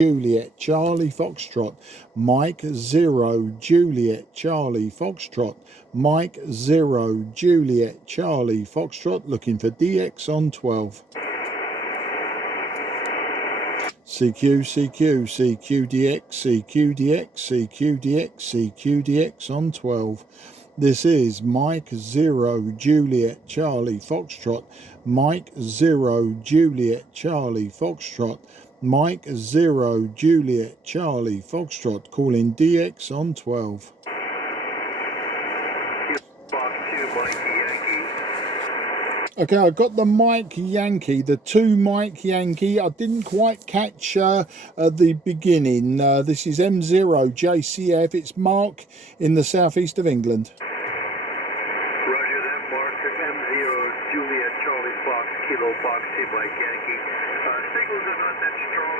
Juliet Charlie Foxtrot, Mike 0 Juliet Charlie Foxtrot, Mike 0 Juliet Charlie Foxtrot, looking for DX on 12. CQ, CQ, CQDX, CQDX, CQDX, CQDX on 12. This is Mike 0 Juliet Charlie Foxtrot, Mike 0 Juliet Charlie Foxtrot, Mike 0 Juliet Charlie Foxtrot, calling DX on 12. Okay, I got the Mike Yankee, the 2 Mike Yankee. I didn't quite catch the beginning. This is M0JCF. It's Mark in the southeast of England. Roger that, Mark. M0 Juliet Charlie Fox, Kilo Fox, 2 Mike Yankee. Signals are not that strong.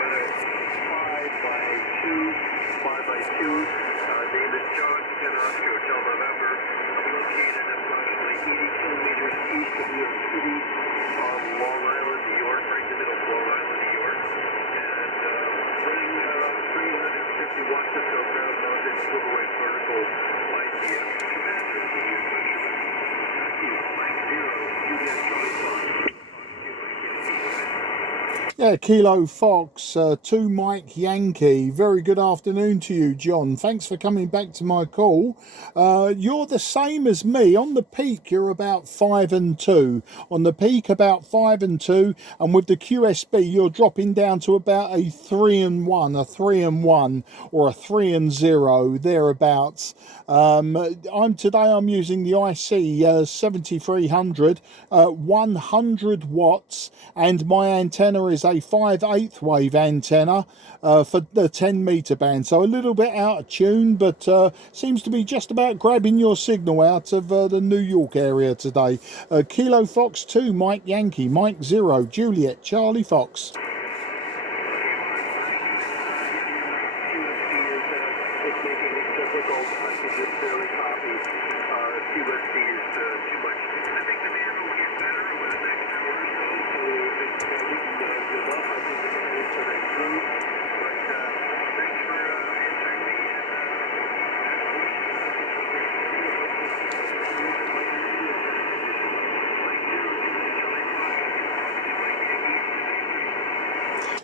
But 5 by 2. Name is John, 10 Oscar Hotel November. I'm located approximately 80 kilometers east of New York City on Long Island, New York, right in the middle of Long Island, New York. And running around 350 watts of ground mounted silver white vertical ICF commander of the Mike 0 Juliet Charlie Fox. Yeah, Kilo Fox, 2 Mike Yankee. Very good afternoon to you, John. Thanks for coming back to my call. You're the same as me. On the peak, you're about 5 and 2. On the peak, about 5 and 2. And with the QSB, you're dropping down to about a 3 and 1, a 3 and 1, or a 3 and 0, thereabouts. Today I'm using the IC7300, 100 watts, and my antenna is a 5/8 wave antenna for the 10 meter band, so a little bit out of tune, but seems to be just about grabbing your signal out of the New York area today. Kilo Fox 2 Mike Yankee, Mike 0 Juliet Charlie Fox.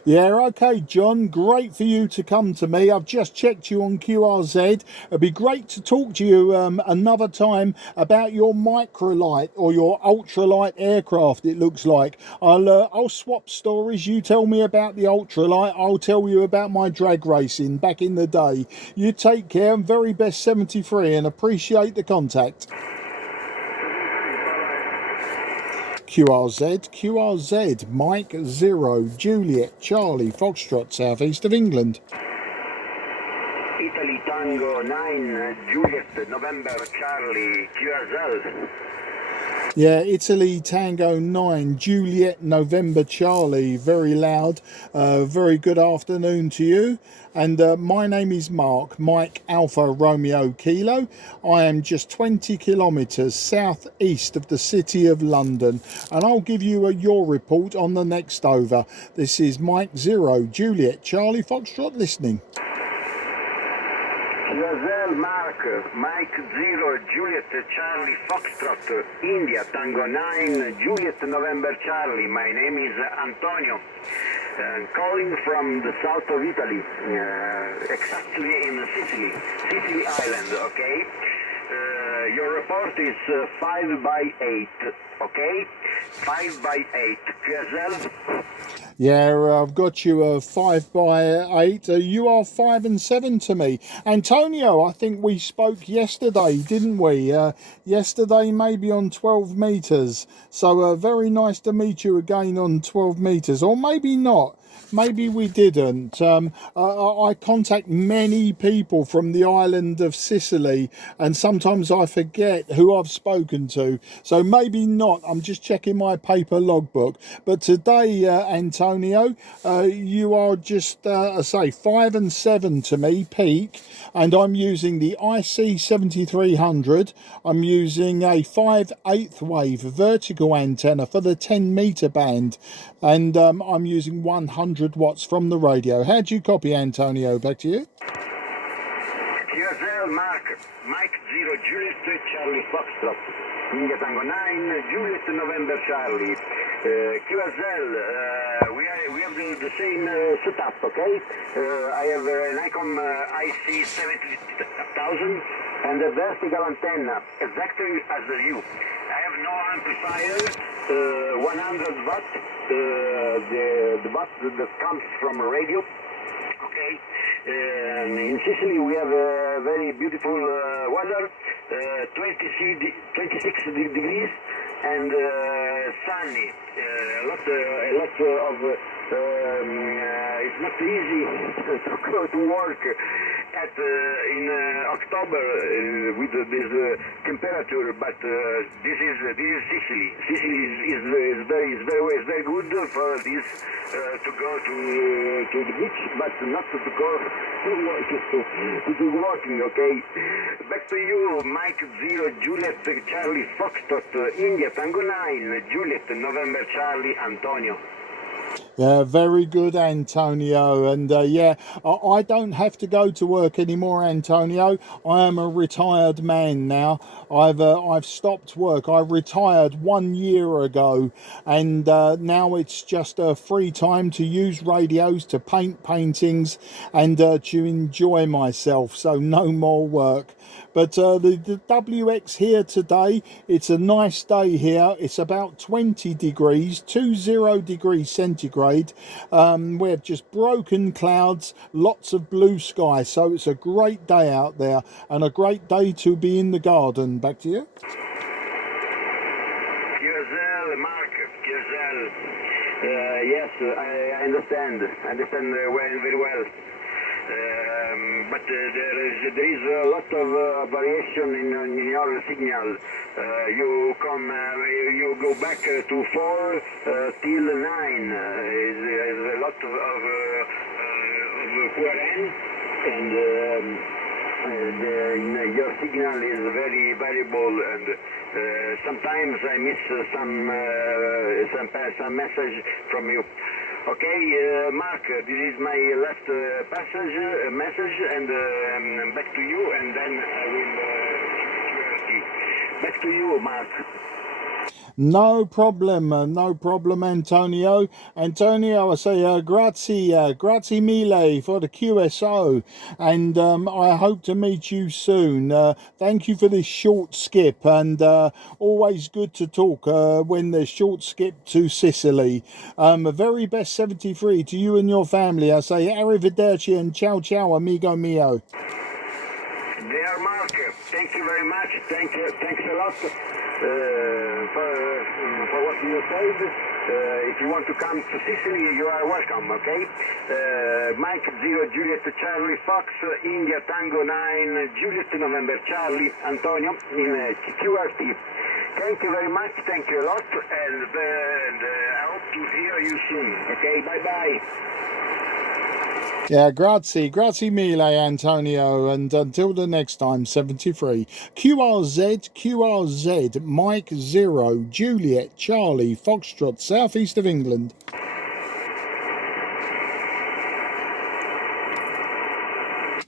Yeah, okay, John, great for you to come to me. I've just checked you on QRZ. It'd be great to talk to you another time about your microlight or your ultralight aircraft, it looks like. I'll swap stories. You tell me about the ultralight. I'll tell you about my drag racing back in the day. You take care, and very best 73, and appreciate the contact. QRZ, Mike 0 Juliet Charlie Foxtrot, southeast of England. Italy Tango 9 Juliet November Charlie QRZ. Yeah, Italy Tango 9 Juliet November Charlie, very loud. Very good afternoon to you. And my name is Mark, Mike Alpha Romeo Kilo. I am just 20 kilometres southeast of the city of London, and I'll give you your report on the next over. This is Mike 0 Juliet Charlie Foxtrot listening. QRZ Mark, Mike 0 Juliet Charlie Foxtrot, India Tango 9 Juliet November Charlie. My name is Antonio. Calling from the south of Italy, exactly in Sicily Island, okay? Your report is 5 by 8, okay? 5 by 8, QSL? Yeah, I've got you 5 by 8. You are 5 and 7 to me. Antonio, I think we spoke yesterday, didn't we? Yesterday, maybe on 12 metres. So very nice to meet you again on 12 metres, or maybe not. Maybe we didn't. I contact many people from the island of Sicily, and sometimes I forget who I've spoken to. So maybe not. I'm just checking my paper logbook. But today, Antonio, you are just, I say, 5 and 7 to me, peak. And I'm using the IC7300. I'm using a 5/8 wave vertical antenna for the 10 meter band. And I'm using 100 100 watts from the radio. How do you copy, Antonio? Back to you. QSL Mark, Mike 0, Juliet Charlie Foxtrot, India Tango 9, Juliet November Charlie. QSL, we have the same setup, okay? I have an ICOM IC-7300 and a vertical antenna, exactly as you. I have no amplifier, 100 watt, the watt that comes from a radio. Okay, in Sicily we have a very beautiful weather, 26 degrees and sunny. A lot of it's not easy to go to work at in October with this temperature, but this is Sicily. Sicily is very good for this to go to the beach, but not to go to working. Okay, back to you, Mike 0, Juliet Charlie Foxtrot, India Tango 9, Juliet November Charlie Antonio. Yeah, very good, Antonio. And yeah, I don't have to go to work anymore, Antonio. I am a retired man now. I've stopped work. I retired 1 year ago, and now it's just free time to use radios, to paint paintings, and to enjoy myself. So no more work. But the WX here today, it's a nice day here. It's about 20 degrees, 20 degrees centigrade. We have just broken clouds, lots of blue sky. So it's a great day out there and a great day to be in the garden. Back to you. QSL, Mark, QSL. Yes, I understand. I understand very well. But there is a lot of variation in your signal. You go back to 4 till 9. Is a lot of QRN, and your signal is very variable, and sometimes I miss some message from you. Okay, Mark, this is my last message, and back to you, and then I will QRT. Back to you, Mark. No problem, Antonio. Antonio, I say grazie mille for the QSO, and I hope to meet you soon. Thank you for this short skip, and always good to talk when there's short skip to Sicily. Very best 73 to you and your family. I say arrivederci and ciao ciao, amigo mio. Dear Mark, thank you very much. Thanks a lot for what you said. If you want to come to Sicily, you are welcome. Okay. Mike 0, Juliet Charlie Fox, India Tango 9, Juliet November Charlie Antonio in QRT. Thank you very much. Thank you a lot, and I hope to hear you soon. Okay. Bye bye. Yeah, grazie mille, Antonio, and until the next time, 73. QRZ, Mike 0, Juliet, Charlie, Foxtrot, southeast of England.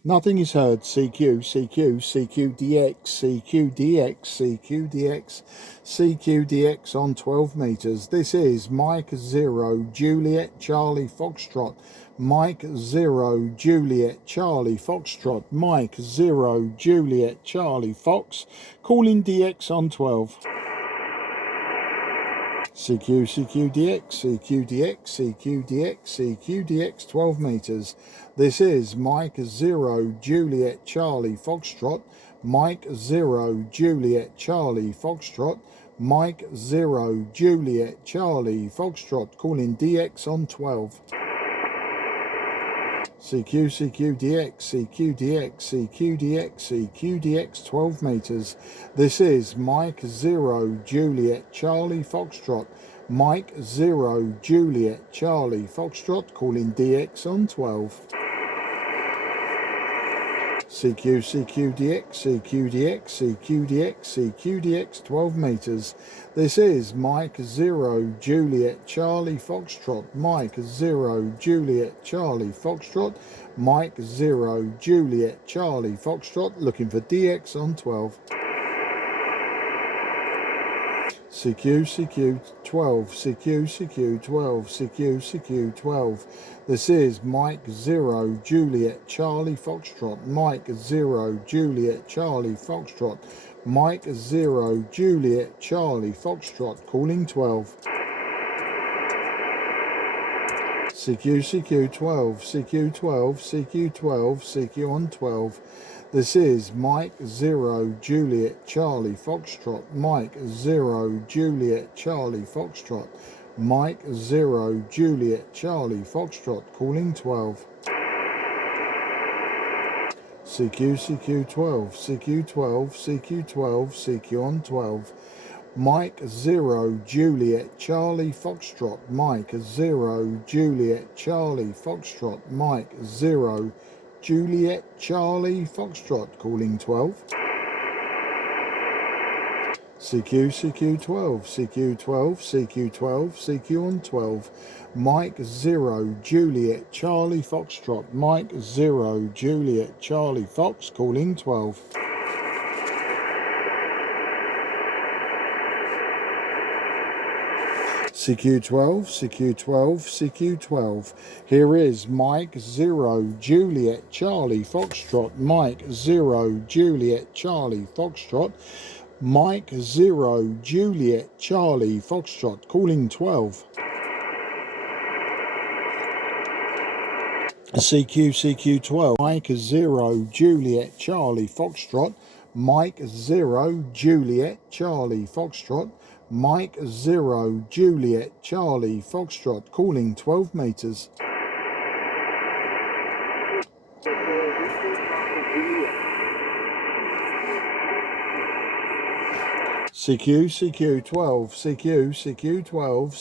Nothing is heard. CQ, CQ on 12 meters. This is Mike 0, Juliet, Charlie, Foxtrot. Mike 0, Juliet, Charlie, Foxtrot. Mike 0, Juliet, Charlie, Fox. Calling DX on 12. CQ, 12 meters. This is Mike 0, Juliet, Charlie, Foxtrot. Mike 0, Juliet, Charlie, Foxtrot. Mike 0, Juliet, Charlie, Foxtrot. Calling DX on 12. CQ, 12 meters. This is Mike 0, Juliet, Charlie, Foxtrot. Mike 0, Juliet, Charlie, Foxtrot, calling DX on 12. CQDX, CQDX, CQDX, CQDX 12 meters. This is Mike 0 Juliet Charlie Foxtrot, Mike 0 Juliet Charlie Foxtrot, Mike 0 Juliet Charlie Foxtrot, looking for DX on 12. CQ12, CQ12, CQ12. This is Mike 0 Juliet Charlie Foxtrot, Mike 0 Juliet Charlie Foxtrot, Mike 0 Juliet Charlie Foxtrot, calling 12. CQ12, CQ12, CQ12, CQ on 12. This is Mike 0 Juliet Charlie Foxtrot, Mike 0 Juliet Charlie Foxtrot, Mike 0 Juliet Charlie Foxtrot, calling 12. CQ12, CQ12, CQ12, CQ on 12. Mike 0 Juliet Charlie Foxtrot, Mike 0 Juliet Charlie Foxtrot, Mike 0 Juliet Charlie Foxtrot, calling 12. CQ12, CQ12, CQ12, CQ on 12. Mike 0 Juliet Charlie Foxtrot, Mike 0 Juliet Charlie Fox, calling 12. CQ12, CQ12, CQ12. Here is Mike 0 Juliet Charlie Foxtrot, Mike 0 Juliet Charlie Foxtrot, Mike 0 Juliet Charlie Foxtrot, calling 12. CQ12, Mike 0 Juliet Charlie Foxtrot, Mike 0 Juliet Charlie Foxtrot, Mike 0 Juliet Charlie Foxtrot, calling 12 meters. CQ12, CQ12,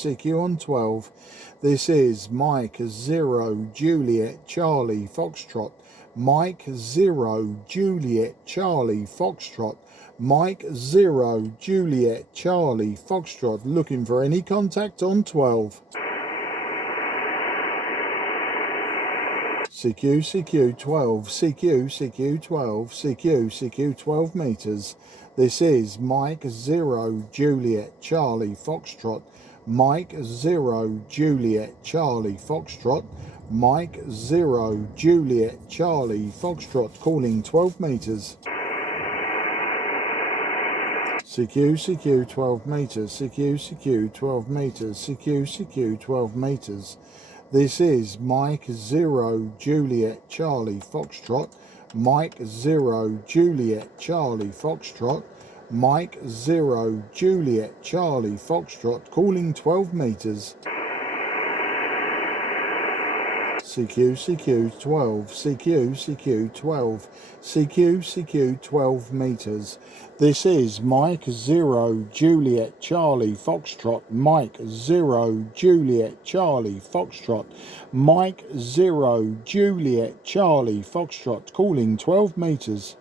CQ on 12. This is Mike 0 Juliet Charlie Foxtrot, Mike 0 Juliet Charlie Foxtrot, Mike 0 Juliet Charlie Foxtrot, looking for any contact on 12. CQ12, CQ12, 12 meters. This is Mike 0 Juliet Charlie Foxtrot, Mike 0 Juliet Charlie Foxtrot, Mike 0 Juliet Charlie Foxtrot, calling 12 meters. CQ 12 meters, CQ 12 meters, CQ 12 meters. This is Mike 0 Juliet Charlie Foxtrot, Mike 0 Juliet Charlie Foxtrot, Mike 0 Juliet Charlie Foxtrot, calling 12 meters. CQ 12, CQ 12, CQ 12 meters. This is Mike 0 Juliet Charlie Foxtrot, Mike 0 Juliet Charlie Foxtrot, Mike 0 Juliet Charlie Foxtrot, calling 12 meters.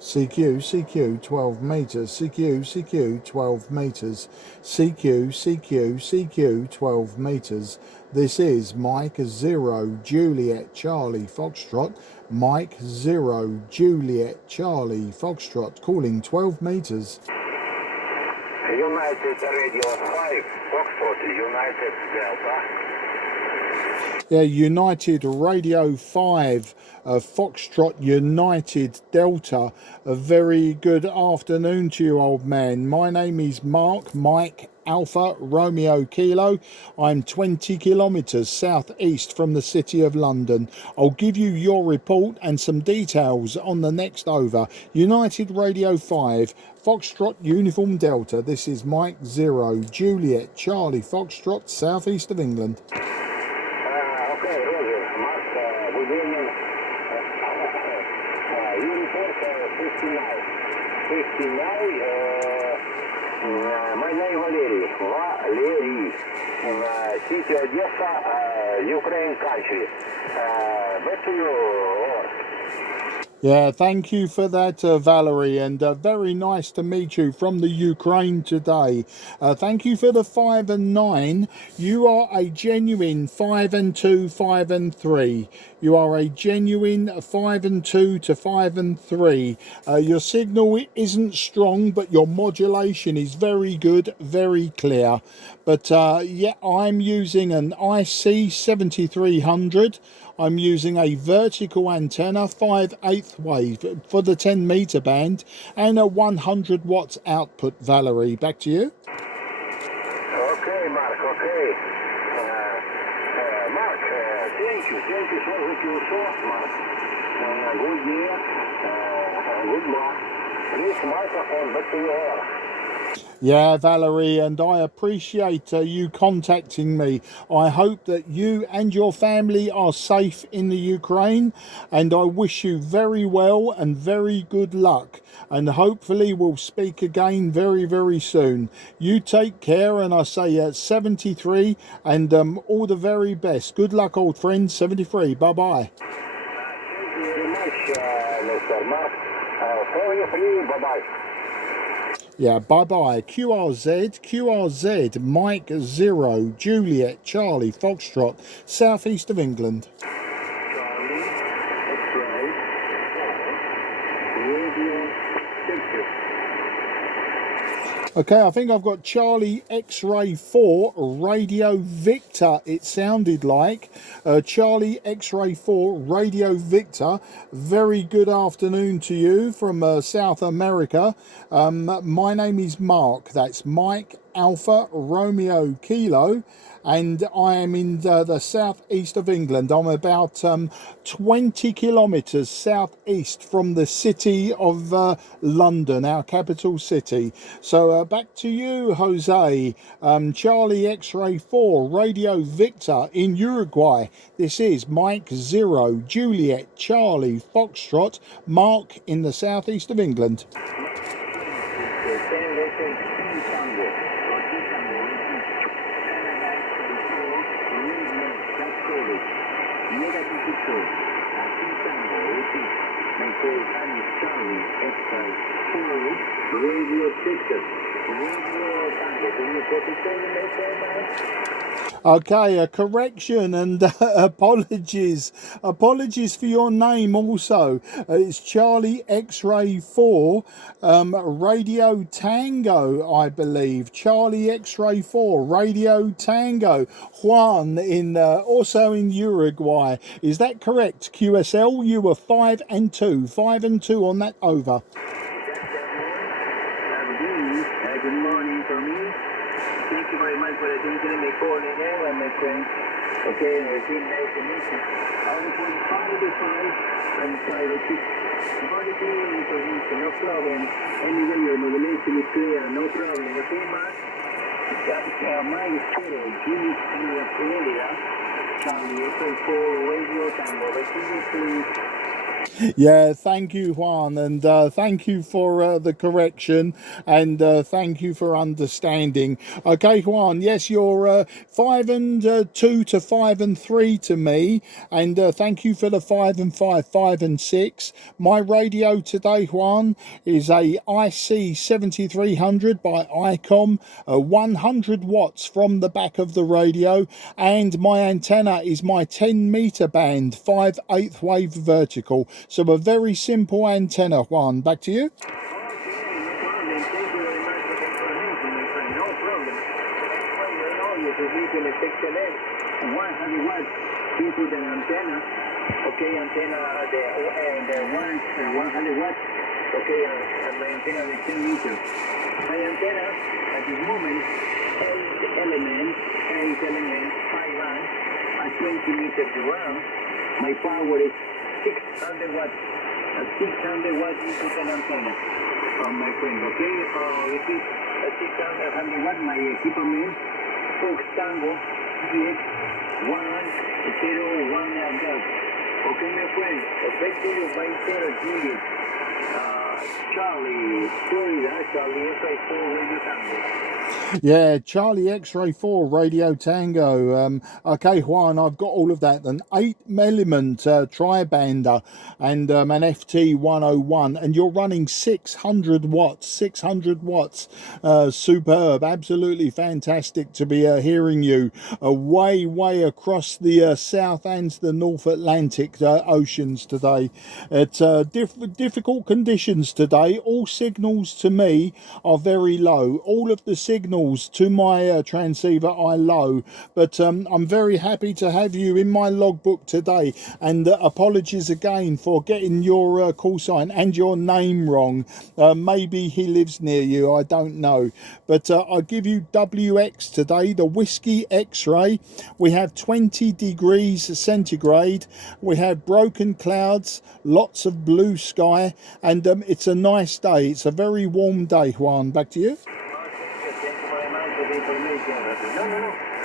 CQ 12 meters, CQ 12 meters, CQ 12 meters. This is Mike 0 Juliet Charlie Foxtrot, Mike 0 Juliet Charlie Foxtrot, calling 12 meters. United Radio 5, Foxtrot, United Delta. Yeah, United Radio 5, Foxtrot United Delta. A very good afternoon to you, old man. My name is Mark, Mike Alpha Romeo Kilo. I'm 20 kilometres southeast from the City of London. I'll give you your report and some details on the next over. United Radio 5, Foxtrot Uniform Delta. This is Mike 0 Juliet Charlie Foxtrot, southeast of England. Okay, Roger. Mark, within you report 59. 59, My name Valery, city Odessa, Ukraine country. Back to you, over. Yeah, thank you for that, Valerie, and very nice to meet you from the Ukraine today. Thank you for the 5 and 9. You are a genuine 5 and 2, 5 and 3. You are a genuine 5 and 2 to 5 and 3. Your signal isn't strong, but your modulation is very good, very clear. But yeah, I'm using an IC-7300. I'm using a vertical antenna, 5/8 wave for the 10 meter band, and a 100 watts output. Valerie, back to you. Okay, Mark, okay. Mark, thank you for what you saw, Mark. Good year, good luck. Please, microphone, back to you. Yeah, Valerie, and I appreciate you contacting me. I hope that you and your family are safe in the Ukraine, and I wish you very well and very good luck. And hopefully we'll speak again very, very soon. You take care, and I say 73, and all the very best. Good luck, old friend. 73. Bye-bye. Thank you very much, Mr. Mark. For you free, bye-bye. Yeah, bye-bye. QRZ, Mike 0, Juliet, Charlie, Foxtrot, southeast of England. Charlie, X-ray, radio, picture. Okay, I think I've got Charlie X-ray 4, Radio Victor, it sounded like. Charlie X-ray 4, Radio Victor. Very good afternoon to you from South America. My name is Mark. That's Mike Alpha Romeo Kilo. And I am in the southeast of England. I'm about 20 kilometres southeast from the city of London, our capital city. So back to you, Jose. Charlie X-ray 4, Radio Victor in Uruguay. This is Mike 0, Juliet, Charlie, Foxtrot, Mark in the southeast of England. Okay, a correction and apologies for your name also. It's Charlie X-ray 4, Radio Tango, I believe. Charlie X-ray 4, Radio Tango, Juan in also in Uruguay. Is that correct? QSL, you were 5 and 2 on that over. Good morning for me. Thank you very much for attending the call again, my friend. Okay, it's been nice to meet you. I was on 5 to 5 and 5 to 6. Very clear information, no problem. Anyway, your modulation is clear, no problem. Okay, Mark? That's my story. Jimmy in Australia. Charlie, X-ray 4, Radio Tango. Please. Yeah, thank you, Juan, and thank you for the correction, and thank you for understanding. Okay, Juan, yes, you're 5 and 2 to 5 and 3 to me, and thank you for the 5 and 5, 5 and 6. My radio today, Juan, is a IC-7300 by ICOM, 100 watts from the back of the radio, and my antenna is my 10 meter band, 5/8 wave vertical. So a very simple antenna, Juan. Back to you. Okay, no problem. Thank you very much for the information, my friend. No problem. Well, you know, your position is excellent. 100 watts input and antenna. Okay, antenna, the 100 watts. Okay, and my antenna is 10 meters. My antenna, at this moment, 8 elements, 5 bands, at 20 meters around. My power is 600 watts. A 600 watts input and antenna from my friend, okay? This is a 600 watt, my equipment, Fox Tango CX101 and that. Okay, my friend, effective by 0 Juliet. Charlie, Florida, Charlie X-ray 4 Radio Tango. Yeah, Charlie X-ray 4 Radio Tango. Okay, Juan, I've got all of that. An 8mm tri-bander and an FT101, and you're running 600 watts. 600 watts. Superb. Absolutely fantastic to be hearing you way across the South and the North Atlantic oceans today. It's difficult conditions today. All signals to me are very low. All of the signals to my transceiver are low, but I'm very happy to have you in my logbook today, and apologies again for getting your call sign and your name wrong. Maybe he lives near you, I don't know, but I'll give you WX today, the Whiskey X-ray. We have 20 degrees centigrade, we have broken clouds, lots of blue sky, and it's a nice day. It's a very warm day. Juan, back to you.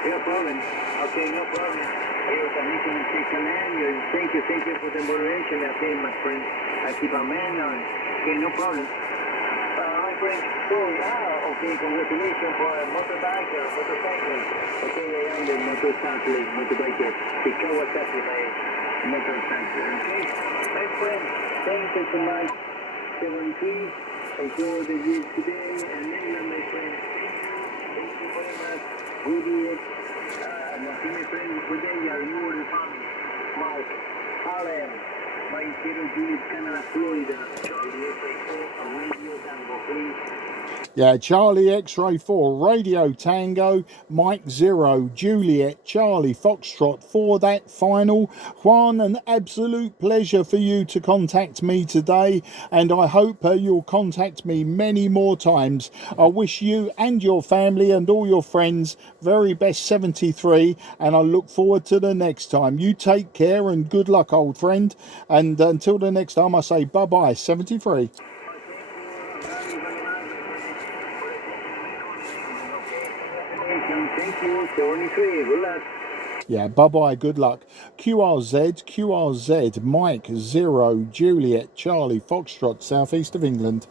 No problem. Okay, no problem. Thank you for the moderation. Okay, my friend. I keep a man on. Okay, no problem. My friend. Okay, congratulations for a motorbiker, motorcycle. Okay, I am the motorbiker. The Kawasaki motorcycle. Okay, my friend. Thank you so much. 17. Enjoy the year today, and then my friend. Thank you very much. Good year. My friend, good day, you are the family. Mike, Allen, my hero, Juliet, Canada, Florida. Charlie X-ray 4, a radio tango, please. Yeah, Charlie X-ray 4 Radio Tango, Mike 0 Juliet Charlie Foxtrot for that final. Juan, an absolute pleasure for you to contact me today, and I hope you'll contact me many more times. I wish you and your family and all your friends very best 73, and I look forward to the next time. You take care and good luck, old friend, and until the next time I say bye-bye 73. Thank you, 73. Good luck. Yeah, bye-bye, good luck. QRZ, Mike 0 Juliet Charlie Foxtrot, southeast of England.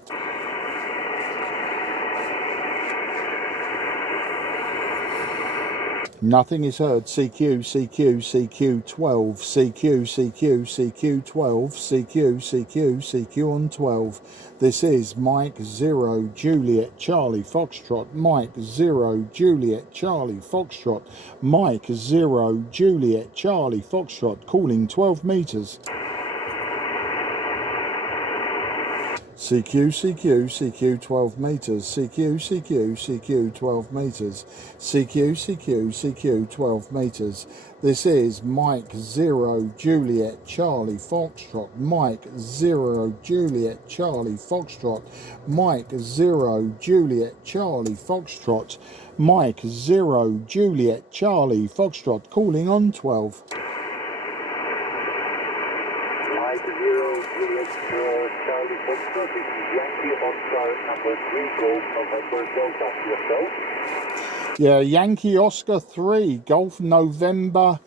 Nothing is heard. CQ, CQ12, CQ on 12. This is Mike 0 Juliet Charlie Foxtrot, Mike 0 Juliet Charlie Foxtrot, Mike 0 Juliet Charlie Foxtrot, calling 12 meters. CQ 12 meters, CQ 12 meters, CQ 12 meters. This is Mike 0 Juliet Charlie Foxtrot, Mike 0 Juliet Charlie Foxtrot, Mike 0 Juliet Charlie Foxtrot, Mike 0 Juliet Charlie Foxtrot, calling on 12. Charlie Foxtrot, this is Yankee Oscar number 3, Golf November Delta, yourself? Yeah, Yankee Oscar 3, Golf November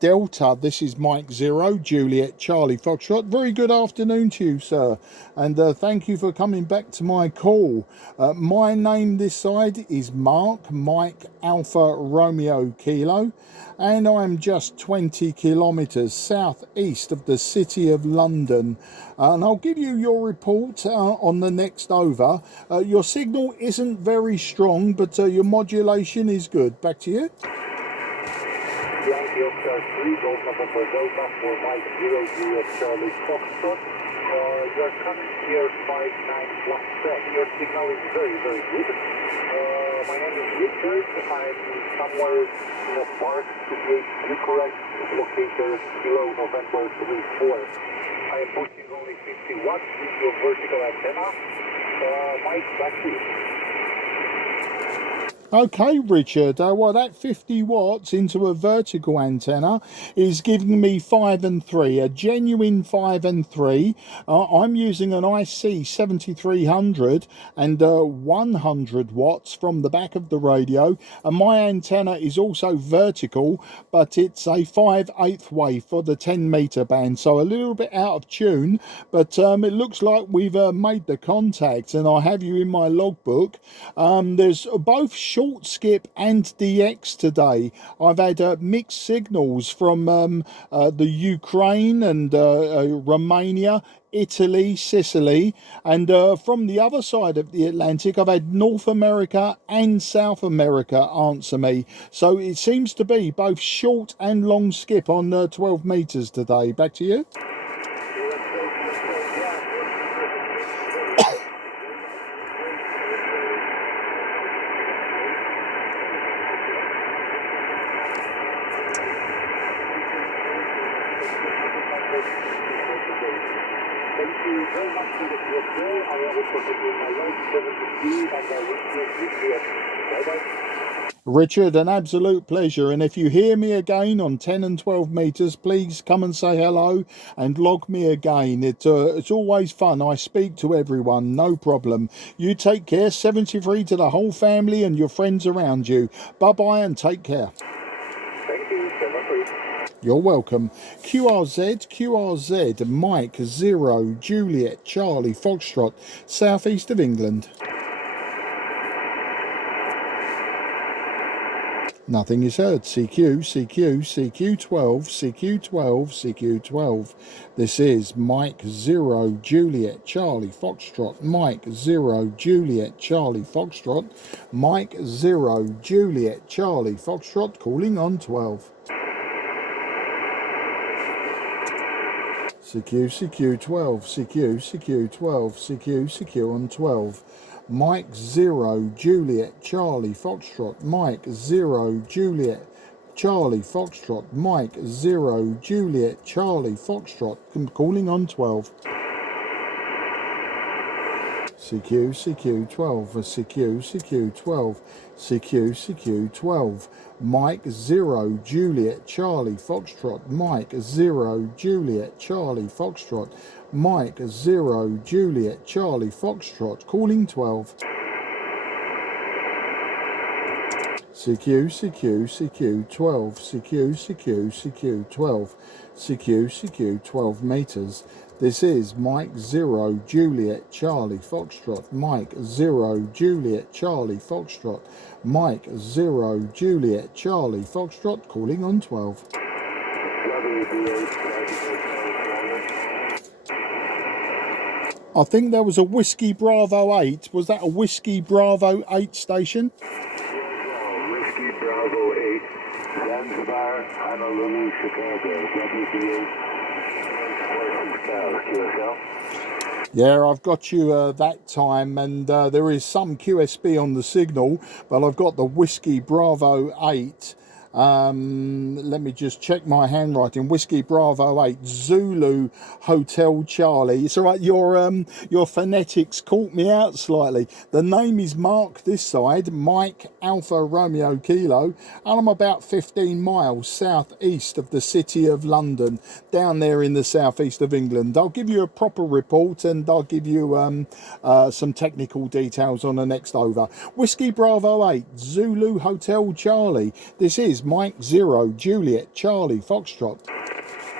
Delta. This is Mike 0 Juliet Charlie Foxtrot. Very good afternoon to you, sir, and thank you for coming back to my call. My name this side is Mark, Mike Alpha Romeo Kilo, and I'm just 20 kilometres southeast of the city of London. And I'll give you your report on the next over. Your signal isn't very strong, but your modulation is good. Back to you. Yankee Oscar 3, Golf November Delta for Mike 0 Juliet Charlie Foxtrot. You're coming here 5917. Your signal is very good. My name is Richard. I'm somewhere in a park situated the correct locator below November 34. I am pushing only 50 watts with your vertical antenna. Mike, back to you. Okay, Richard, well, that 50 watts into a vertical antenna is giving me 5 and 3, a genuine 5 and 3. I'm using an IC-7300 and 100 watts from the back of the radio, and my antenna is also vertical, but it's a 5/8 wave for the 10 meter band, so a little bit out of tune, but it looks like we've made the contact, and I have you in my logbook. There's both short skip and DX today. I've had mixed signals from the Ukraine and Romania, Italy, Sicily, and from the other side of the Atlantic I've had North America and South America answer me. So it seems to be both short and long skip on 12 meters today. Back to you. Richard, an absolute pleasure, and if you hear me again on 10 and 12 meters, please come and say hello and log me again. It's always fun. I speak to everyone, no problem. You take care. 73 to the whole family and your friends around you. Bye bye and take care. Thank you, 73. You're welcome. QRZ Mike 0 Juliet Charlie Foxtrot, southeast of England. Nothing is heard. CQ12. This is Mike 0 Juliet Charlie Foxtrot. Mike 0 Juliet Charlie Foxtrot. Mike 0 Juliet Charlie Foxtrot calling on 12. CQ12 on 12. Mike 0 Juliet Charlie Foxtrot. Mike 0 Juliet Charlie Foxtrot. Mike 0 Juliet Charlie Foxtrot calling on 12. CQ12. Mike 0 Juliet Charlie Foxtrot. Mike 0 Juliet Charlie Foxtrot. Mike 0 Juliet Charlie Foxtrot calling 12. CQ12. 12 meters. This is Mike 0 Juliet Charlie Foxtrot. Mike 0 Juliet Charlie Foxtrot. Mike 0 Juliet Charlie Foxtrot calling on 12. I think there was a Whiskey Bravo 8. Was that a Whiskey Bravo 8 station? Whiskey Bravo 8, Zanzibar, Honolulu, Chicago, WB8ZHC Yeah, I've got you that time, and there is some QSB on the signal, but I've got the Whiskey Bravo 8. Let me just check my handwriting. Whiskey Bravo 8 Zulu Hotel Charlie. It's all right, your phonetics caught me out slightly. The name is Mark this side, Mike Alpha Romeo Kilo, and I'm about 15 miles southeast of the city of London, down there in the southeast of England. I'll give you a proper report, and I'll give you some technical details on the next over. Whiskey Bravo 8 Zulu Hotel Charlie. This is Mike 0 Juliet Charlie Foxtrot.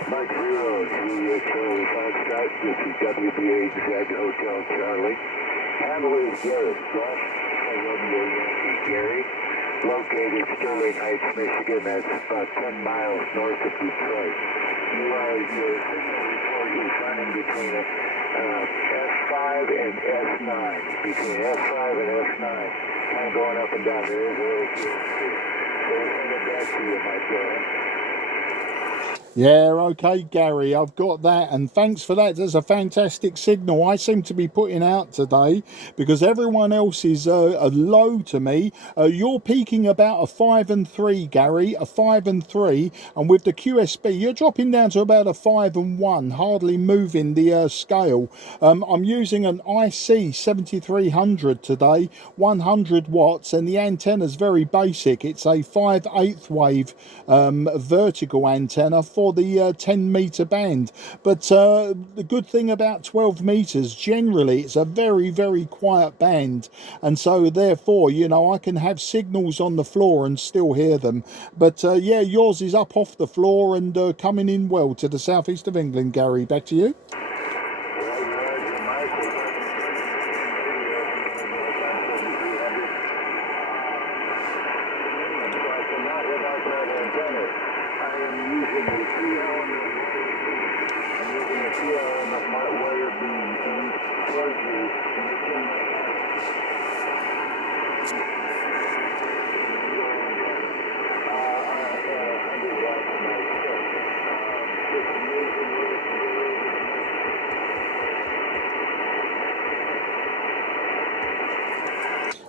Mike 0 Juliet Charlie Foxtrot, this is WB8Z Hotel Charlie. Handler is Gary, Golf Romeo Yankee Gary, located Sterling Heights, Michigan. That's about 10 miles north of Detroit. Your report is running between S5 and S9, between S5 and S9, kind of going up and down. There is a little QSB. Yeah, okay, Gary, I've got that, and thanks for that. There's a fantastic signal I seem to be putting out today because everyone else is low to me. You're peaking about a 5 and 3, Gary, a 5 and 3, and with the QSB, you're dropping down to about a 5 and 1, hardly moving the scale. I'm using an IC-7300 today, 100 watts, and the antenna's very basic. It's a 5/8 wave vertical antenna for the 10 meter band, but the good thing about 12 meters, generally it's a very quiet band, and so therefore, you know, I can have signals on the floor and still hear them. But yeah, yours is up off the floor and coming in well to the southeast of England. Gary, back to you.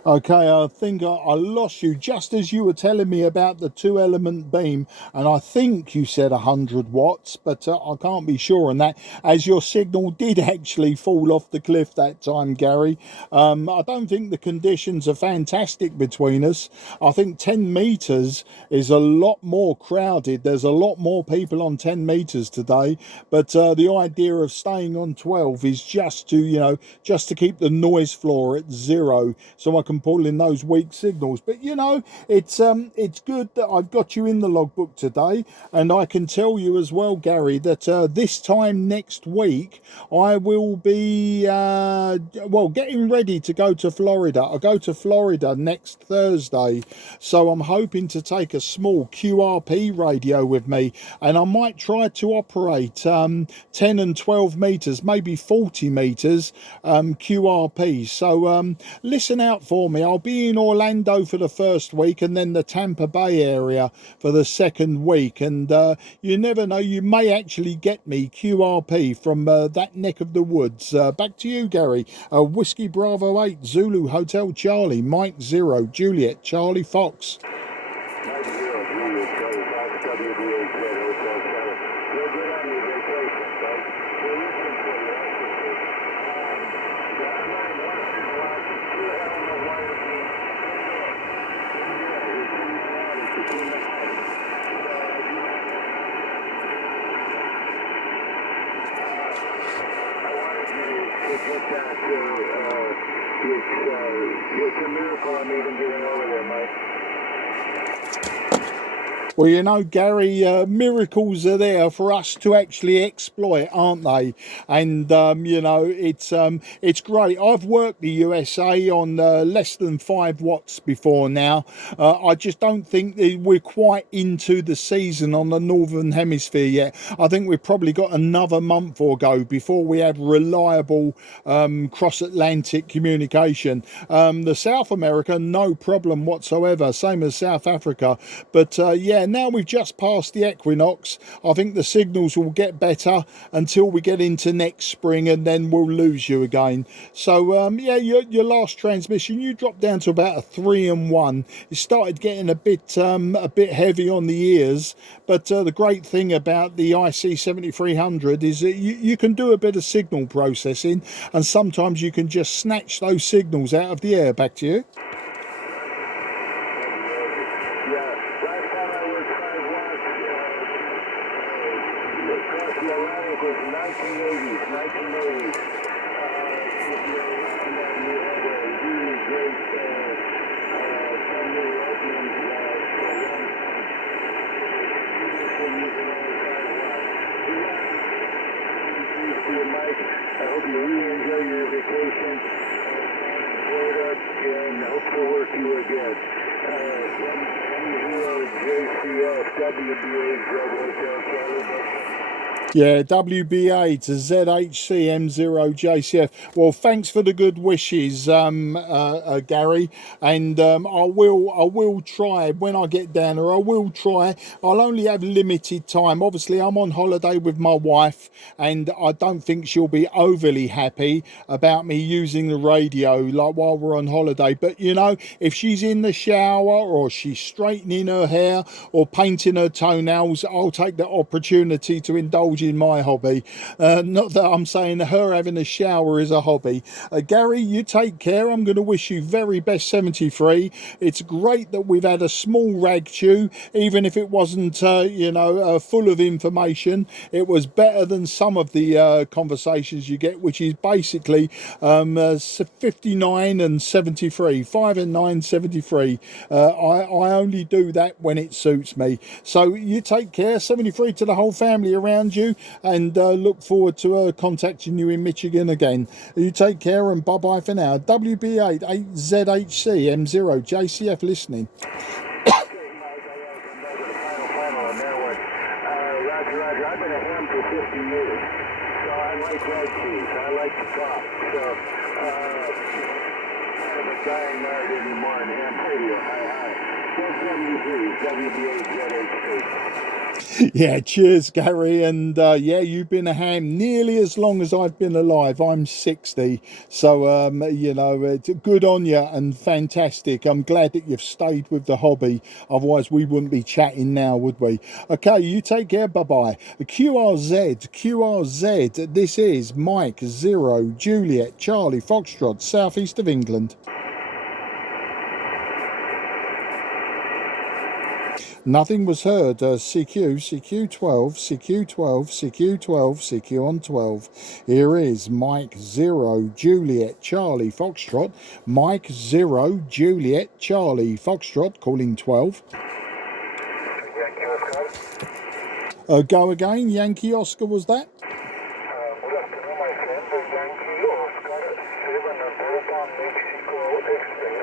Okay, I think I lost you just as you were telling me about the 2-element beam, and I think you said 100 watts, but I can't be sure on that, as your signal did actually fall off the cliff that time, Gary. I don't think the conditions are fantastic between us. I think 10 meters is a lot more crowded. There's a lot more people on 10 meters today, but the idea of staying on 12 is just to, you know, just to keep the noise floor at 0, so I can pull in those weak signals. But you know, it's good that I've got you in the logbook today, and I can tell you as well, Gary, that this time next week I will be well, getting ready to go to Florida. I go to Florida next Thursday, so I'm hoping to take a small QRP radio with me, and I might try to operate 10 and 12 meters, maybe 40 meters QRP. So listen out for me. I'll be in Orlando for the first week and then the Tampa Bay area for the second week, and you never know, you may actually get me QRP from that neck of the woods. Back to you, Gary. Whiskey Bravo 8 Zulu Hotel Charlie Mike 0 Juliet Charlie Fox. Mike 0 Juliet Charlie Fox WB8ZHC Gary. You're good on your vacation, right? We're looking for you. It's a miracle I'm even getting over there, Mike. Well, you know, Gary, miracles are there for us to actually exploit, aren't they? And you know, it's great. I've worked the USA on less than 5 watts before now. I just don't think we're quite into the season on the Northern Hemisphere yet. I think we've probably got another month or go before we have reliable cross-Atlantic communication. The South America, no problem whatsoever, same as South Africa. But yeah, now we've just passed the equinox, I think the signals will get better until we get into next spring, and then we'll lose you again. So yeah, your last transmission, you dropped down to about a 3 and 1. It started getting a bit heavy on the ears, but the great thing about the IC-7300 is that you can do a bit of signal processing, and sometimes you can just snatch those signals out of the air. Back to you. I hope you really enjoy your vacation in Florida, and hope to work you again. M1RIP WB8ZHC Gary. Yeah, WB8ZHC M0JCF. Well, thanks for the good wishes, Gary. And I will try when I get down there. I will try. I'll only have limited time. Obviously, I'm on holiday with my wife, and I don't think she'll be overly happy about me using the radio like while we're on holiday. But you know, if she's in the shower or she's straightening her hair or painting her toenails, I'll take the opportunity to indulge in my hobby. Not that I'm saying her having a shower is a hobby. Gary, you take care. I'm going to wish you very best 73. It's great that we've had a small rag chew, even if it wasn't, you know, full of information. It was better than some of the conversations you get, which is basically 59 and 73, 5 and 9, 73. I only do that when it suits me. So you take care. 73 to the whole family around you, and look forward to contacting you in Michigan again. You take care, and bye bye for now. WB8ZHC M0JCF listening. Roger. I've been a ham for 50 years, so I like ragchews. I like to talk. So I'm a dying nerd anymore in ham radio. Hi. 473 WB8ZHC. Yeah, cheers, Gary. And yeah, you've been a ham nearly as long as I've been alive. I'm 60, so you know, it's good on you and fantastic. I'm glad that you've stayed with the hobby, otherwise we wouldn't be chatting now, would we? Okay, you take care. Bye bye. QRZ, this is Mike 0 Juliet Charlie Foxtrot, southeast of England. Nothing was heard. CQ12, CQ on 12. Here is Mike 0 Juliet Charlie Foxtrot. Mike 0 Juliet Charlie Foxtrot calling 12. Go again. Yankee Oscar, was that? Good afternoon, my friend. Yankee Oscar 7 Delta Mexico X-ray.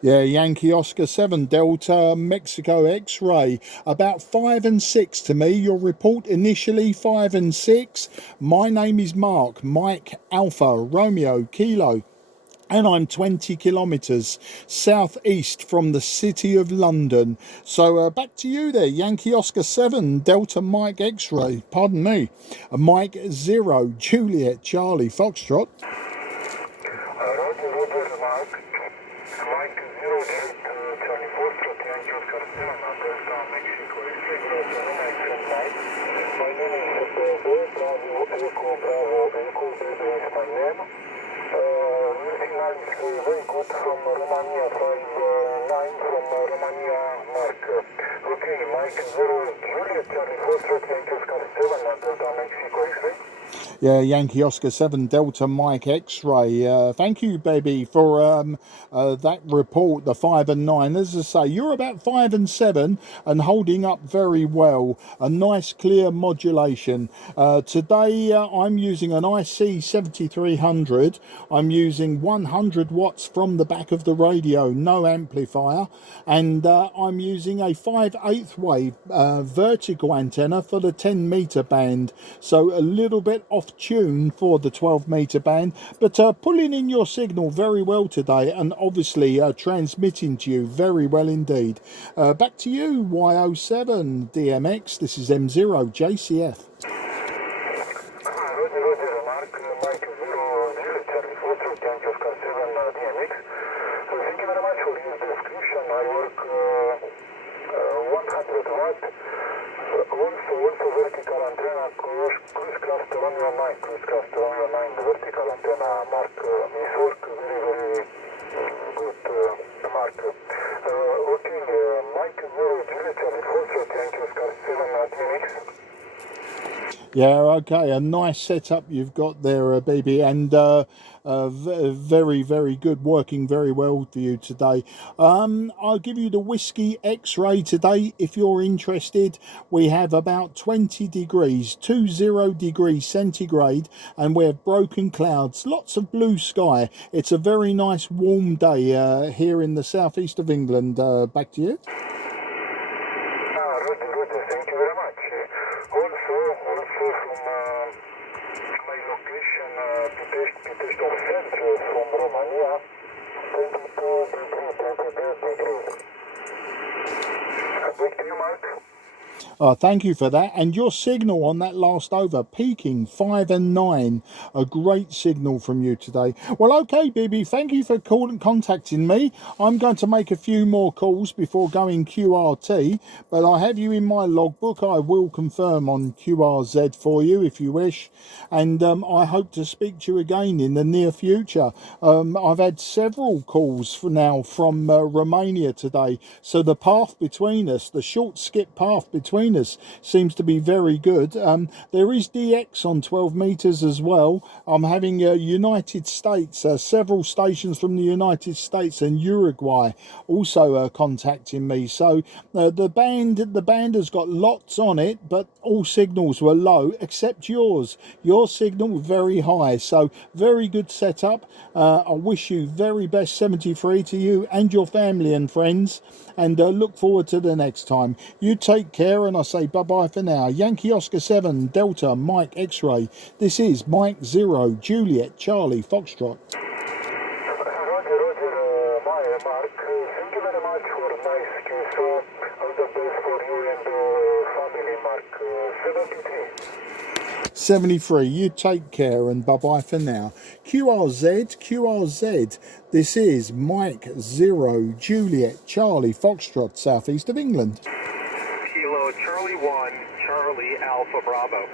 Yeah, Yankee Oscar 7 Delta Mexico X-ray. About 5 and 6 to me. Your report initially 5 and 6. My name is Mark. Mike Alpha Romeo Kilo. And I'm 20 kilometres southeast from the city of London. So back to you there, Yankee Oscar 7 Delta Mike X-ray. Pardon me. Mike 0 Juliet Charlie Foxtrot. Roger, Mark. Mike 0 Charlie Foxtrot, Yankee Oscar 7 Delta Mexico X-ray. Good afternoon, my friend Mike. My name is Bebe, Bravo, Echo, Bebe is my name. Very good from Romania, 5-9 from Romania, Mark. Okay, Mike 0 Juliet Charlie Foxtrot, Yankee Oscar 7 Delta Mexico X-ray. Yeah, Yankee Oscar 7 Delta Mike X-ray. Thank you, baby, for that report, the 5 and 9. As I say, you're about 5 and 7 and holding up very well. A nice clear modulation. Today I'm using an IC-7300. I'm using 100 watts from the back of the radio, no amplifier. And I'm using a 5/8 wave vertical antenna for the 10 meter band. So a little bit off tune for the 12 meter band, but pulling in your signal very well today, and obviously transmitting to you very well indeed. Back to you, YO7DMX. This is M0 JCF. Roger, Mark 0 Juliet Charlie Foxtrot, Yankee Oscar 7 DMX. Thank you very much for your description. I work 100 watt. Also vertical antenna, cruise craft Romeo 9, vertical antenna, Mark. This work very good, Mark. Okay, Mike 0 Juliet Charlie Foxtrot, Yankee Oscar 7 DMX. Yeah, okay, a nice setup you've got there, baby, and very, very good, working very well for you today. I'll give you the whiskey X-ray today if you're interested. We have about 20 degrees, 20 degrees centigrade, and we have broken clouds, lots of blue sky. It's a very nice warm day here in the southeast of England. Back to you. Roger, thank you very much. Also, my location, Pitești Centru from Romania, 22 degrees. Back to you, Mark. Thank you for that. And your signal on that last over, peaking 5 and 9. A great signal from you today. Well, okay, Bebe, thank you for contacting me. I'm going to make a few more calls before going QRT, but I have you in my logbook. I will confirm on QRZ for you if you wish. And I hope to speak to you again in the near future. I've had several calls from Romania today. So the path between us, the short skip path between us seems to be very good. There is DX on 12 meters as well. I'm having United States, several stations from the United States and Uruguay also contacting me. So the band has got lots on it, but all signals were low except yours. Your signal very high. So very good setup. I wish you very best 73 to you and your family and friends, and look forward to the next time. You take care, and I say bye-bye for now. Yankee Oscar 7, Delta, Mike X-Ray. This is Mike 0, Juliet, Charlie, Foxtrot. Roger, Mark. Thank you very much for nice case. All the best for you and family, Mark. 73. 73, you take care, and bye-bye for now. QRZ, this is Mike 0, Juliet, Charlie, Foxtrot, southeast of England. Kilo Charlie 1, Charlie Alpha Bravo.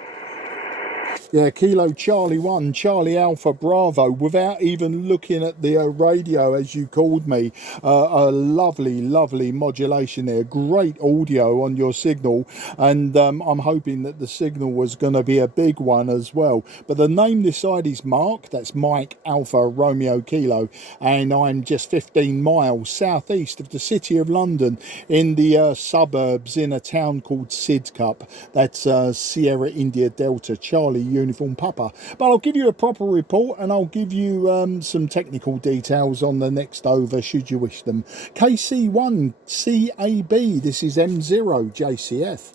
Yeah, Kilo Charlie 1, Charlie Alpha Bravo, without even looking at the radio as you called me. A lovely, lovely modulation there. Great audio on your signal, and I'm hoping that the signal was going to be a big one as well. But the name this side is Mark, that's Mike Alpha Romeo Kilo, and I'm just 15 miles southeast of the city of London in the suburbs in a town called Sidcup. That's Sierra India Delta Charlie Uniform Papa. But I'll give you a proper report, and I'll give you some technical details on the next over should you wish them. KC1CAB, this is M0 JCF.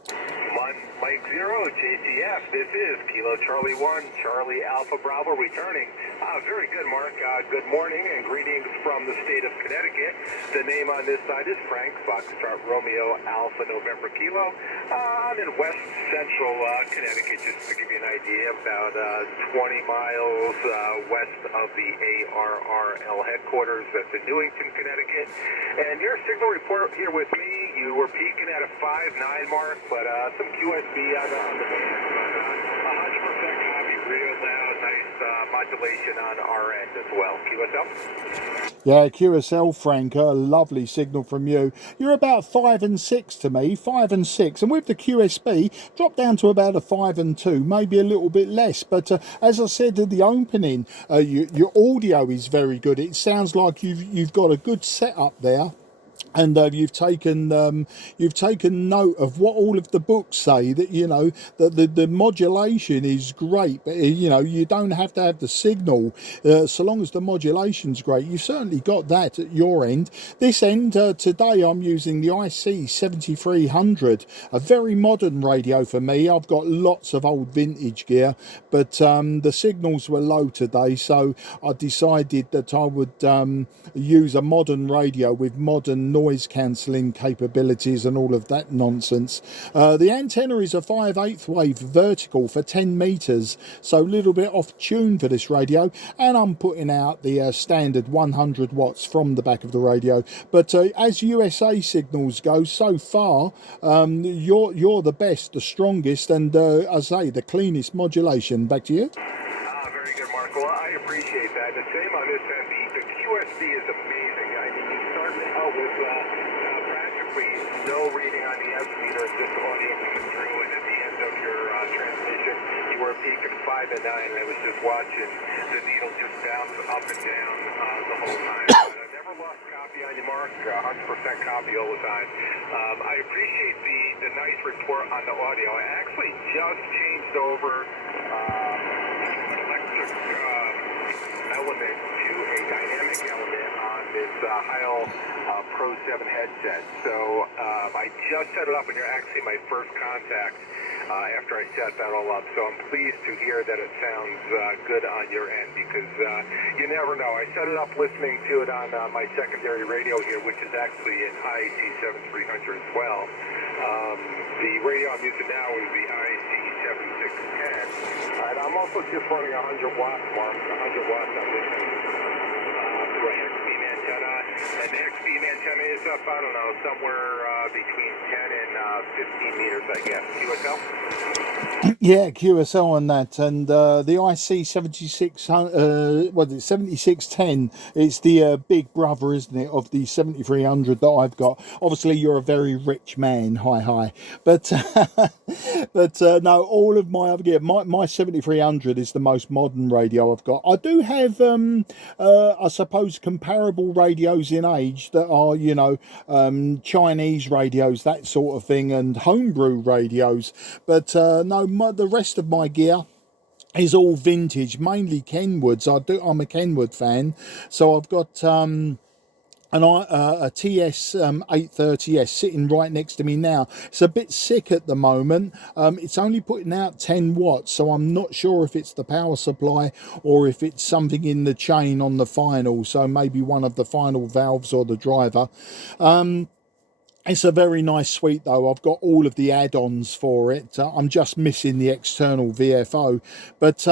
Mike 0, JCF, this is Kilo Charlie 1, Charlie Alpha Bravo returning. Very good, Mark. Good morning and greetings from the state of Connecticut. The name on this side is Frank, Foxtrot Romeo Alpha November Kilo. I'm in west central Connecticut, just to give you an idea, about 20 miles west of the ARRL headquarters. That's in Newington, Connecticut. And your signal report here with me, you were peaking at a 5.9 mark, but some QSB on the band. 100% copy, real loud, nice modulation on our end as well. QSL? Yeah, QSL, Frank, a lovely signal from you. You're about 5 and 6 to me, 5 and 6. And with the QSB, drop down to about a 5 and 2, maybe a little bit less. But as I said at the opening, your audio is very good. It sounds like you've got a good setup there. And you've taken note of what all of the books say, that that the modulation is great, but you don't have to have the signal so long as the modulation's great. You've certainly got that at your end. This end today I'm using the IC-7300, a very modern radio for me. I've got lots of old vintage gear, but the signals were low today, so I decided that I would use a modern radio with modern noise cancelling capabilities and all of that nonsense. The antenna is a 5/8 wave vertical for 10 meters, so a little bit off tune for this radio, and I'm putting out the standard 100 watts from the back of the radio. But as USA signals go, so far you're the best, the strongest, and as I say, the cleanest modulation. Back to you. Very good, Mark. Well, I appreciate that. The same on this end. The QSB is amazing. I mean, you start out with practically no reading on the S meter, just audio coming through, and at the end of your transmission, you were peaking 5 and 9, and I was just watching the needle just bounce up and down the whole time. But I never lost copy on you, Mark. 100% copy all the time. I appreciate the nice report on the audio. I actually just changed over element to a dynamic element on this Heil Pro 7 headset. So I just set it up, and you're actually my first contact after I set that all up. So I'm pleased to hear that it sounds good on your end, because you never know. I set it up listening to it on my secondary radio here, which is actually an IC7300 as well. The radio I'm using now is the IC7610, and I'm also just running 100 watts, Mark, 100 watts on this through an X-beam antenna, and the X-beam antenna is up, I don't know, somewhere between 10 and 15 meters, I guess. QSL? Yeah, QSL on that, and the IC76, what is it, 7610, it's the big brother, isn't it, of the 7300 that I've got. Obviously, you're a very rich man, hi, but but no, all of my other gear, my 7300 is the most modern radio I've got. I do have, I suppose, comparable radios in age that are, you know, Chinese radios, that sort of thing, and homebrew radios, but no, the rest of my gear is all vintage, mainly Kenwoods. I'm a Kenwood fan, so I've got a TS 830S sitting right next to me now. It's a bit sick at the moment. It's only putting out 10 watts, so I'm not sure if it's the power supply or if it's something in the chain on the final, so maybe one of the final valves or the driver. It's a very nice suite though. I've got all of the add-ons for it. I'm just missing the external VFO, but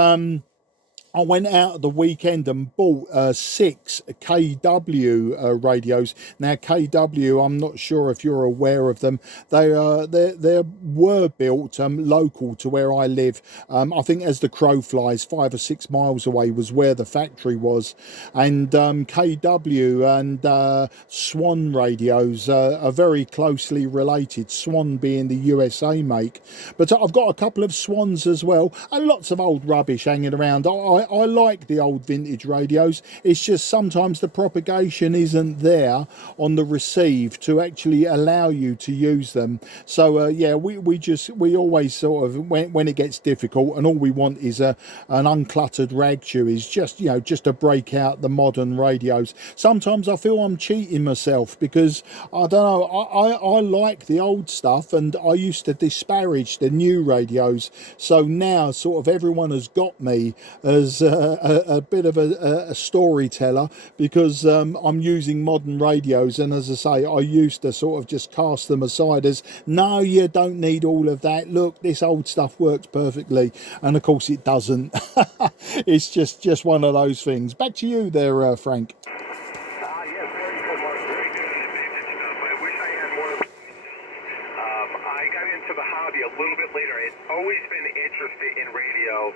I went out at the weekend and bought 6 KW radios. Now KW, I'm not sure if you're aware of them. They were built local to where I live. I think as the crow flies, 5 or 6 miles away was where the factory was. And KW and Swan radios are very closely related, Swan being the USA make. But I've got a couple of Swans as well, and lots of old rubbish hanging around. I like the old vintage radios. It's just sometimes the propagation isn't there on the receive to actually allow you to use them. So yeah, we always sort of, when it gets difficult and all we want is an uncluttered rag chew, is just, you know, just to break out the modern radios. Sometimes I feel I'm cheating myself because I don't know, I like the old stuff and I used to disparage the new radios. So now sort of everyone has got me as a bit of a storyteller, because I'm using modern radios, and as I say, I used to sort of just cast them aside as, no, you don't need all of that, look, this old stuff works perfectly, and of course it doesn't. It's just one of those things. Back to you there, Frank. Yes, very good, Mark. Very good. Vintage stuff. I wish I had more of it. I got into the hobby a little bit later. I'd always been interested in radio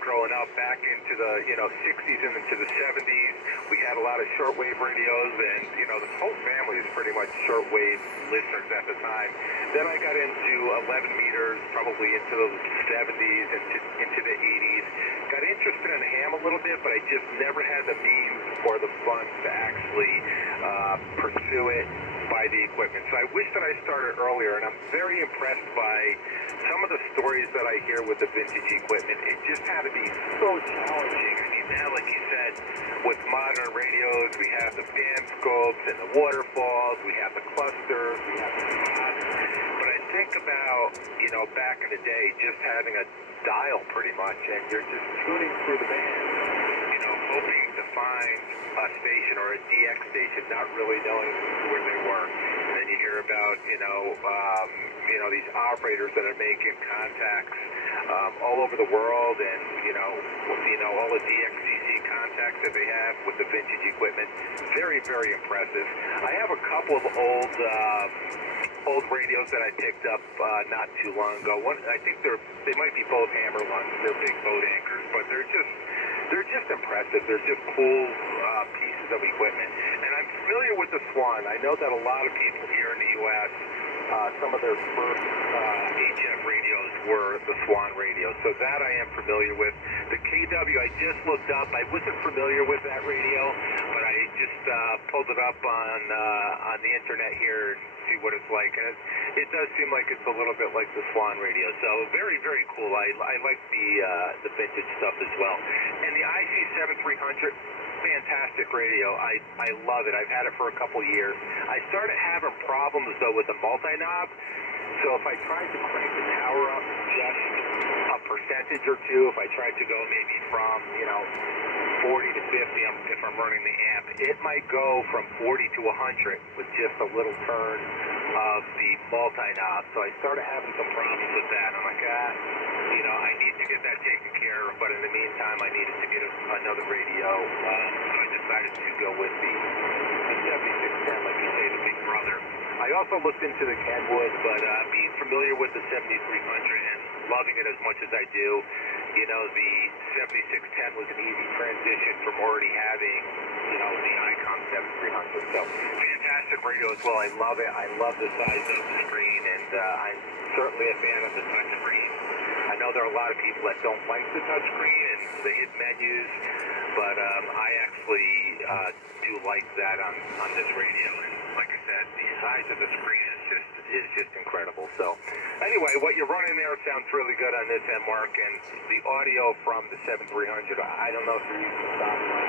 growing up back into the 60s and into the 70s. We had a lot of shortwave radios, and the whole family is pretty much shortwave listeners at the time. Then I got into 11 meters, probably into the 70s and into the 80s. Got interested in ham a little bit, but I just never had the means or the funds to actually pursue it, buy the equipment. So I wish that I started earlier, and I'm very impressed by some of the stories that I hear with the vintage equipment. It just had to be so challenging. I mean, now, like you said, with modern radios, we have the band scopes and the waterfalls, we have the clusters, we have the spots. But I think about, back in the day, just having a dial pretty much, and you're just tuning through the band, hoping to find a station or a DX station, not really knowing where they were. And then you hear about, these operators that are making contacts all over the world, and, all the DXCC contacts that they have with the vintage equipment. Very, very impressive. I have a couple of old radios that I picked up not too long ago. I think they might be both hammer ones. They're big boat anchors, but they're just impressive. They're just cool pieces of equipment. And I'm familiar with the Swan. I know that a lot of people here in the U.S., some of their first HF radios were the Swan radios. So that I am familiar with. The KW I just looked up. I wasn't familiar with that radio, but I just pulled it up on the internet here and see what it's like. And it does seem like it's a little bit like the Swan radio. So very, very cool. I like the vintage stuff as well. And the IC7300, fantastic radio. I love it. I've had it for a couple years. I started having problems, though, with the multi-knob. So if I tried to crank the power up just a percentage or two, if I tried to go maybe from, 40 to 50, if I'm running the amp, it might go from 40 to 100 with just a little turn of the multi-knob. So I started having some problems with that. I'm like, I need to get that taken care of, but in the meantime, I needed to get another radio. So I decided to go with the 7610, like you say, the big brother. I also looked into the Kenwood, but being familiar with the 7300 and loving it as much as I do, the 7610 was an easy transition from already having, the Icon 7300. So fantastic radio as well. I love it. I love the size of the screen, and I'm certainly a fan of the touch screen. I know there are a lot of people that don't like the touch screen and the hidden menus, but I actually do like that on this radio. And like I said, the size of the screen is just incredible. So anyway, what you're running there sounds really good on this end, Mark, and the audio from the 7300, I don't know if you're using the stock mic,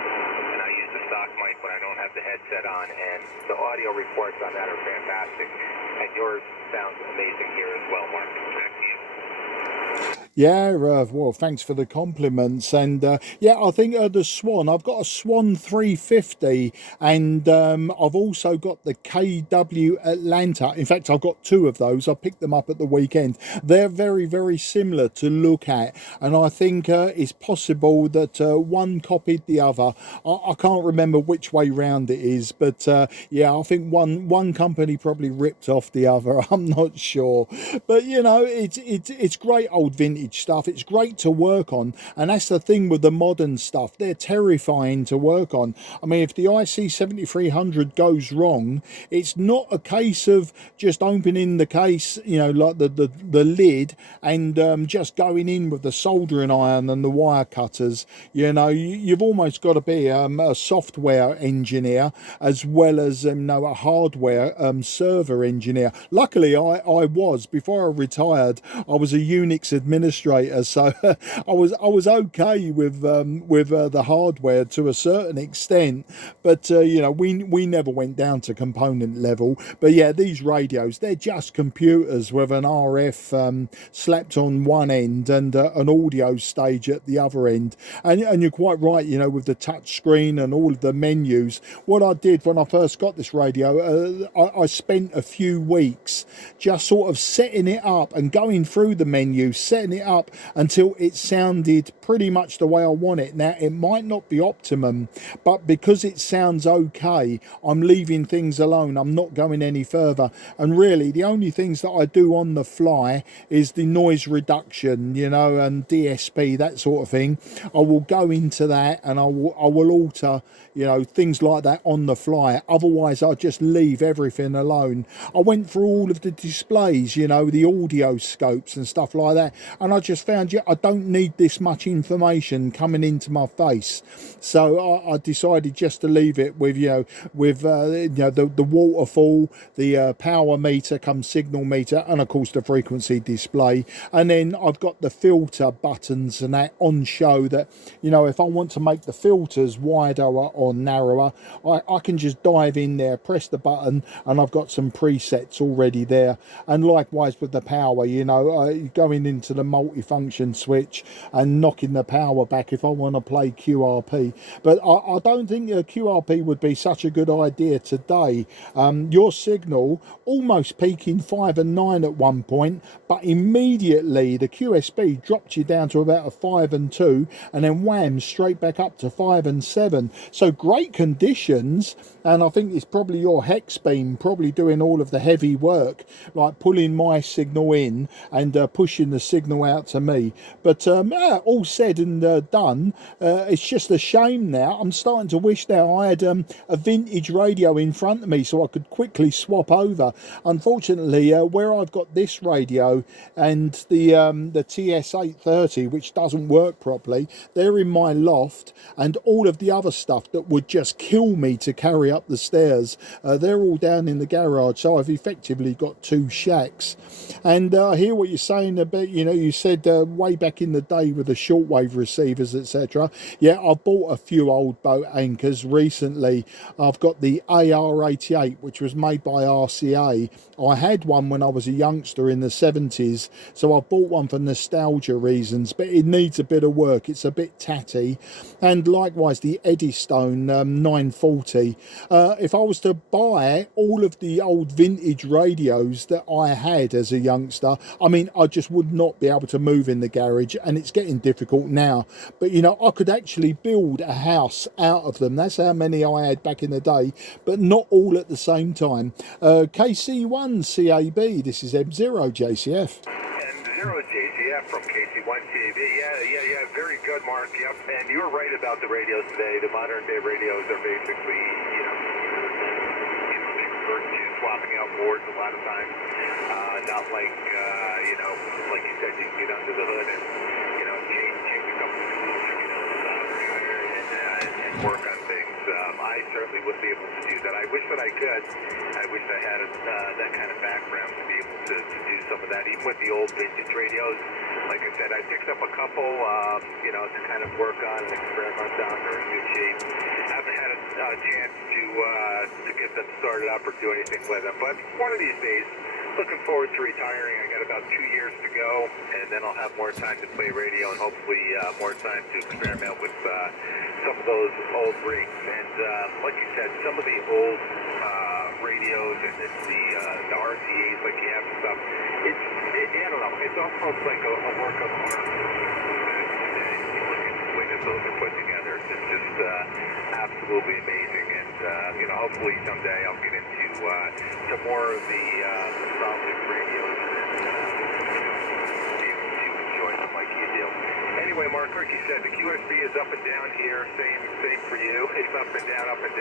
and I use the stock mic when I don't have the headset on, and the audio reports on that are fantastic, and yours sounds amazing here as well, Mark. Back to you. Yeah, well, thanks for the compliments. And yeah, I think the Swan, I've got a Swan 350, and I've also got the KW Atlanta. In fact, I've got two of those. I picked them up at the weekend. They're very, very similar to look at, and I think it's possible that one copied the other. I can't remember which way round it is, but yeah, I think one company probably ripped off the other. I'm not sure, but it's great old vintage stuff. It's great to work on, and that's the thing with the modern stuff. They're terrifying to work on. I mean, if the IC7300 goes wrong, it's not a case of just opening the case, like the lid, and just going in with the soldering iron and the wire cutters. You've almost got to be a software engineer as well as a hardware server engineer. Luckily, I was, before I retired, I was a Unix administrator, so I was okay with the hardware to a certain extent, but we never went down to component level. But yeah, these radios, they're just computers with an RF slapped on one end and an audio stage at the other end, and you're quite right, with the touch screen and all of the menus. What I did when I first got this radio, I spent a few weeks just sort of setting it up and going through the menu, setting it up until it sounded pretty much the way I want it. Now, it might not be optimum, but because it sounds okay, I'm leaving things alone. I'm not going any further. And really, the only things that I do on the fly is the noise reduction, and DSP, that sort of thing. I will go into that, and I will alter, things like that on the fly. Otherwise, I'll just leave everything alone. I went through all of the displays, the audio scopes and stuff like that, and I just found, I don't need this much information coming into my face. So I decided just to leave it with, the waterfall, the power meter come signal meter, and of course the frequency display. And then I've got the filter buttons and that on show that, if I want to make the filters wider or narrower, I can just dive in there, press the button, and I've got some presets already there. And likewise with the power, going into the multifunction switch and knocking the power back if I want to play QRP. But I don't think QRP would be such a good idea today. Your signal almost peaking 5 and 9 at one point, but immediately the QSB dropped you down to about a 5 and 2, and then wham, straight back up to 5 and 7. So great conditions, and I think it's probably your hex beam probably doing all of the heavy work, like pulling my signal in and pushing the signal out to me. But all said and done, it's just a shame now. I'm starting to wish now I had a vintage radio in front of me so I could quickly swap over. Unfortunately, where I've got this radio and the TS830, which doesn't work properly, they're in my loft, and all of the other stuff that would just kill me to carry up the stairs, they're all down in the garage. So I've effectively got two shacks. And I hear what you're saying about, you said way back in the day with the shortwave receivers, etc. Yeah, I've bought a few old boat anchors recently. I've got the AR88, which was made by RCA. I had one when I was a youngster in the 70s, so I bought one for nostalgia reasons, but it needs a bit of work. It's a bit tatty. And likewise the Eddystone 940. If I was to buy all of the old vintage radios that I had as a youngster, I mean, I just would not be able to move in the garage, and it's getting difficult now. But you know, I could actually build a house out of them. That's how many I had back in the day, but not all at the same time. KC1CAB, this is M0JCF. M0JCF from KC1CAB. Yeah, very good, Mark. Yep, and you were right about the radios today. The modern day radios are basically, you know, they revert to swapping out boards a lot of times. Not like, you know, like you said, you can get under the hood and, you know, change a couple of tools, you know, and work on things. I certainly wouldn't be able to do that. I wish that I could. I wish I had that kind of background to be able to do some of that. Even with the old vintage radios, like I said, I picked up a couple, you know, to kind of work on and experiment on. They're in good shape. Haven't had a chance to get them started up or do anything with them. But one of these days, looking forward to retiring. I got about 2 years to go, and then I'll have more time to play radio and hopefully more time to experiment with some of those old rigs. And like you said, some of the old radios and the RTAs like you have and stuff, I don't know, it's almost like a work of art. And you look at the way that those are put together, it's just absolutely amazing. And you know, hopefully someday I'll get into to more of the nostalgic radios and you know, be able to enjoy them like you do. Anyway, Mark, like you said, the QSB is up and down here. Same for you. It's up and down, but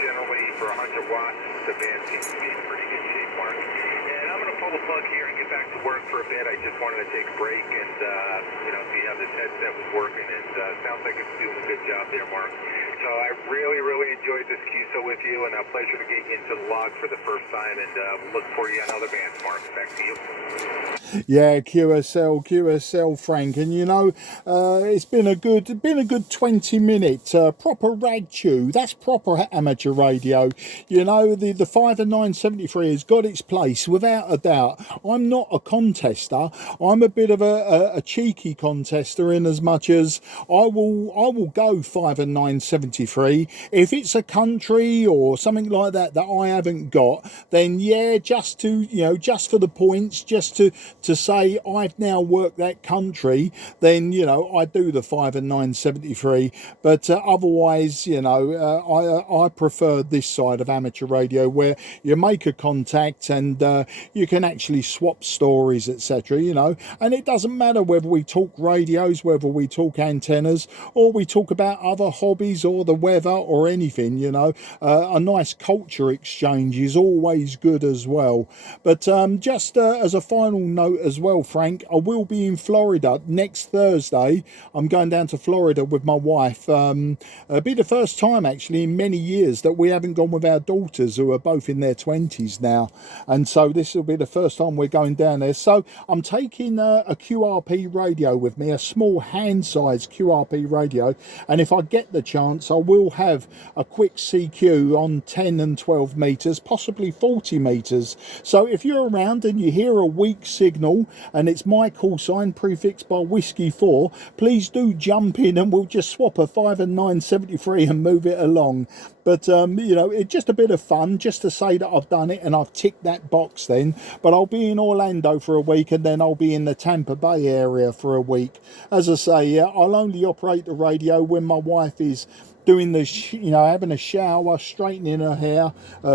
generally for 100 watts, the band seems to be in pretty good shape, Mark. And I'm going to pull the plug here and get back to work for a bit. I just wanted to take a break and you know, see how this headset was working. And sounds like it's doing a good job there, Mark. So I really enjoyed this QSO with you, and a pleasure to get you into the log for the first time, and look for you on other bands, Mark. Back to you. Yeah, QSL Frank, and you know, it's been a good 20 minutes proper rag chew. That's proper amateur radio. You know, the 5 and 973 has got its place without a doubt. I'm not a contester. I'm a bit of a cheeky contester in as much as I will go 5 and 973 if it's a country or something like that I haven't got. Then yeah, just to, you know, just for the points, just to say I've now worked that country, then, you know, I do the 5 and 973. But otherwise, you know, I prefer this side of amateur radio where you make a contact and you can actually swap stories, etc. You know, and it doesn't matter whether we talk radios, whether we talk antennas, or we talk about other hobbies or the weather or anything. You know, a nice culture exchange is always good as well. But just as a final note as well, Frank, I will be in Florida next Thursday. I'm going down to Florida with my wife. It'll be the first time actually in many years that we haven't gone with our daughters, who are both in their 20s now, and so this will be the first time we're going down there. So I'm taking a QRP radio with me, a small hand-sized QRP radio, and if I get the chance I will have a quick CQ on 10 and 12 meters, possibly 40 meters. So if you're around and you hear a weak signal and it's my call sign prefixed by Whiskey 4, please do jump in and we'll just swap a 5 and 973 and move it along. But you know, it's just a bit of fun just to say that I've done it and I've ticked that box then. But I'll be in Orlando for a week, and then I'll be in the Tampa Bay area for a week. As I say, yeah, I'll only operate the radio when my wife is doing the, you know, having a shower, straightening her hair,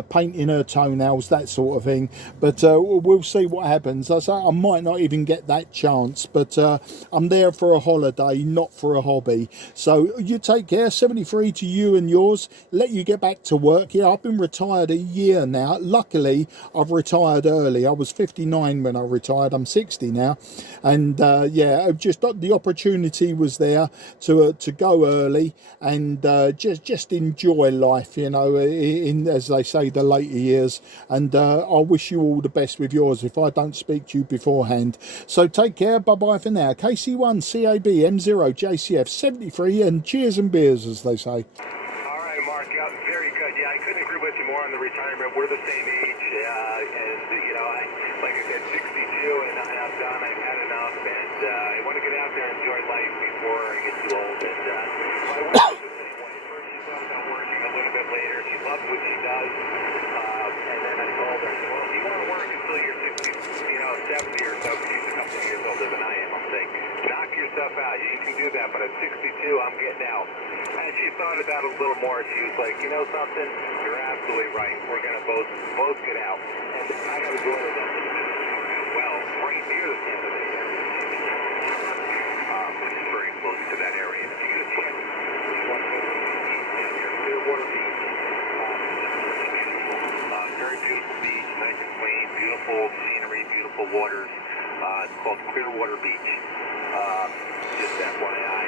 painting her toenails, that sort of thing. But we'll see what happens. I say I might not even get that chance, but I'm there for a holiday, not for a hobby. So you take care. 73 to you and yours. Let you get back to work. Yeah, I've been retired a year now. Luckily, I've retired early. I was 59 when I retired. I'm 60 now, and yeah, just the opportunity was there to go early and just enjoy life, you know, in, as they say, the later years. And I wish you all the best with yours if I don't speak to you beforehand. So take care, bye-bye for now. KC1CAB M0JCF 73, and cheers and beers, as they say. All right, Mark, yeah, very good. Yeah, I couldn't agree with you more on the retirement. We're the same age, and, you know, like I said, 62, and I'm done. I've had enough, and I want to get out there and enjoy life before I get too old. And my wife was the same way. First, she thought about working a little bit later. She loves what she does, and then I told her, well, if you want to work until you're 60, you know, 70 or so, because she's a couple of years older than I am, I'm saying, knock yourself out. You can do that, but at 62, I'm getting out. And she thought about it a little more. She was like, you know something? You're absolutely right. We're going to both get out. And I got to go into that little bit as well, right near the San Jose which is very close to that area. If you get a chance, you want to go to Clearwater Beach. Very beautiful beach, nice and clean, beautiful scenery, beautiful waters. It's called Clearwater Beach. Just FYI.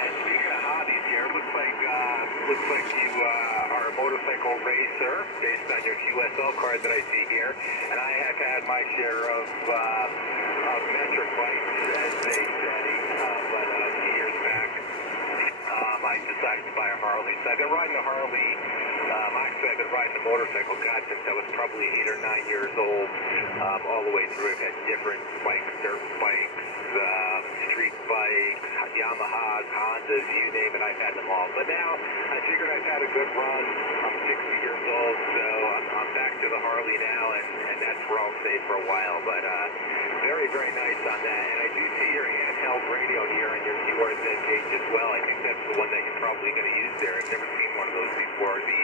And speaking of hobbies here, looks like you are a motorcycle racer based on your QSL card that I see here. And I have had my share of metric bikes, as they say. But a few years back, I decided to buy a Harley. So I've been riding a Harley. Actually, I've been riding a motorcycle, God, since I was probably 8 or 9 years old, all the way through. I've had different bikes, dirt bikes, street bikes, Yamahas, Hondas, you name it, I've had them all. But now, I figured I've had a good run. I'm 60 years old, so I'm back to the Harley now, and that's where I'll stay for a while. But very, very nice on that. And I do see your handheld radio here on your QRZ cage as well. I think that's the one that you're probably going to use there. I've never seen one of those before, the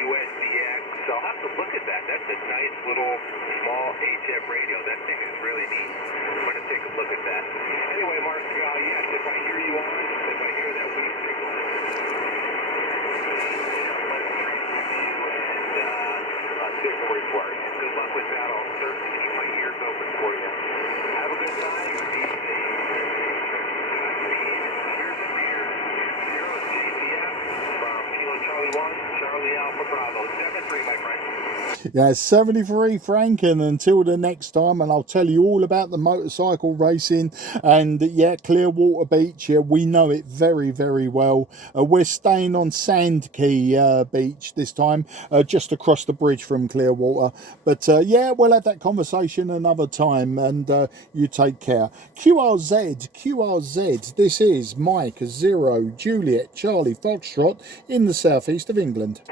USDX. So I'll have to look at that. That's a nice little small HF radio. That thing is really neat. I'm going to take a look at that. Anyway, Mark, yes, if I hear you on, if I hear that weed signal, and signal report. Good luck with that. I'll certainly keep my ears open for you. Have a good time. Be safe. Here's a beer. 0 from Kilo Charlie 1, Charlie Alpha Bravo. 73, my friend. Yeah, 73, Frank, and until the next time, and I'll tell you all about the motorcycle racing. And yeah, Clearwater Beach, yeah, we know it very, very well. We're staying on Sandkey Beach this time, just across the bridge from Clearwater. But yeah, we'll have that conversation another time, and you take care. QRZ, this is Mike 0 Juliet Charlie Foxtrot in the southeast of England.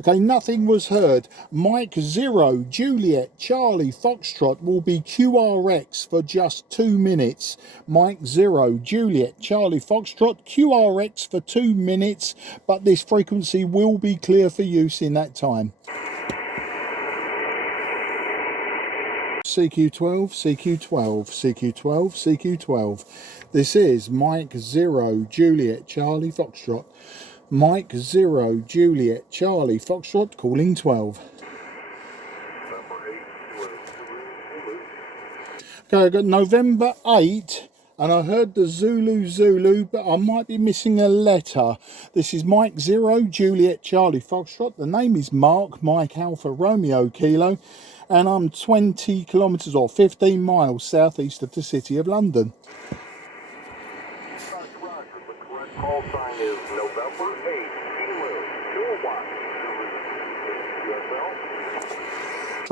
Okay, nothing was heard. Mike 0 Juliet Charlie Foxtrot will be QRX for just 2 minutes. Mike 0 Juliet Charlie Foxtrot, QRX for 2 minutes, but this frequency will be clear for use in that time. CQ12, CQ12, CQ12, CQ12. This is Mike 0 Juliet Charlie Foxtrot. Mike 0 Juliet Charlie Foxtrot calling 12. Okay, I got November 8, and I heard the Zulu, but I might be missing a letter. This is Mike 0 Juliet Charlie Foxtrot. The name is Mark, Mike Alpha Romeo Kilo, and I'm 20 kilometres or 15 miles southeast of the city of London. Roger, the correct call sign is November 8, Kilo, 2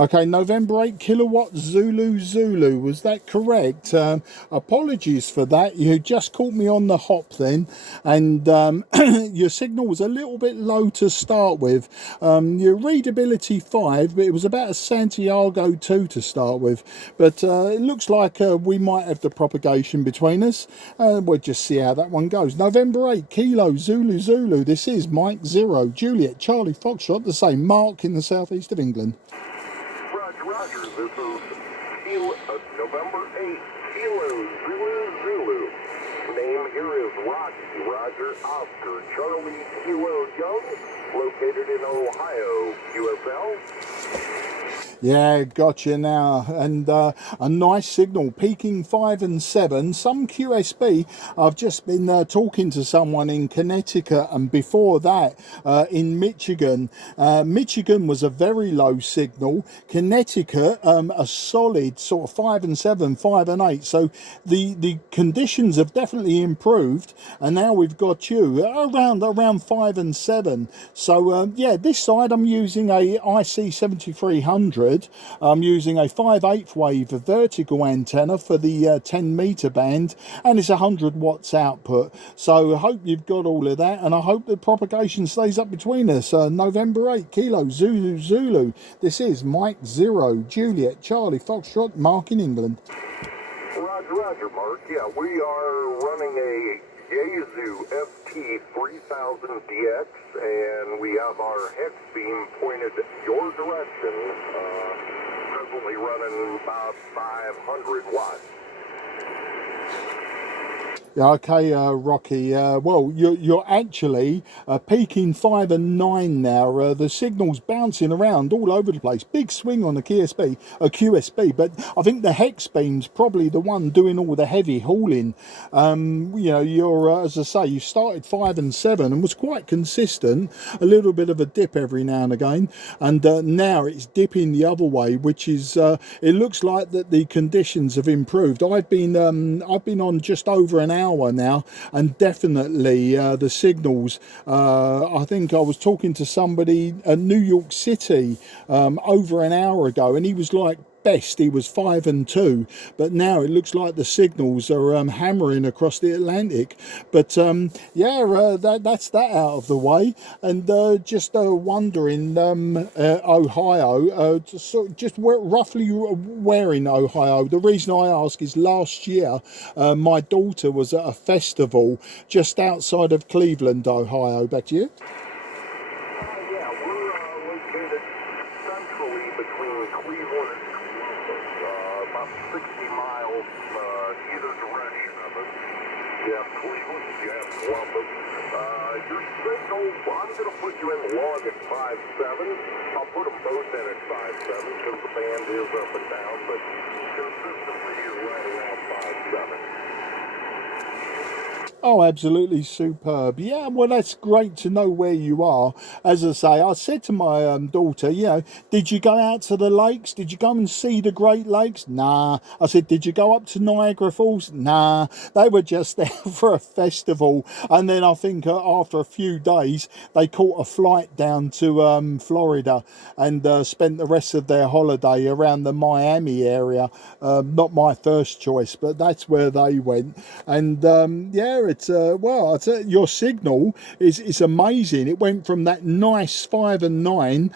Okay, November 8 kilowatt Zulu. Was that correct? Apologies for that. You just caught me on the hop then, and your signal was a little bit low to start with. Your readability 5, but it was about a Santiago 2 to start with. But it looks like we might have the propagation between us. We'll just see how that one goes. November 8 Kilo Zulu. This is Mike 0 Juliet Charlie Foxtrot, the same Mark in the southeast of England. Roger, this is November 8, Kilo Zulu. Name here is Rocky, Roger, Oscar, Charlie, Kilo John, located in Ohio, QSL. Yeah, gotcha now. And a nice signal, peaking 5 and 7. Some QSB, I've just been talking to someone in Connecticut, and before that in Michigan. Michigan was a very low signal. Connecticut, a solid sort of 5 and 7, 5 and 8. So the conditions have definitely improved, and now we've got you around 5 and 7. So yeah, this side I'm using a IC-7300. I'm using a 5/8 wave vertical antenna for the 10 meter band, and it's 100 watts output. So I hope you've got all of that, and I hope the propagation stays up between us. November 8 Kilo Zulu Zulu. This is Mike 0 Juliet Charlie Foxtrot Mark in England. Roger, Roger, Mark. Yeah, we are running a Yaesu FT3000DX, and we have our hex beam pointed your direction, presently running about 500 watts. Yeah, okay, Rocky. Well, you're actually peaking 5 and 9 now. The signal's bouncing around all over the place. Big swing on the QSB, but I think the hex beam's probably the one doing all the heavy hauling. You know, you're as I say, you started 5 and 7 and was quite consistent. A little bit of a dip every now and again, and now it's dipping the other way, which is it looks like that the conditions have improved. I've been on just over an hour now, and definitely the signals, I think I was talking to somebody in New York City over an hour ago, and he was like, best he was 5 and 2, but now it looks like the signals are hammering across the Atlantic. But yeah, that's that out of the way, and just wondering, Ohio, roughly where in Ohio. The reason I ask is last year my daughter was at a festival just outside of Cleveland, Ohio. Back to you. Yeah, we're located centrally between Cleveland and Columbus, about 60 miles either direction of us. You have Cleveland, you have Columbus. Your signal, I'm going to put you in log at 5.7. I'll put them both in at 5.7 because the band is up and down, but consistently you're right around 5.7. Oh, absolutely superb. Yeah, well, that's great to know where you are. As I say, I said to my daughter, you know, did you go out to the lakes? Did you go and see the Great Lakes? Nah. I said, did you go up to Niagara Falls? Nah. They were just there for a festival. And then I think after a few days, they caught a flight down to Florida and spent the rest of their holiday around the Miami area. Not my first choice, but that's where they went. And yeah, it's well, I'd say your signal is amazing. It went from that nice 5 and 9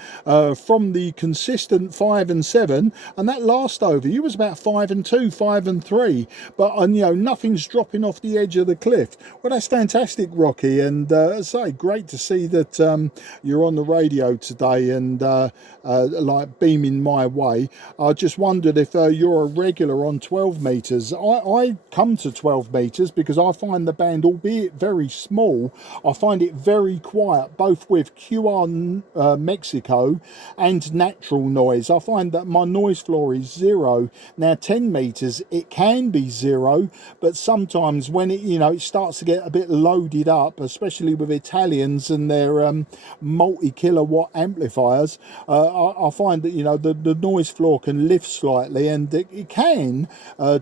from the consistent 5 and 7, and that last over you was about 5 and 2, 5 and 3, but you know, nothing's dropping off the edge of the cliff. Well, that's fantastic, Rocky, and as I say, great to see that you're on the radio today and like beaming my way. I just wondered if you're a regular on 12 meters. I come to 12 meters because I find the band, albeit very small, I find it very quiet, both with QR Mexico and natural noise. I find that my noise floor is 0. Now 10 meters, it can be 0, but sometimes when it, you know, it starts to get a bit loaded up, especially with Italians and their multi-kilowatt amplifiers, I find that, you know, the noise floor can lift slightly, and it can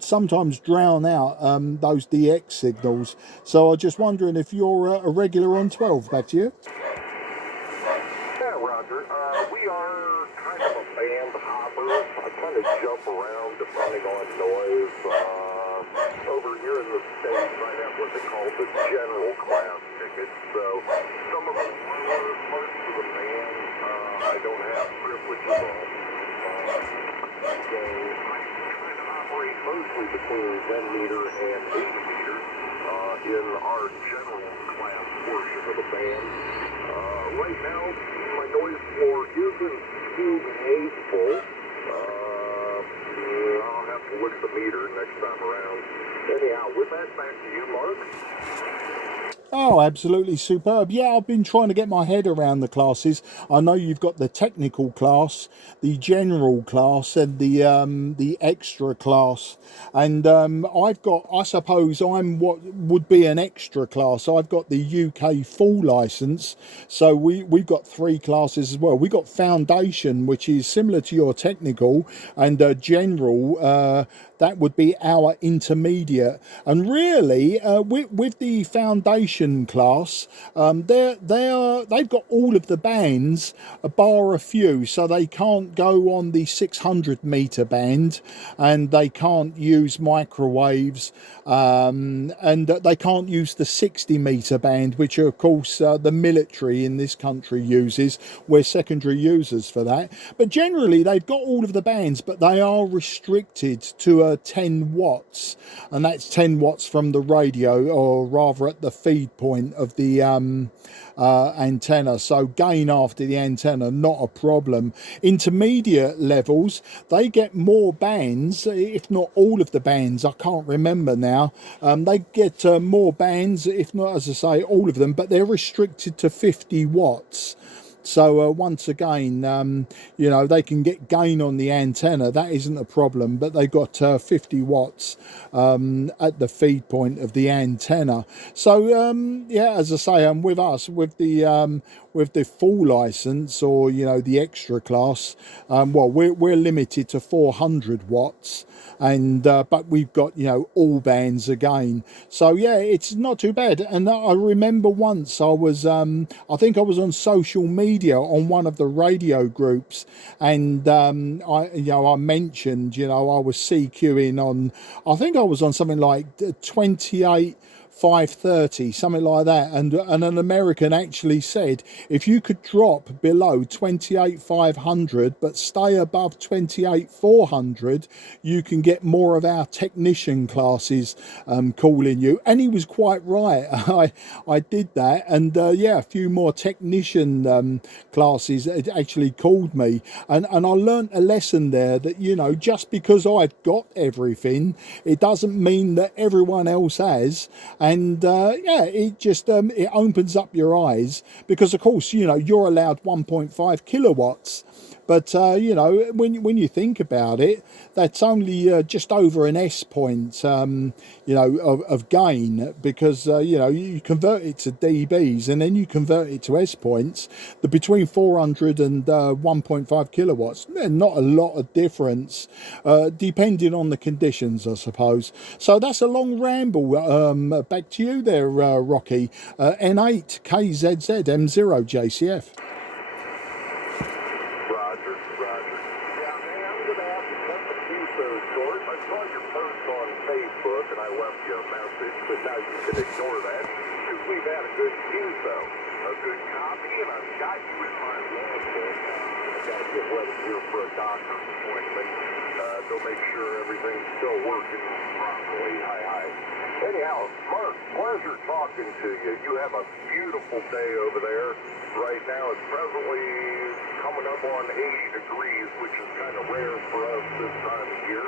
sometimes drown out those DX signals. So I'm just wondering if you're a regular on 12. Back to you. Yeah, Roger. We are kind of a band hopper. I kind of jump around depending on noise. Over here in the States, I have what they call the general class tickets. So some of the lower parts of the band, I don't have privileges on. So I kind of operate mostly between 10 meter and 8 meter in our general class portion of the band. Right now, my noise floor isn't too hateful. I'll have to look at the meter next time around. Anyhow, with that, back to you, Mark. Oh, absolutely superb. Yeah, I've been trying to get my head around the classes. I know you've got the technical class, the general class, and the extra class. And I've got, I suppose I'm what would be an extra class. I've got the UK full license. So we've got 3 classes as well. We've got foundation, which is similar to your technical, and general, that would be our intermediate. And really, with the foundation class, they've got all of the bands, bar a few, so they can't go on the 600 meter band, and they can't use microwaves, and they can't use the 60 meter band, which of course the military in this country uses. We're secondary users for that. But generally, they've got all of the bands, but they are restricted to 10 watts, and that's 10 watts from the radio, or rather at the feed point of the antenna. So gain after the antenna, not a problem. Intermediate levels, they get more bands, if not all of the bands. I can't remember now. They get more bands, if not, as I say, all of them, but they're restricted to 50 watts. So once again, you know, they can get gain on the antenna. That isn't a problem, but they've got 50 watts at the feed point of the antenna. So yeah, as I say, with us, with the full license, or you know, the extra class, well, we're limited to 400 watts. And but we've got, you know, all bands again. So yeah, it's not too bad. And I remember once I was I think I was on social media on one of the radio groups, and I mentioned, you know, I was CQing on, I think I was on something like 28,530, something like that, and an American actually said, if you could drop below 28,500 but stay above 28,400, you can get more of our technician classes calling you. And he was quite right. I did that, and yeah, a few more technician classes actually called me, and I learnt a lesson there, that, you know, just because I've got everything, it doesn't mean that everyone else has. And yeah, it just it opens up your eyes, because of course, you know, you're allowed 1.5 kilowatts, but you know, when you think about it, that's only just over an S point, you know, of gain, because you know, you convert it to dBs and then you convert it to S points. The between 400 and 1.5 kilowatts, not a lot of difference, depending on the conditions, I suppose. So that's a long ramble. Back to you there, Rocky. N8KZZ M0JCF. Roger. Yeah, man, I'm going to have to cut the piece so short. I saw your post on Facebook, and I left you a message, but now you can ignore that, because we've had a good QSO, a good copy, and I've got you in my logbook. I've got to get ready here for a doctor's appointment. Go make sure everything's still working properly. Hi. Anyhow, Mark, pleasure talking to you. You have a beautiful day over there. Right now, it's presently coming up on 80 degrees, which is kind of rare for us this time of year.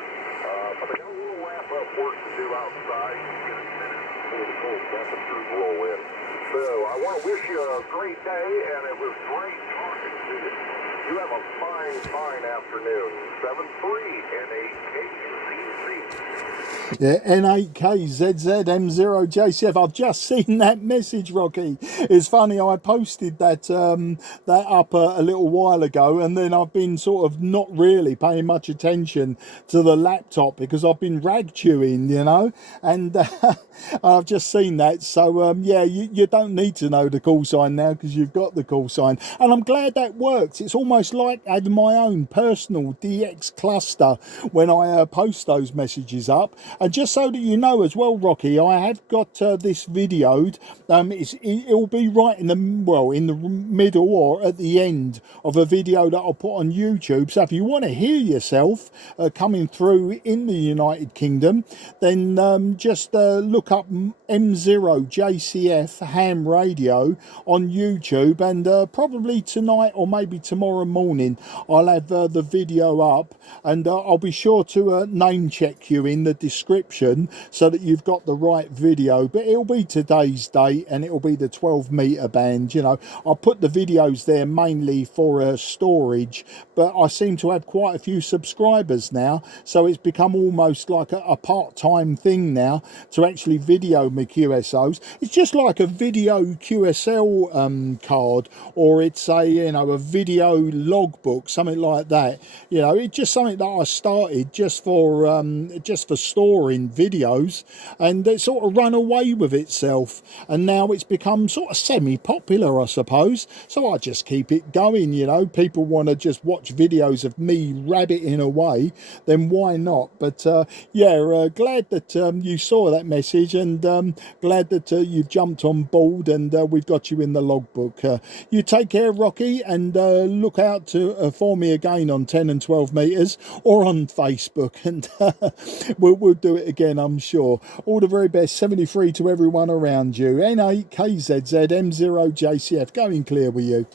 But I got a little wrap-up work to do outside to get a minute before the cold temperatures roll in. So I want to wish you a great day, and it was great talking to you. You have a fine afternoon. 7-3 N8KZZ. Yeah, N8KZZ M0JCF. I've just seen that message, Rocky. It's funny, I posted that that up a little while ago, and then I've been sort of not really paying much attention to the laptop because I've been rag chewing, you know, and I've just seen that. So yeah, you don't need to know the call sign now, because you've got the call sign, and I'm glad that works. It's almost like having my own personal DX cluster when I post those messages up. And just so that you know as well, Rocky, I have got this videoed. It'll be right in the middle or at the end of a video that I'll put on YouTube. So if you want to hear yourself coming through in the United Kingdom, then just look up M0JCF ham radio on YouTube, and probably tonight or maybe tomorrow morning I'll have the video up, and I'll be sure to name check you in in the description so that you've got the right video, but it'll be today's date and it'll be the 12-meter band. You know, I put the videos there mainly for storage, but I seem to have quite a few subscribers now, so it's become almost like a part-time thing now to actually video my QSOs. It's just like a video QSL card, or it's a, you know, a video logbook, something like that. You know, it's just something that I started just for storing videos, and it sort of run away with itself, and now it's become sort of semi-popular, I suppose. So I just keep it going. You know, people want to just watch videos of me rabbiting away, then why not? But yeah, glad that you saw that message, and glad that you've jumped on board, and we've got you in the logbook. You take care, Rocky, and look out for me again on 10 and 12 meters or on Facebook, and we'll do it again, I'm sure. All the very best. 73 to everyone around you. N8KZZ M0JCF, going clear with you.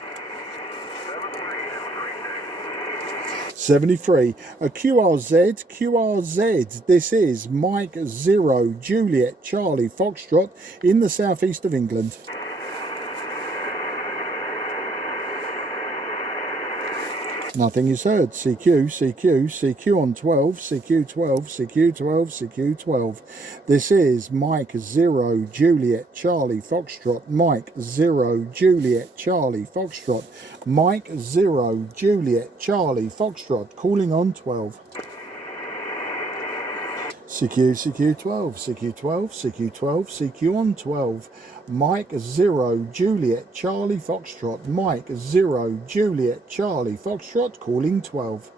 73, a QRZ, this is Mike 0 Juliet Charlie Foxtrot in the southeast of England. Nothing is heard. CQ on 12, CQ12. This is Mike 0 Juliet Charlie Foxtrot, Mike 0 Juliet Charlie Foxtrot, Mike 0 Juliet Charlie Foxtrot, calling on 12. CQ12 on 12, Mike 0 Juliet Charlie Foxtrot, Mike 0 Juliet Charlie Foxtrot, calling 12.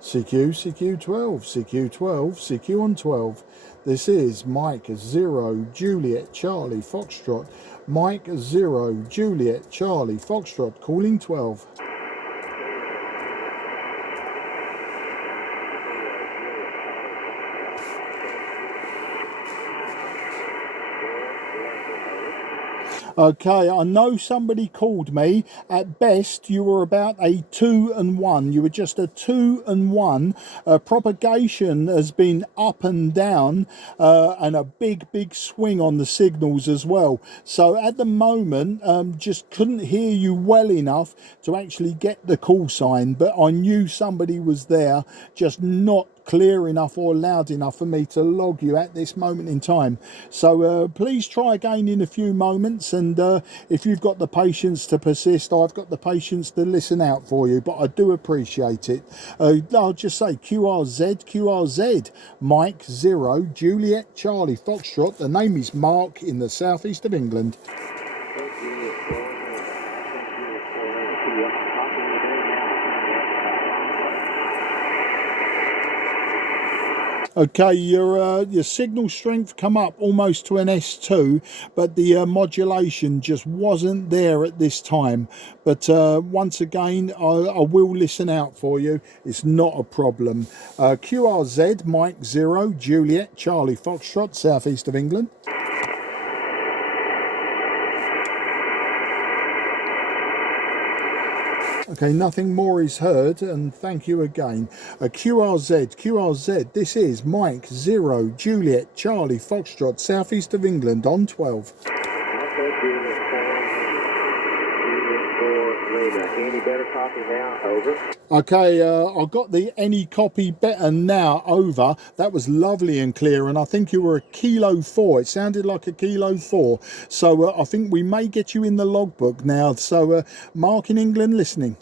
CQ12 on 12, this is Mike 0 Juliet Charlie Foxtrot, Mike 0 Juliet Charlie Foxtrot, calling 12. Okay, I know somebody called me. At best, you were about a 2 and 1. You were just a 2 and 1. Propagation has been up and down, and a big swing on the signals as well. So at the moment, just couldn't hear you well enough to actually get the call sign. But I knew somebody was there, just not clear enough or loud enough for me to log you at this moment in time. So please try again in a few moments, and if you've got the patience to persist, I've got the patience to listen out for you, but I do appreciate it. I'll just say QRZ, Mike 0 Juliet Charlie Foxtrot. The name is Mark in the southeast of England. Okay, your signal strength come up almost to an S2, but the modulation just wasn't there at this time. But once again, I will listen out for you. It's not a problem. QRZ, Mike 0 Juliet Charlie Foxtrot, southeast of England. Okay, nothing more is heard, and thank you again. QRZ, this is Mike 0 Juliet Charlie Foxtrot, southeast of England on 12. Any better copy now? Over. Okay, I got the any copy better now. Over. That was lovely and clear, and I think you were a kilo 4. It sounded like a kilo 4. So I think we may get you in the logbook now. So Mark in England listening.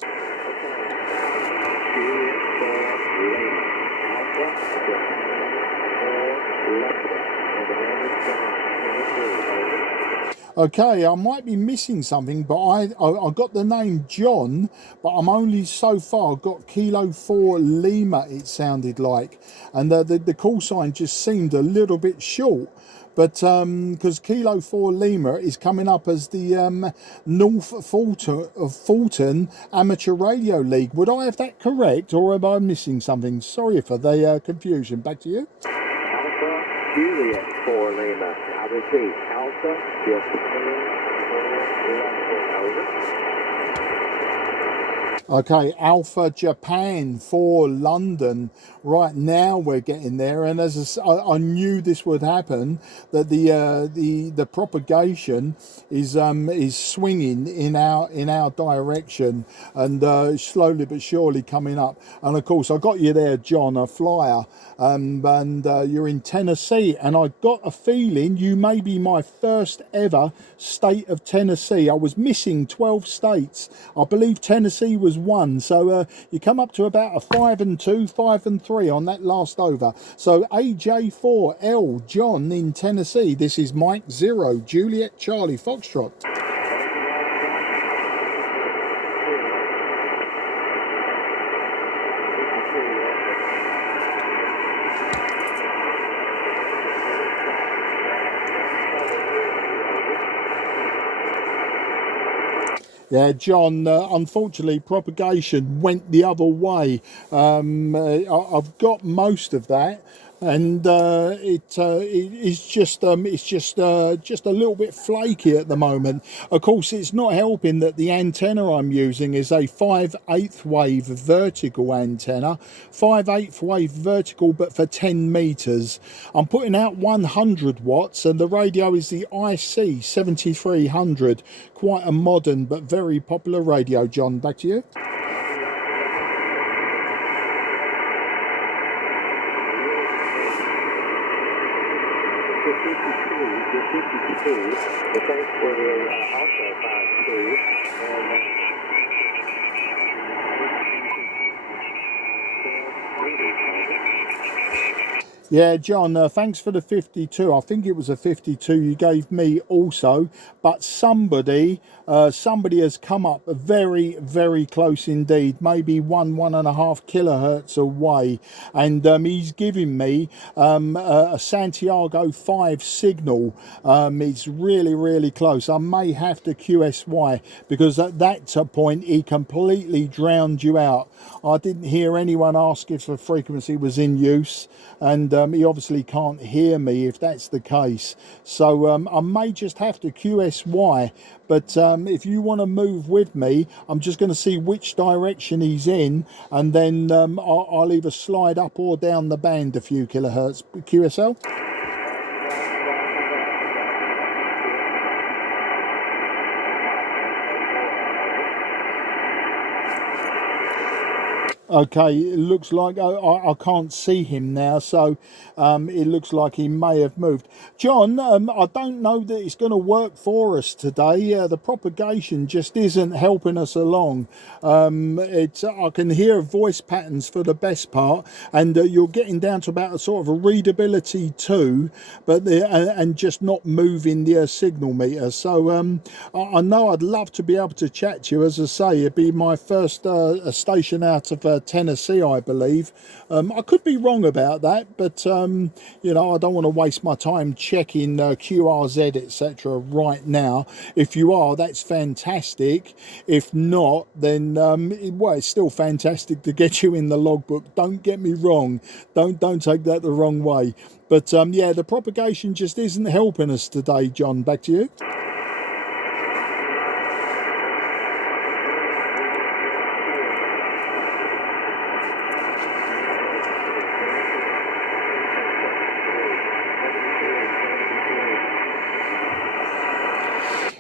Okay, I might be missing something, but I got the name John, but I'm only so far got Kilo 4 Lima, it sounded like, and the call sign just seemed a little bit short. But because Kilo 4 Lima is coming up as the North Fulton Amateur Radio League. Would I have that correct, or am I missing something? Sorry for the confusion. Back to you. Alpha Juliet 4 Lima. I repeat, Alpha Juliet 4 Lima. Over. Okay, Alpha Japan for London. Right now we're getting there, and I knew this would happen. That the propagation is swinging in our direction, and slowly but surely coming up. And of course, I got you there, John, a flyer, and you're in Tennessee, and I got a feeling you may be my first ever state of Tennessee. I was missing 12 states. I believe Tennessee was one, so you come up to about a 5 and 2, 5 and 3 on that last over. So AJ4L John in Tennessee. This is Mike 0 Juliet Charlie Foxtrot. Yeah, John, unfortunately, propagation went the other way. I've got most of that, and it's just a little bit flaky at the moment. Of course, it's not helping that the antenna I'm using is a 5/8 wave vertical antenna, 5/8 wave vertical, but for 10 meters. I'm putting out 100 watts, and the radio is the IC-7300. Quite a modern but very popular radio. John, back to you. The thanks for the also 5-2 and Yeah, John, thanks for the 52. I think it was a 52 you gave me also, but somebody has come up very, very close indeed, maybe 1.5 kilohertz away, and he's giving me a Santiago 5 signal. It's really, really close. I may have to QSY, because at that point he completely drowned you out. I didn't hear anyone ask if the frequency was in use, and he obviously can't hear me if that's the case. So I may just have to QSY, but if you want to move with me, I'm just going to see which direction he's in, and then I'll either slide up or down the band a few kilohertz. QSL? Okay, it looks like I can't see him now, so it looks like he may have moved. John, I don't know that it's going to work for us today. The propagation just isn't helping us along. I can hear voice patterns for the best part, and you're getting down to about a sort of a readability 2, but and just not moving the signal meter. So I know I'd love to be able to chat to you. As I say, it'd be my first station out of Tennessee, I believe. I could be wrong about that, but you know, I don't want to waste my time checking QRZ etc. right now. If you are, that's fantastic. If not, then well, it's still fantastic to get you in the logbook. Don't get me wrong. Don't take that the wrong way. But yeah, the propagation just isn't helping us today, John. Back to you.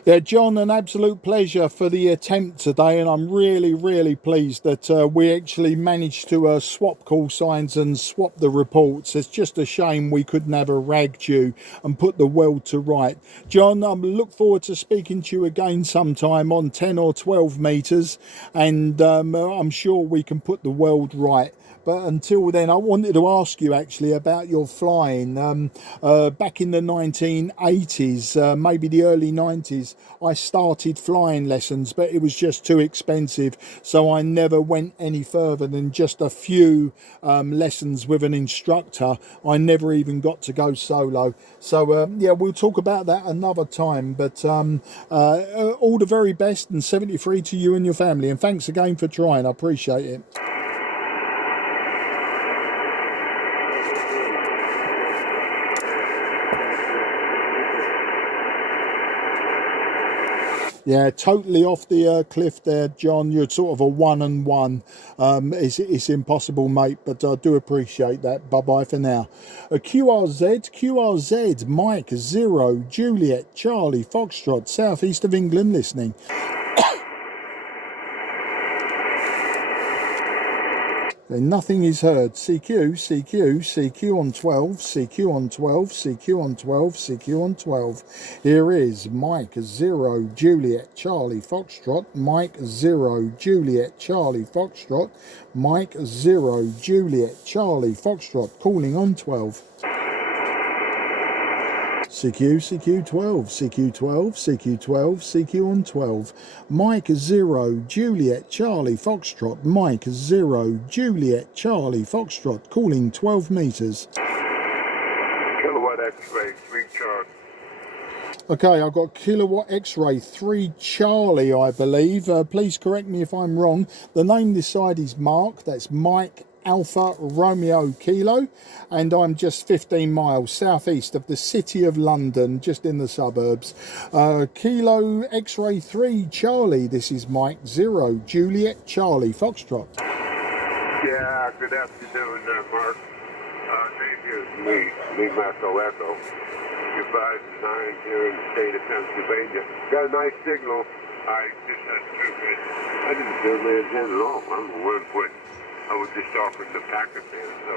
Yeah, John, an absolute pleasure for the attempt today, and I'm really, really pleased that we actually managed to swap call signs and swap the reports. It's just a shame we couldn't have a ragchew and put the world to right. John, I look forward to speaking to you again sometime on 10 or 12 meters, and I'm sure we can put the world right. But until then, I wanted to ask you actually about your flying. Back in the 1980s, maybe the early 90s, I started flying lessons, but it was just too expensive. So I never went any further than just a few lessons with an instructor. I never even got to go solo. So yeah, we'll talk about that another time. But all the very best, and 73 to you and your family. And thanks again for trying. I appreciate it. Yeah, totally off the cliff there, John. You're sort of a 1-on-1. It's impossible, mate, but I do appreciate that. Bye-bye for now. QRZ, Mike, 0, Juliet, Charlie, Foxtrot, southeast of England, listening. Then nothing is heard. CQ on 12, CQ on 12, CQ on 12, CQ on 12. Here is Mike 0, Juliet, Charlie, Foxtrot, Mike 0, Juliet, Charlie, Foxtrot, Mike 0, Juliet, Charlie, Foxtrot, calling on 12. CQ12, CQ on 12. Mike 0, Juliet, Charlie, Foxtrot, Mike 0, Juliet, Charlie, Foxtrot, calling 12 meters. Kilowatt X-ray, 3 Charlie. Okay, I've got Kilowatt X-ray 3 Charlie, I believe. Please correct me if I'm wrong. The name this side is Mark. That's Mike Alpha Romeo Kilo, and I'm just 15 miles southeast of the city of London, just in the suburbs. Kilo X-ray 3 Charlie, this is Mike 0, Juliet, Charlie, Foxtrot. Yeah, good afternoon, Mark. Name is Lee Marco Echo. You're 5-9 here in the state of Pennsylvania. Got a nice signal. I just had two minutes. I didn't feel the antenna at all. I'm a 1 foot. I was just offering the packet there, so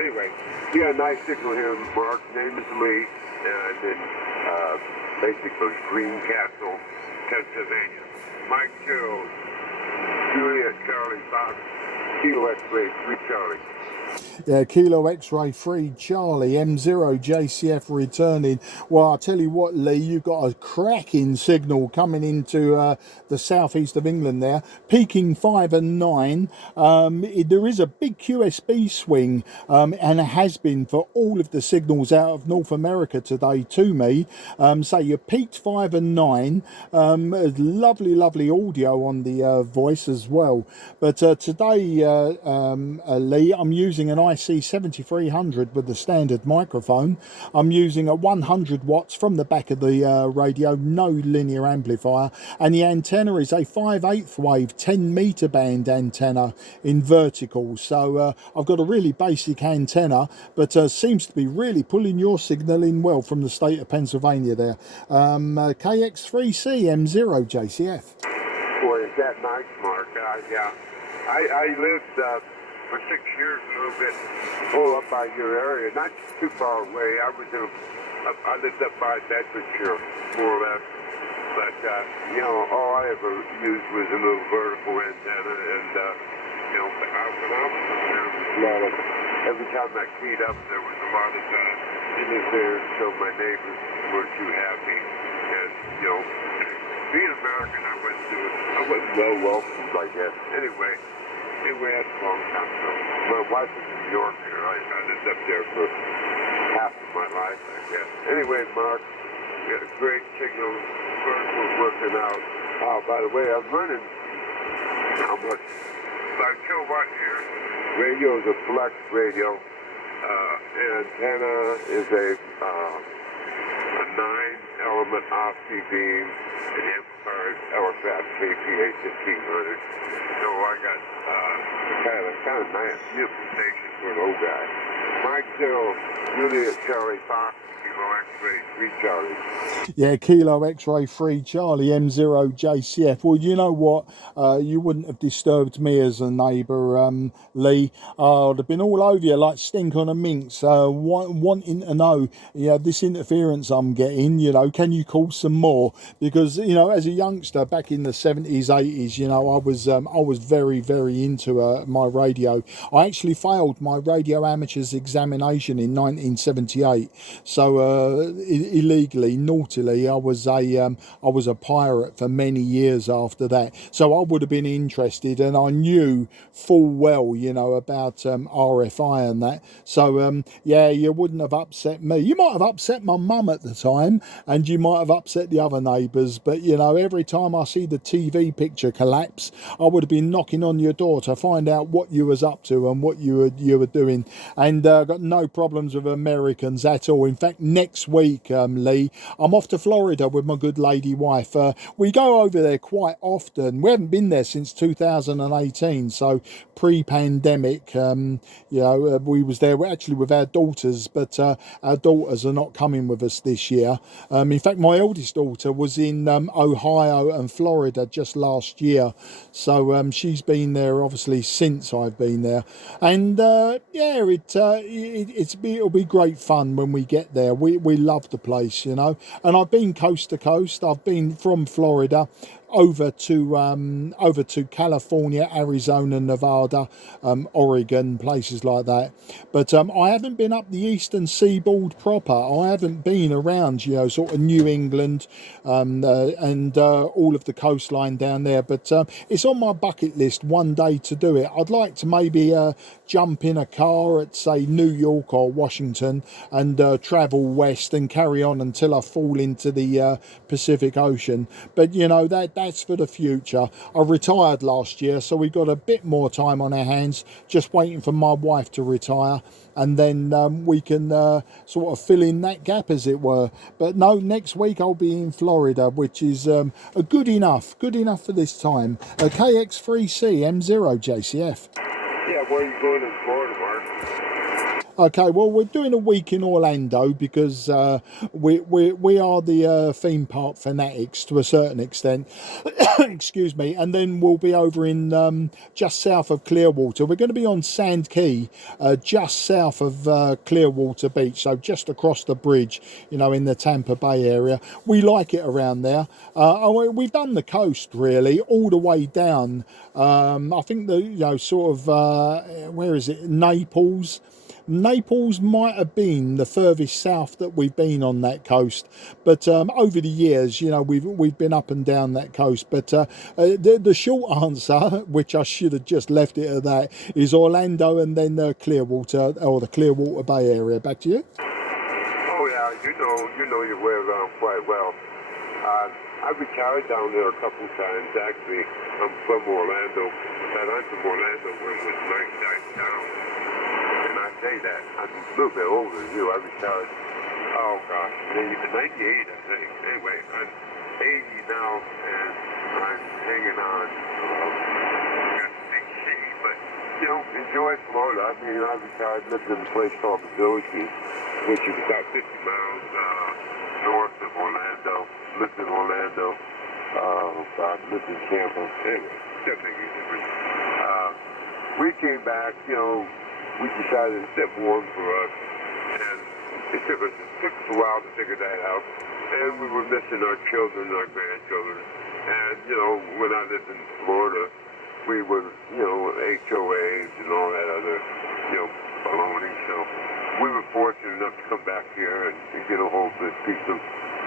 anyway, you got a nice signal here, Mark. Name is Lee, and in basically Greencastle, Pennsylvania. Mike 2, Juliet, Charlie, Fox, Kilo X-ray 3 Charlie. Yeah, Kilo X-ray 3 Charlie, M0 JCF returning. Well, I'll tell you what, Lee, you've got a cracking signal coming into the southeast of England there, peaking 5 and 9. There is a big QSB swing, and it has been for all of the signals out of North America today to me. So you peaked 5 and 9. Lovely audio on the voice as well. But today, Lee, I'm using an IC-7300 with the standard microphone. I'm using a 100 watts from the back of the radio, no linear amplifier, and the antenna is a 5/8 wave 10 meter band antenna in vertical. So I've got a really basic antenna, but seems to be really pulling your signal in well from the state of Pennsylvania there. KX3C M0 JCF. Boy, is that nice, Mark. Yeah. I lived for 6 years a little bit up by your area, not too far away. I lived up by Bedfordshire, more or less. But, all I ever used was a little vertical antenna, and, when I was around, every time I keyed up, there was a lot of interference, so my neighbors weren't too happy. And, being American, I wasn't well welcomed, I guess. Anyway, that's a long time ago. My wife is in New York here. I lived up there for half of my life, I guess. Anyway, Mark, we had a great signal. We're working out. Oh, by the way, I'm running how much? About a kilowatt here. Radio is a flex radio. Antenna is a 9-element opti beam. And the amplifier is LFF KC812m. So I got kind of nice station for an old guy. Mike 0, Juliet, Charlie, Fox, Kilo X-ray 3 Charlie. Yeah, Kilo X-ray 3 Charlie, M0 JCF. Well, you know what? You wouldn't have disturbed me as a neighbour, Lee. I'd have been all over you like stink on a minx, wanting to know, this interference I'm getting, can you call some more? Because, as a youngster back in the 70s, 80s, I was very, very into my radio. I actually failed my radio amateur's examination in 1978. So illegally, naughtily, I was a pirate for many years after that. So I would have been interested, and I knew full well, about RFI and that. So you wouldn't have upset me. You might have upset my mum at the time, and you might have upset the other neighbours. But every time I see the TV picture collapse, I would have been knocking on your door to find out what you was up to and what you were doing. And got no problems with Americans at all. In fact, next week, Lee. I'm off to Florida with my good lady wife. We go over there quite often. We haven't been there since 2018, so pre-pandemic. We was there actually with our daughters, but our daughters are not coming with us this year. In fact, my eldest daughter was in Ohio and Florida just last year, so she's been there obviously since I've been there, and it'll be great fun when we get there. We love the place, you know, and I've been coast to coast. I've been from Florida over to California, Arizona, Nevada, Oregon, places like that. But I haven't been up the eastern seaboard proper. I haven't been around, you know, sort of New England and all of the coastline down there. But it's on my bucket list one day to do it. I'd like to maybe jump in a car at, say, New York or Washington and travel west and carry on until I fall into the Pacific Ocean. But, you know, that's for the future. I retired last year, so we've got a bit more time on our hands, just waiting for my wife to retire, and then we can sort of fill in that gap, as it were. But no, next week I'll be in Florida, which is good enough for this time. KX3C M0 JCF. Yeah, where are you going in Florida, Mark? Okay, well, we're doing a week in Orlando because we are the theme park fanatics to a certain extent. Excuse me. And then we'll be over in just south of Clearwater. We're going to be on Sand Key, just south of Clearwater Beach, so just across the bridge, you know, in the Tampa Bay area. We like it around there. We've done the coast really all the way down. I think sort of where is it? Naples might have been the furthest south that we've been on that coast, but over the years, you know, we've been up and down that coast. But the short answer, which I should have just left it at that, is Orlando and then Clearwater, or the Clearwater Bay area. Back to you. Oh yeah, you know your way around quite well. I retired down there a couple times actually. I'm from Orlando, but I'm from Orlando when it was nice down. I say that, I'm a little bit older than you. I retired, oh gosh, maybe 98, I think. Anyway, I'm 80 now, and I'm hanging on. Got to take shade, but, you know, enjoy Florida. I mean, I retired, lived in a place called the Village, which is about 50 miles north of Orlando. Lived in Orlando. Lived in Tampa. Anyway, that thing is different. We came back, you know, we decided it's a bit warm for us, and it took us a while to figure that out, and we were missing our children, our grandchildren, and, you know, when I lived in Florida, we were, you know, HOAs and all that other, you know, baloney, so we were fortunate enough to come back here and get a hold of this piece of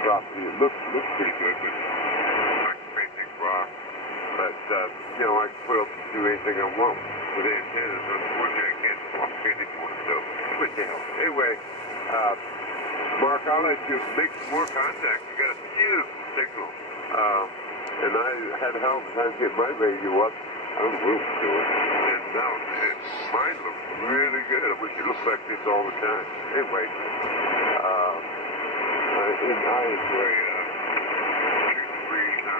property. It looks pretty good, but like a basic rock, but, you know, I can put up and do anything I want with antennas. Unfortunately, I can't talk anymore, so what the hell. Anyway, Mark, I'll let you make some more contact. You got a beautiful signal, and I had a hell of a time getting my radio up. I don't know what to do it, and now mine looks really good. I wish it looked like this all the time. Anyway, I enjoy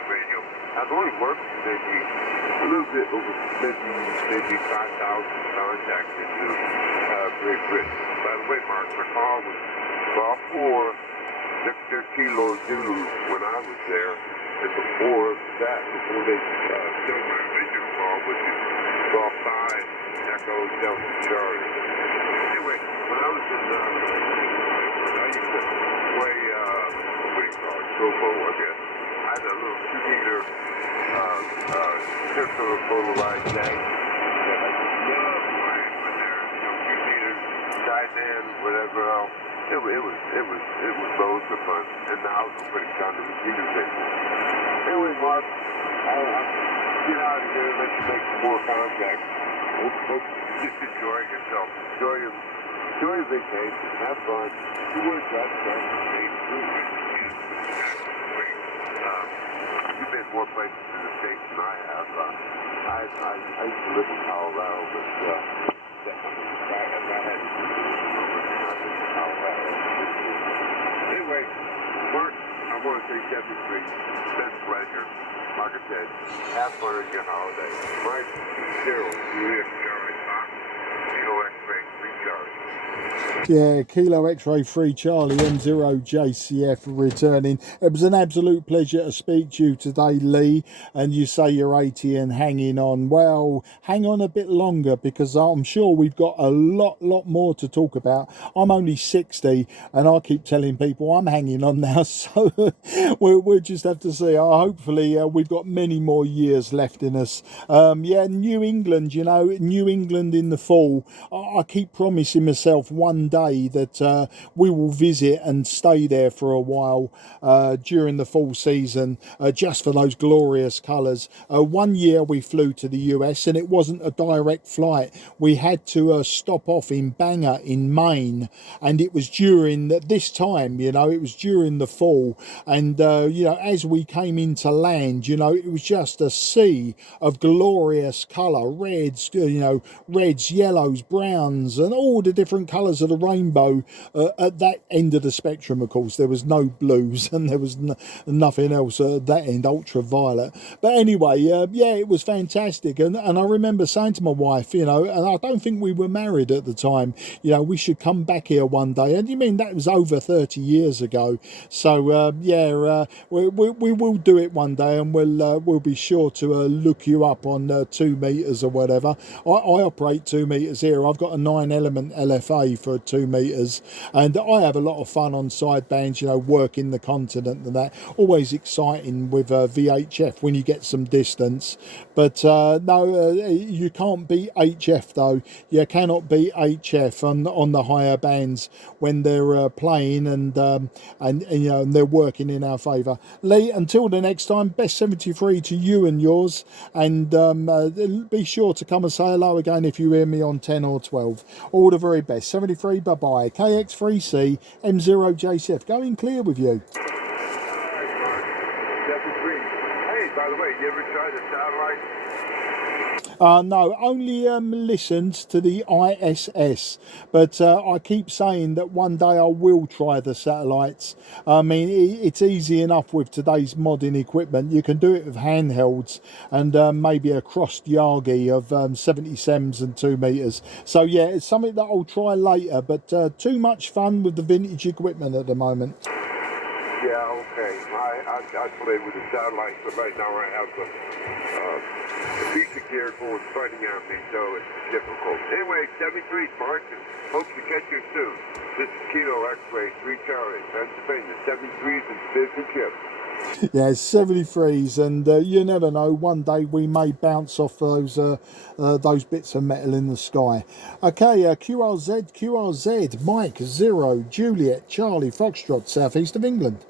radio. I've only worked maybe a little bit over maybe 5,000 contacts into Great Britain. By the way, Mark, my call was call 4 Victor Kilo Zulu when I was there, and before that, before they did my original call, which is call 5 Echo Delta Charlie. Anyway, when I was in, I used to play, what do you call it, Trovo, I guess. I had a little 2-meter circular polarized tag that I just love playing when they're, you know, 2 meters, Tainan, whatever else. It was loads of fun, and now it's pretty kind of repeater thing. Anyway, Mark, I'll get out of here and let you make some more contacts. Just enjoy yourself. Enjoy your vacation. Have fun. You work out, you've been more places in the States than I have. I used to live in Colorado, but I had to do this in Colorado. X-ray 73, been a pleasure. Like I said, have fun on your holiday. Mike 0, Juliet Charlie, Kilo X-ray 3 Charlie. Yeah, Kilo X-ray 3 Charlie N0JCF returning. It was an absolute pleasure to speak to you today, Lee. And you say you're 80 and hanging on. Well, hang on a bit longer, because I'm sure we've got a lot more to talk about. I'm only 60 and I keep telling people I'm hanging on now. So we'll just have to see. Hopefully we've got many more years left in us. Yeah, New England, you know, New England in the fall. I keep promising myself one day that we will visit and stay there for a while during the fall season, just for those glorious colours. One year we flew to the US and it wasn't a direct flight. We had to stop off in Bangor in Maine, and it was during this time, you know, it was during the fall. And you know, as we came into land, you know, it was just a sea of glorious colour, reds, you know, reds, yellows, browns, and all the different colours of the rainbow. At that end of the spectrum, of course, there was no blues and there was nothing else at that end, ultraviolet. But anyway, yeah, it was fantastic. And I remember saying to my wife, you know, and I don't think we were married at the time, you know, we should come back here one day. And you mean that was over 30 years ago. So yeah, we will do it one day, and we'll be sure to look you up on 2 meters or whatever. I operate 2 meters here. I've got a 9-element LFA for 2 meters, and I have a lot of fun on sidebands, you know, working the continent and that. Always exciting with VHF when you get some distance. But no, you can't beat HF though. You cannot beat HF on the higher bands when they're playing and you know, and they're working in our favour. Lee, until the next time, best 73 to you and yours, and be sure to come and say hello again if you hear me on 10 or 12. All the very best. 73, bye bye. KX3C M0JCF going clear with you. 73. Hey, by the way, you ever tried a satellite? No, only listened to the ISS, but I keep saying that one day I will try the satellites. I mean, it's easy enough with today's modern equipment. You can do it with handhelds and maybe a crossed Yagi of 70 sems and 2 meters. So yeah, it's something that I'll try later, but too much fun with the vintage equipment at the moment. Yeah, okay. I play with the satellites, but right now I have the piece of gear going fighting on me, so it's difficult. Anyway, 73 Mark, and hope to catch you soon. This is Kilo X-ray 3 Charlie, Pennsylvania. 73s and fish and chips. Yeah, 73s, and you never know, one day we may bounce off those bits of metal in the sky. Okay, QRZ, Mike 0 Juliet Charlie Foxtrot, southeast of England.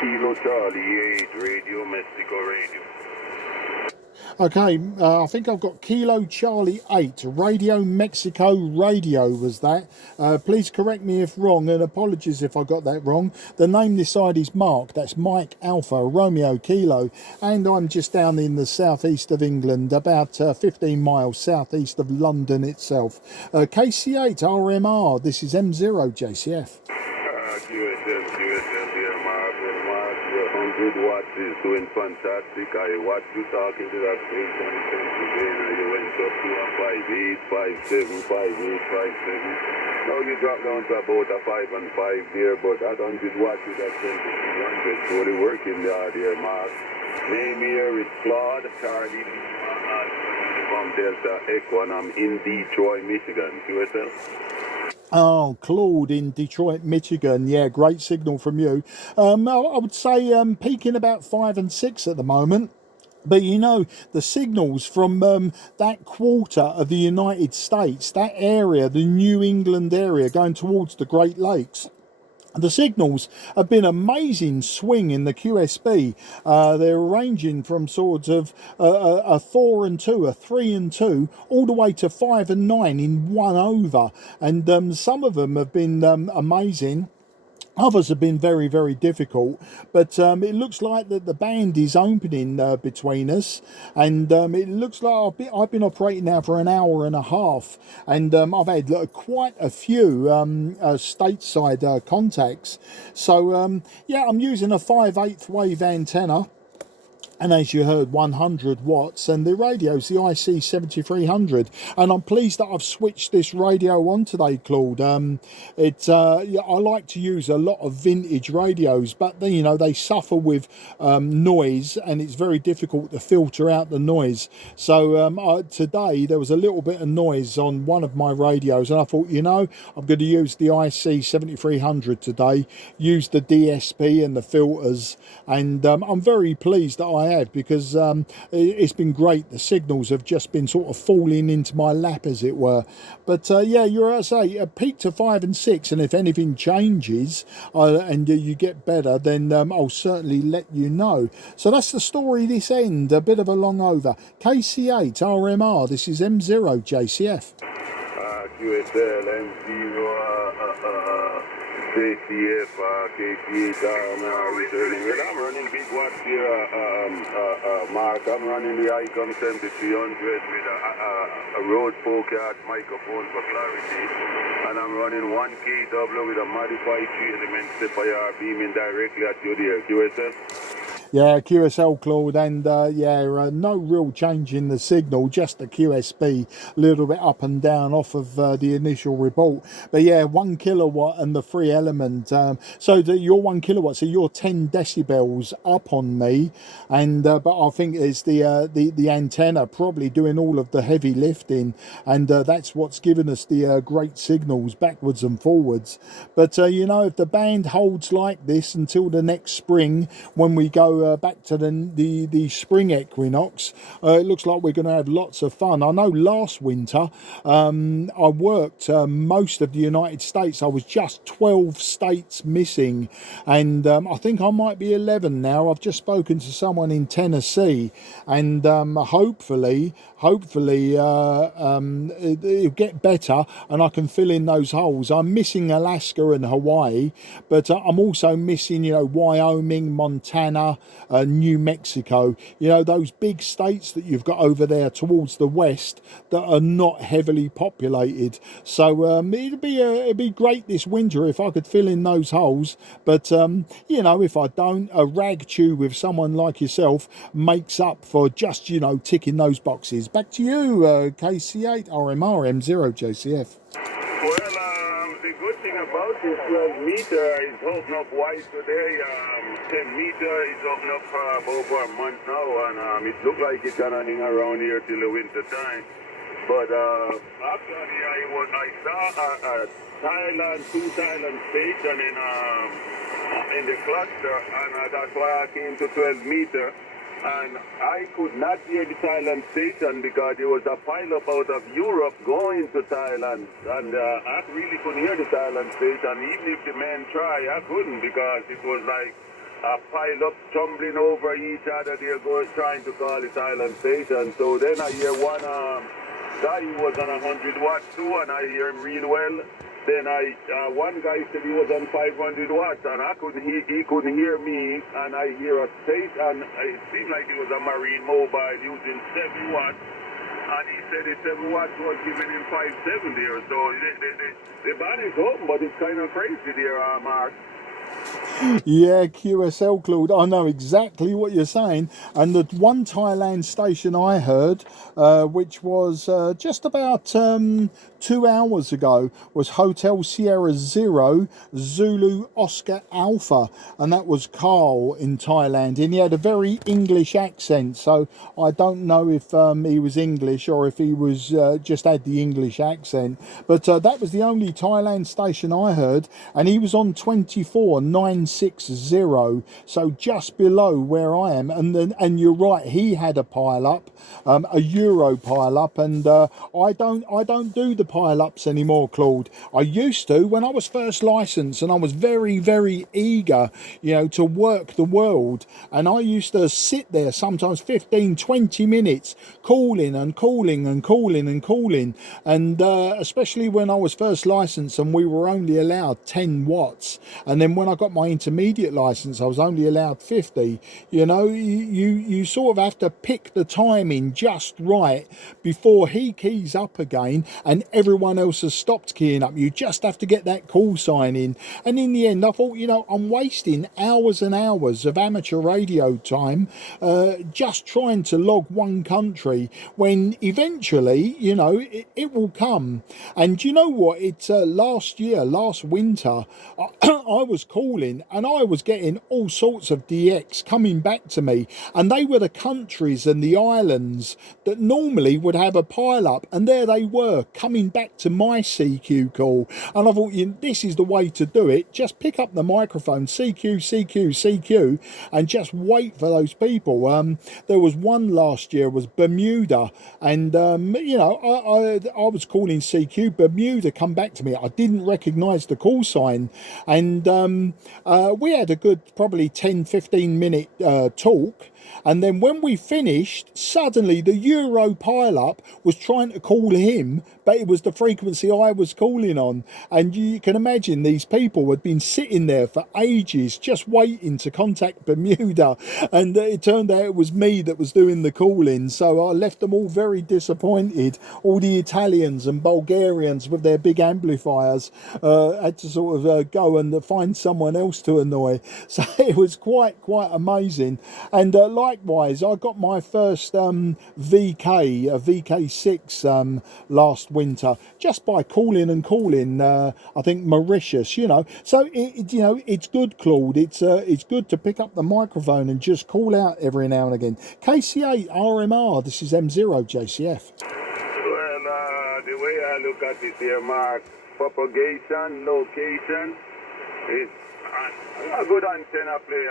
Kilo Charlie 8, Radio Mexico Radio. Okay, I think I've got Kilo Charlie 8, Radio Mexico Radio was that. Please correct me if wrong, and apologies if I got that wrong. The name this side is Mark, that's Mike Alpha Romeo Kilo, and I'm just down in the southeast of England, about 15 miles southeast of London itself. KC8RMR, this is M0JCF. Good watch is doing fantastic. I watched you talking to that station in Pennsylvania. You went up to a 5857, 5857. Now you drop down to about a 5 and 5 there, but I don't just watch you that 2200. So they working there, dear Mark. Name here is Claude, Charlie from Delta Echo, and I'm in Detroit, Michigan. QSL. Oh, Claude in Detroit, Michigan. Yeah, great signal from you. I would say peaking about 5 and 6 at the moment. But you know, the signals from that quarter of the United States, that area, the New England area going towards the Great Lakes, the signals have been amazing swing in the QSB. They're ranging from sort of a 4 and 2, a 3 and 2, all the way to 5 and 9 in 1 over. And some of them have been amazing. Others have been very, very difficult, but it looks like that the band is opening between us, and it looks like I've been operating now for an hour and a half, and I've had quite a few stateside contacts. So yeah, I'm using a 5/8 wave antenna. And as you heard, 100 watts, and the radio's the IC7300. And I'm pleased that I've switched this radio on today, Claude. Yeah, I like to use a lot of vintage radios, but they, you know, they suffer with noise, and it's very difficult to filter out the noise. So today there was a little bit of noise on one of my radios, and I thought, you know, I'm going to use the IC7300 today, use the DSP and the filters, and I'm very pleased that I have, because it's been great. The signals have just been sort of falling into my lap, as it were. But yeah, you're at say peak to 5 and 6, and if anything changes and you get better, then I'll certainly let you know. So that's the story this end, a bit of a long over. KC8RMR, this is M0JCF. QSL, M0, JCF, KC8RMR returning. Well, I'm running big watts here, Mark. I'm running the ICOM 7300 with a Rode forecast microphone for clarity. And I'm running 1 kW with a modified 3-element step-IR beaming directly at you there. QSL? Yeah, QSL, Claude, and yeah, no real change in the signal, just the QSB, a little bit up and down off of the initial report. But yeah, 1 kilowatt and the 3-element. So you're 1 kilowatt, so you're 10 decibels up on me, and but I think it's the antenna probably doing all of the heavy lifting, and that's what's given us the great signals backwards and forwards. But you know, if the band holds like this until the next spring, when we go back to the spring equinox, it looks like we're going to have lots of fun. I know last winter I worked most of the United States. I was just 12 states missing, and I think I might be 11 now. I've just spoken to someone in Tennessee, and hopefully it'll get better and I can fill in those holes. I'm missing Alaska and Hawaii, but I'm also missing, you know, Wyoming, Montana, New Mexico, you know, those big states that you've got over there towards the west that are not heavily populated. So it'd be great this winter if I could fill in those holes, but you know, if I don't, a rag chew with someone like yourself makes up for just, you know, ticking those boxes. Back to you, KC8RMR M0JCF. Well, the good thing about this 12 meter is holding up wide today. 10 meter is opening up for over a month now, and it looks like it's gonna hang around here till the winter time. But actually, I saw two Thailand station in the cluster, and that's why I came to 12 meter. And I could not hear the Thailand station because there was a pileup out of Europe going to Thailand, and I really couldn't hear the Thailand station. Even if the men try, I couldn't, because it was like a pileup tumbling over each other. They're trying to call the Thailand station. So then I hear one guy who was on 100 watts too, and I hear him real well. Then one guy said he was on 500 watts, and he couldn't hear me, and I hear a station, and it seemed like it was a Marine Mobile using 7 watts, and he said the 7 watts was giving him 570 or so. The band is home, but it's kind of crazy there, Mark. Yeah, QSL, Claude, I know exactly what you're saying. And the one Thailand station I heard, which was just about 2 hours ago, was Hotel Sierra Zero Zulu Oscar Alpha, and that was Carl in Thailand, and he had a very English accent, so I don't know if he was English or if he was just had the English accent, but that was the only Thailand station I heard, and he was on 24960. 960, so just below where I am. And you're right, he had a pile up, a Euro pile up, and I don't do the pile ups anymore, Claude. I used to when I was first licensed, and I was very, very eager, you know, to work the world, and I used to sit there sometimes 15, 20 minutes calling and calling and calling and calling, and especially when I was first licensed and we were only allowed 10 watts, and then when I got my intermediate license I was only allowed 50. You know, you sort of have to pick the timing just right before he keys up again and everyone else has stopped keying up. You just have to get that call sign in, and in the end I thought, you know, I'm wasting hours and hours of amateur radio time just trying to log one country, when eventually, you know, it will come. And you know what, it's last winter I was calling and I was getting all sorts of DX coming back to me, and they were the countries and the islands that normally would have a pile up, and there they were coming back to my CQ call. And I thought, you know, this is the way to do it. Just pick up the microphone, CQ, CQ, CQ, and just wait for those people. There was one last year, was Bermuda, and you know, I was calling CQ, Bermuda come back to me. I didn't recognise the call sign, and we had a good probably 10-15 minute talk. And then when we finished, suddenly the Euro pile-up was trying to call him, but it was the frequency I was calling on. And you can imagine these people had been sitting there for ages just waiting to contact Bermuda. And it turned out it was me that was doing the calling. So I left them all very disappointed. All the Italians and Bulgarians with their big amplifiers had to sort of go and find someone else to annoy. So it was quite amazing. And likewise, I got my first VK6 last winter just by calling and calling. I think Mauritius, you know. So you know, it's good, Claude. It's good to pick up the microphone and just call out every now and again. KC8RMR. This is M0JCF. Well, the way I look at it here, Mark, propagation, location, it's a good antenna play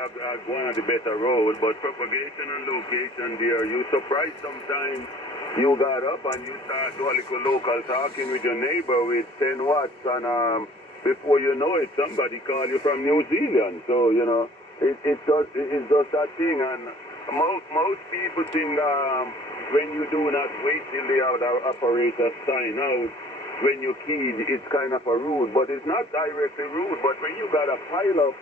one of the better road, but propagation and location there, you surprised sometimes. You got up and you start doing a little local talking with your neighbor with 10 watts, and before you know it, somebody call you from New Zealand. So, you know, it's just that thing. And most people think when you do not wait till the operator sign out, when you key, it's kind of a rude, but it's not directly rude. But when you got a pile up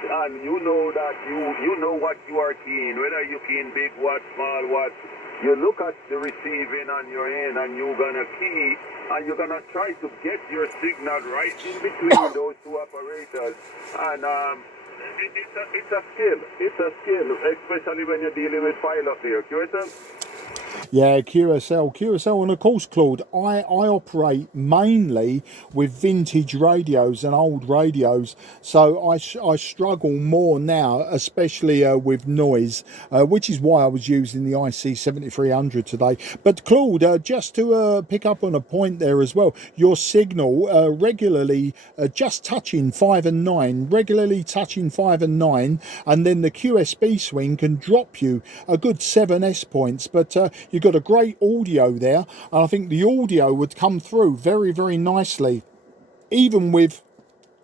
and you know that you know what you are keying, whether you keying big watts, small watts, you look at the receiving on your end and you're gonna key and you're gonna try to get your signal right in between those two operators. And it's a skill. It's a skill, especially when you're dealing with pile up there. QSL? Yeah, QSL, and of course, Claude, I operate mainly with vintage radios and old radios, so I struggle more now, especially with noise, which is why I was using the IC-7300 today. But Claude, just to pick up on a point there as well, your signal regularly just touching 5 and 9, regularly touching 5 and 9, and then the QSB swing can drop you a good 7S points, but you've got a great audio there, and I think the audio would come through very, very nicely, even with,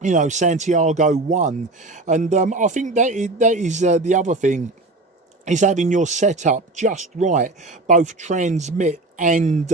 you know, Santiago 1. And I think that is the other thing, is having your setup just right, both transmit and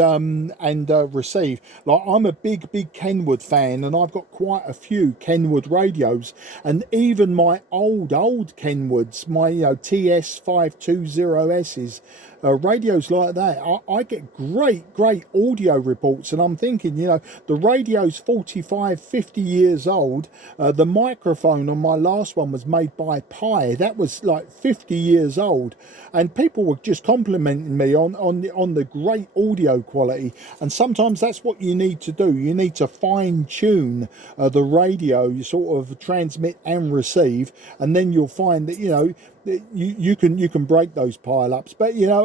receive. Like, I'm a big Kenwood fan, and I've got quite a few Kenwood radios, and even my old Kenwoods, my, you know, TS520S's, radios like that, I get great audio reports. And I'm thinking, you know, the radio's 45-50 years old. The microphone on my last one was made by Pi, that was like 50 years old, and people were just complimenting me on the great audio quality. And sometimes that's what you need to do. You need to fine tune the radio, you sort of transmit and receive, and then you'll find that, you know, you can break those pile-ups. But, you know,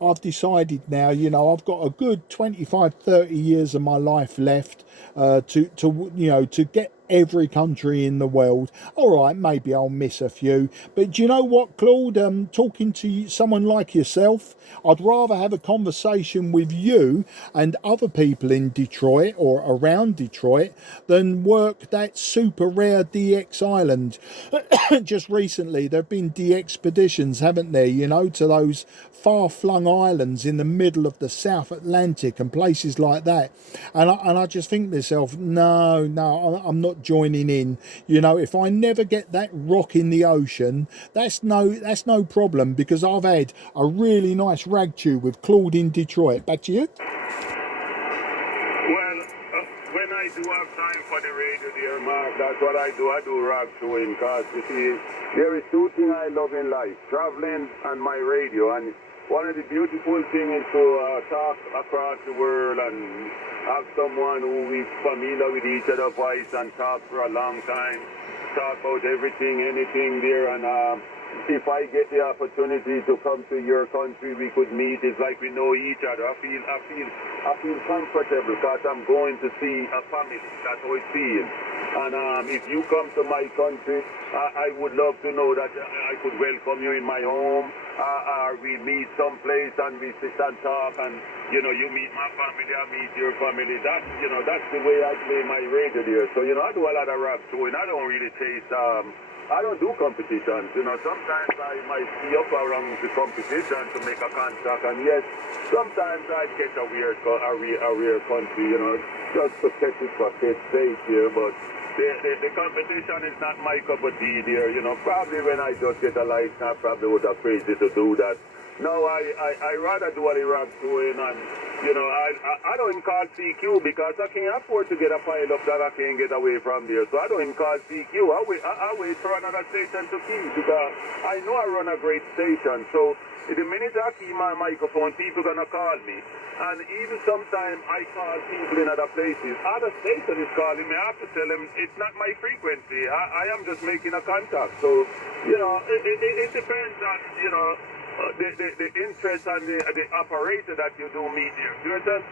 I've decided now, you know, I've got a good 25-30 years of my life left to you know, to get every country in the world. All right, maybe I'll miss a few, but do you know what, Claude? Talking to someone like yourself, I'd rather have a conversation with you and other people in Detroit or around Detroit than work that super rare DX island. Just recently, there have been DXpeditions, haven't there, you know, to those far-flung islands in the middle of the South Atlantic and places like that. And I just think to myself, no, I'm not joining in. You know, if I never get that rock in the ocean, that's no problem, because I've had a really nice rag chew with Claude in Detroit. Back to you. Well, when I do have time for the radio, dear Mark, that's what I do. I do rag chewing, because you see, there is two things I love in life: traveling and my radio. And one of the beautiful things is to talk across the world and have someone who is familiar with each other's voice and talk for a long time, talk about everything, anything there. And if I get the opportunity to come to your country, we could meet. It's like we know each other. I feel comfortable, because I'm going to see a family. That's how it feels. And if you come to my country, I would love to know that I could welcome you in my home. Or we meet someplace and we sit and talk, and you know, you meet my family, I meet your family. That's, you know, that's the way I play my radio there. So, you know, I do a lot of rap too, and I don't really chase I don't do competitions. You know, sometimes I might see up around the competition to make a contact, and yes, sometimes I catch a weird country, you know, just to catch it for kid's sake here. But the competition is not my cup of tea there. You know, probably when I just get a license, I probably would have crazy to do that. No, I rather do what the rap doing, and you know, I don't even call CQ, because I can't afford to get a pile up that I can't get away from there. So I don't even call CQ. I wait for another station to keep, because I know I run a great station. So the minute I keep my microphone, people gonna call me. And even sometimes I call people in other places. Other station is calling me. I have to tell them it's not my frequency. I am just making a contact. So, you know, it depends on, you know, the interest and the operator that you do meet here. Do you understand?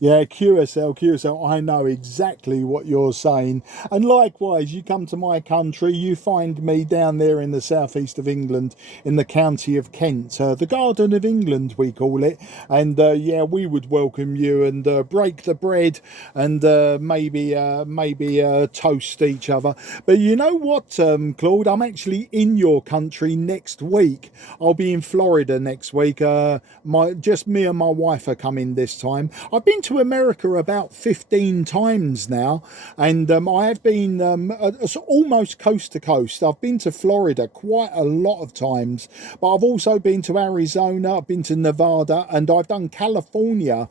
Yeah, QSL, I know exactly what you're saying. And likewise, you come to my country, you find me down there in the southeast of England, in the county of Kent, the Garden of England, we call it. And yeah, we would welcome you and break the bread and maybe toast each other. But you know what, Claude, I'm actually in your country next week. I'll be in Florida next week. Just me and my wife are coming this time. I've been to America about 15 times now, and I have been almost coast to coast. I've been to Florida quite a lot of times, but I've also been to Arizona, I've been to Nevada, and I've done California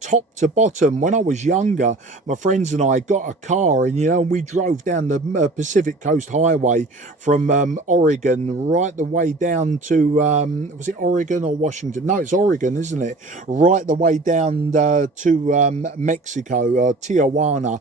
top to bottom. When I was younger, my friends and I got a car, and you know, we drove down the Pacific Coast Highway from Oregon right the way down to was it Oregon or Washington? No, it's Oregon, isn't it? Right the way down to Mexico, Tijuana.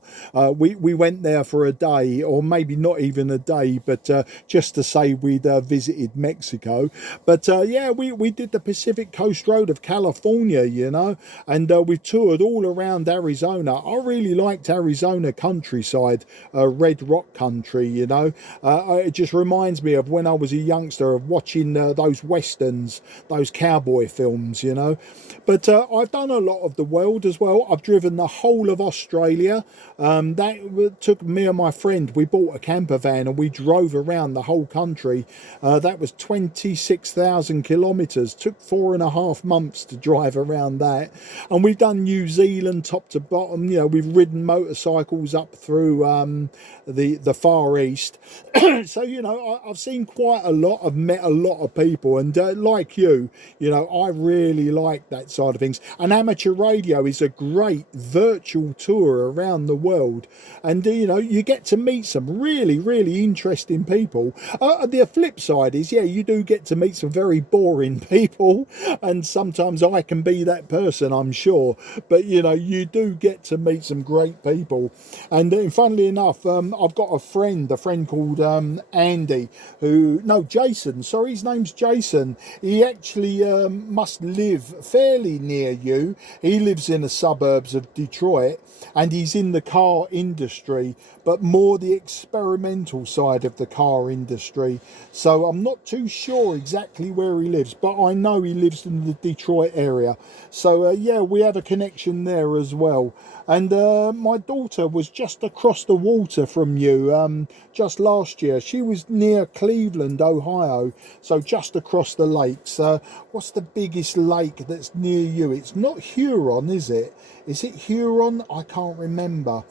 We went there for a day, or maybe not even a day, but just to say we'd visited Mexico. But yeah, we did the Pacific Coast Road of California, you know, and we've toured all around Arizona. I really liked Arizona countryside, Red Rock country, you know. It just reminds me of when I was a youngster, of watching those westerns, those cowboy films, you know. But I've done a lot of the world as well. I've driven the whole of Australia. That took me and my friend, we bought a camper van and we drove around the whole country. That was 26,000 kilometres. Took 4.5 months to drive around that. And we've done New Zealand top to bottom. You know, we've ridden motorcycles up through the Far East. So, you know, I've seen quite a lot. I've met a lot of people, and like you know, I really like that side of things. And amateur radio is a great virtual tour around the world, and you know, you get to meet some really interesting people. The flip side is, yeah, you do get to meet some very boring people, and sometimes I can be that person, I'm sure, but you know, you do get to meet some great people. And funnily enough, I've got a friend called Andy, Jason, sorry, his name's Jason. Jason. He actually must live fairly near you. He lives in the suburbs of Detroit, and he's in the car industry, but more the experimental side of the car industry. So I'm not too sure exactly where he lives, but I know he lives in the Detroit area. So yeah, we have a connection there as well. And my daughter was just across the water from you just last year. She was near Cleveland, Ohio, so just across the lakes. What's the biggest lake that's near you? It's not Huron, is it? Is it Huron? I can't remember.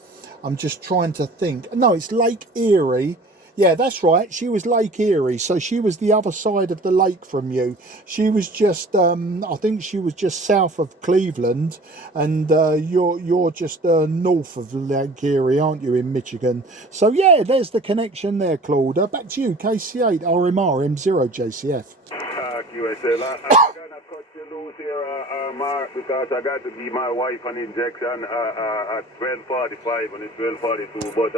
I'm just trying to think. No, it's Lake Erie. Yeah, that's right. She was Lake Erie, so she was the other side of the lake from you. She was just, I think she was just south of Cleveland, and you're just north of Lake Erie, aren't you, in Michigan? So yeah, there's the connection there, Claude. Back to you, KC8RMR M0JCF. QSL, I'm gonna cut you loose here, Mark, because I got to give my wife an injection at 12:45 and it's 12:42, but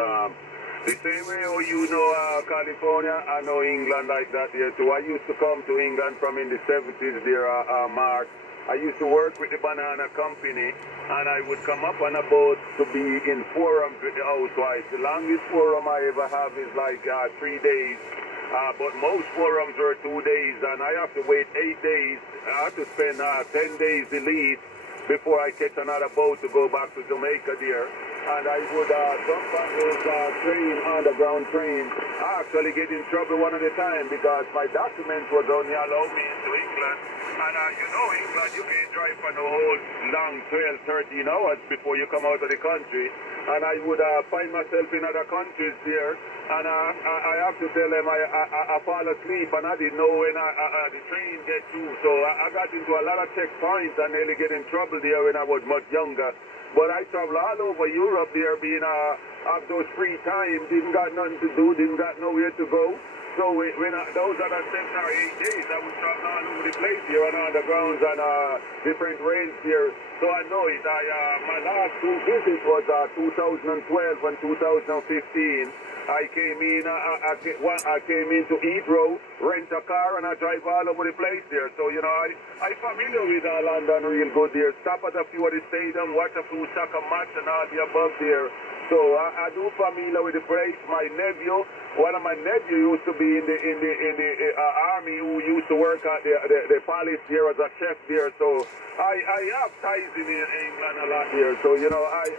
the same way how you know California, I know England like that there too. I used to come to England from in the 70s there, Mark. I used to work with the banana company, and I would come up on a boat to be in forums with the housewives. The longest forum I ever have is like 3 days, but most forums are 2 days, and I have to wait 8 days. I have to spend 10 days the lead before I catch another boat to go back to Jamaica there. And I would jump on those underground trains. I actually get in trouble one at a time because my documents was only allow me into England. And you know England, you can't drive for no whole long 12, 13 hours before you come out of the country. And I would find myself in other countries here. And I have to tell them I fall asleep and I didn't know when the train get through. So I got into a lot of checkpoints and nearly get in trouble there when I was much younger. But I travel all over Europe there, being have those free time, didn't got nothing to do, didn't got nowhere to go. So when those are the 7 or 8 days, I would travel all over the place here on undergrounds and different rails here. So I know it. My last 2 visits was 2012 and 2015. I came in, I came into Heathrow, rent a car, and I drive all over the place there. So, you know, I'm familiar with London real good there. Stop at a few of the stadium, watch a few soccer match and all the above there. So I do familiar with the place. My nephew, one of my nephews used to be in the army, who used to work at the palace there as a chef there. So I have ties in England a lot here. So, you know, I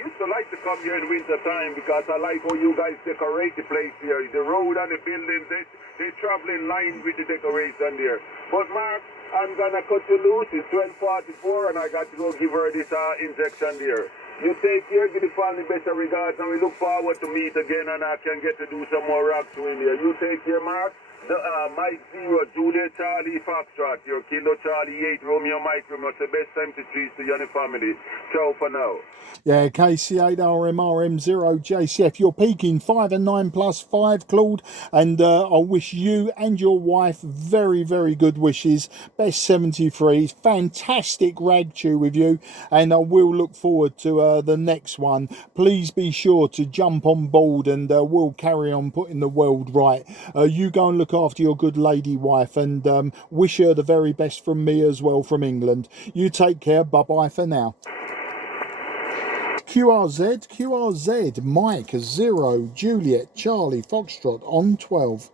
used to like to come here in winter time because I like how you guys decorate the place here. The road and the buildings, they travel in line with the decoration there. But Mark, I'm gonna cut you loose. It's 12:44 and I got to go give her this injection there. You take care, give the family better regards, and we look forward to meet again, and I can get to do some more rap in here. You take care, Mark. The Mike 0, Juliet Charlie Foxtrot, your Kilo Charlie 8, Romeo Mike, it's the best time to treat to your family. Ciao for now. Yeah, KC8RMR M0JCF, you're peaking 5 and 9 plus 5, Claude, and I wish you and your wife very, very good wishes. Best 73, fantastic rag chew with you, and I will look forward to the next one. Please be sure to jump on board, and we'll carry on putting the world right. You go and look after your good lady wife, and wish her the very best from me as well from England. You take care, bye-bye for now. QRZ, Mike 0, Juliet, Charlie, Foxtrot on 12.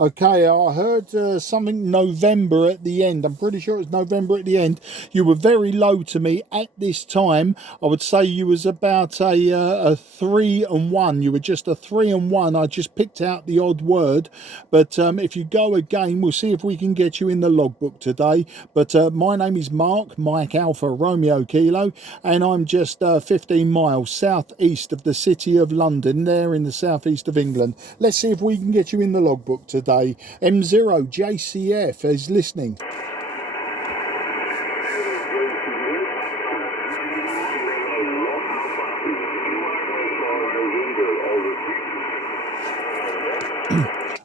Okay, I heard something November at the end. I'm pretty sure it was November at the end. You were very low to me at this time. I would say you was about a 3 and 1. You were just a 3 and 1. I just picked out the odd word. But if you go again, we'll see if we can get you in the logbook today. But my name is Mark, Mike Alpha Romeo Kilo, and I'm just 15 miles southeast of the city of London, there in the southeast of England. Let's see if we can get you in the logbook today. M0JCF is listening.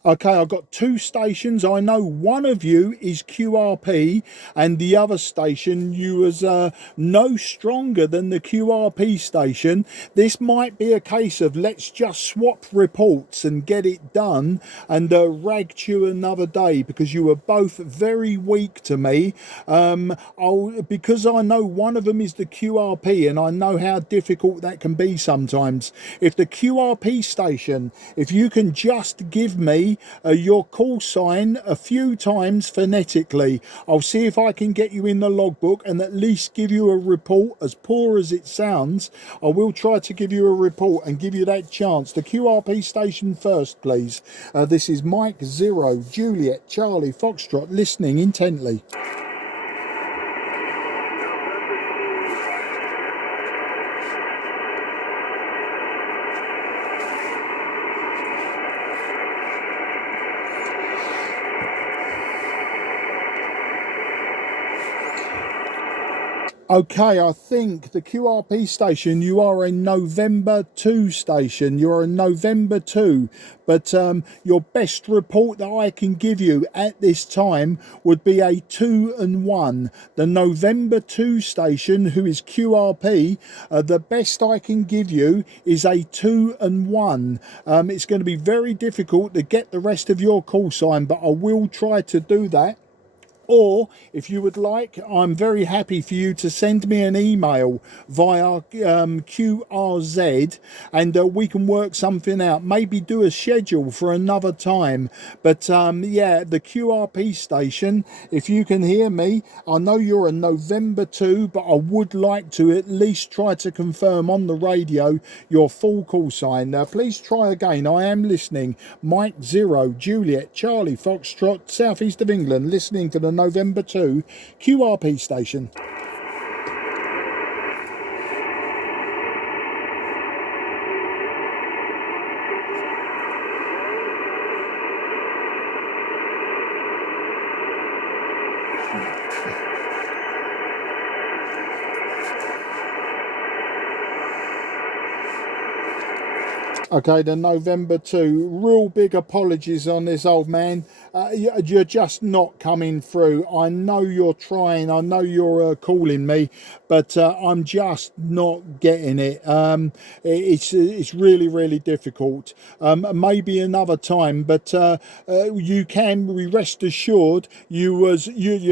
Okay, I've got two stations. I know one of you is QRP and the other station you was no stronger than the QRP station. This might be a case of let's just swap reports and get it done and rag chew another day, because you were both very weak to me. Because I know one of them is the QRP and I know how difficult that can be sometimes. If the QRP station, if you can just give me your call sign a few times phonetically, I'll see if I can get you in the logbook and at least give you a report. As poor as it sounds, I will try to give you a report and give you that chance. The QRP station first, please. This is Mike 0 Juliet Charlie Foxtrot listening intently. Okay, I think the QRP station, you are a November 2 station. You're a November 2. But your best report that I can give you at this time would be a 2 and 1. The November 2 station, who is QRP, the best I can give you is a 2 and 1. It's going to be very difficult to get the rest of your call sign, but I will try to do that. Or, if you would like, I'm very happy for you to send me an email via QRZ, and we can work something out. Maybe do a schedule for another time. But yeah, the QRP station, if you can hear me, I know you're a November 2, but I would like to at least try to confirm on the radio your full call sign. Now, please try again. I am listening. Mike 0 Juliet Charlie Foxtrot, southeast of England, listening for the November 2 QRP station. Okay, the November 2, real big apologies on this, old man. You're just not coming through. I know you're trying, I know you're calling me, but I'm just not getting it. It's really, really difficult. Maybe another time, but you can be rest assured your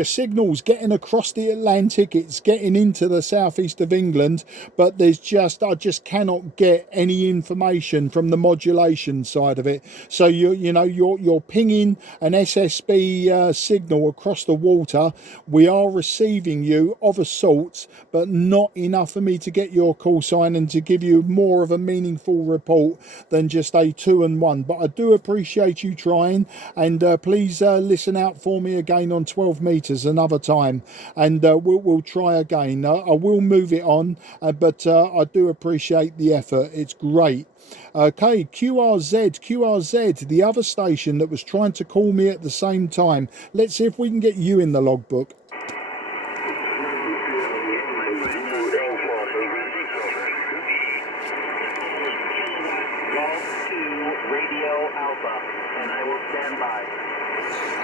signal's getting across the Atlantic, it's getting into the southeast of England, but I just cannot get any information from the modulation side of it. So you're pinging an SSB signal across the water. We are receiving you of a sort, but not enough for me to get your call sign and to give you more of a meaningful report than just a 2 and 1. But I do appreciate you trying, and please listen out for me again on 12 meters another time, and we'll try again. I will move it on, but I do appreciate the effort. It's great. Okay, QRZ, the other station that was trying to call me at the same time. Let's see if we can get you in the logbook. Radio Alpha, and I will stand by.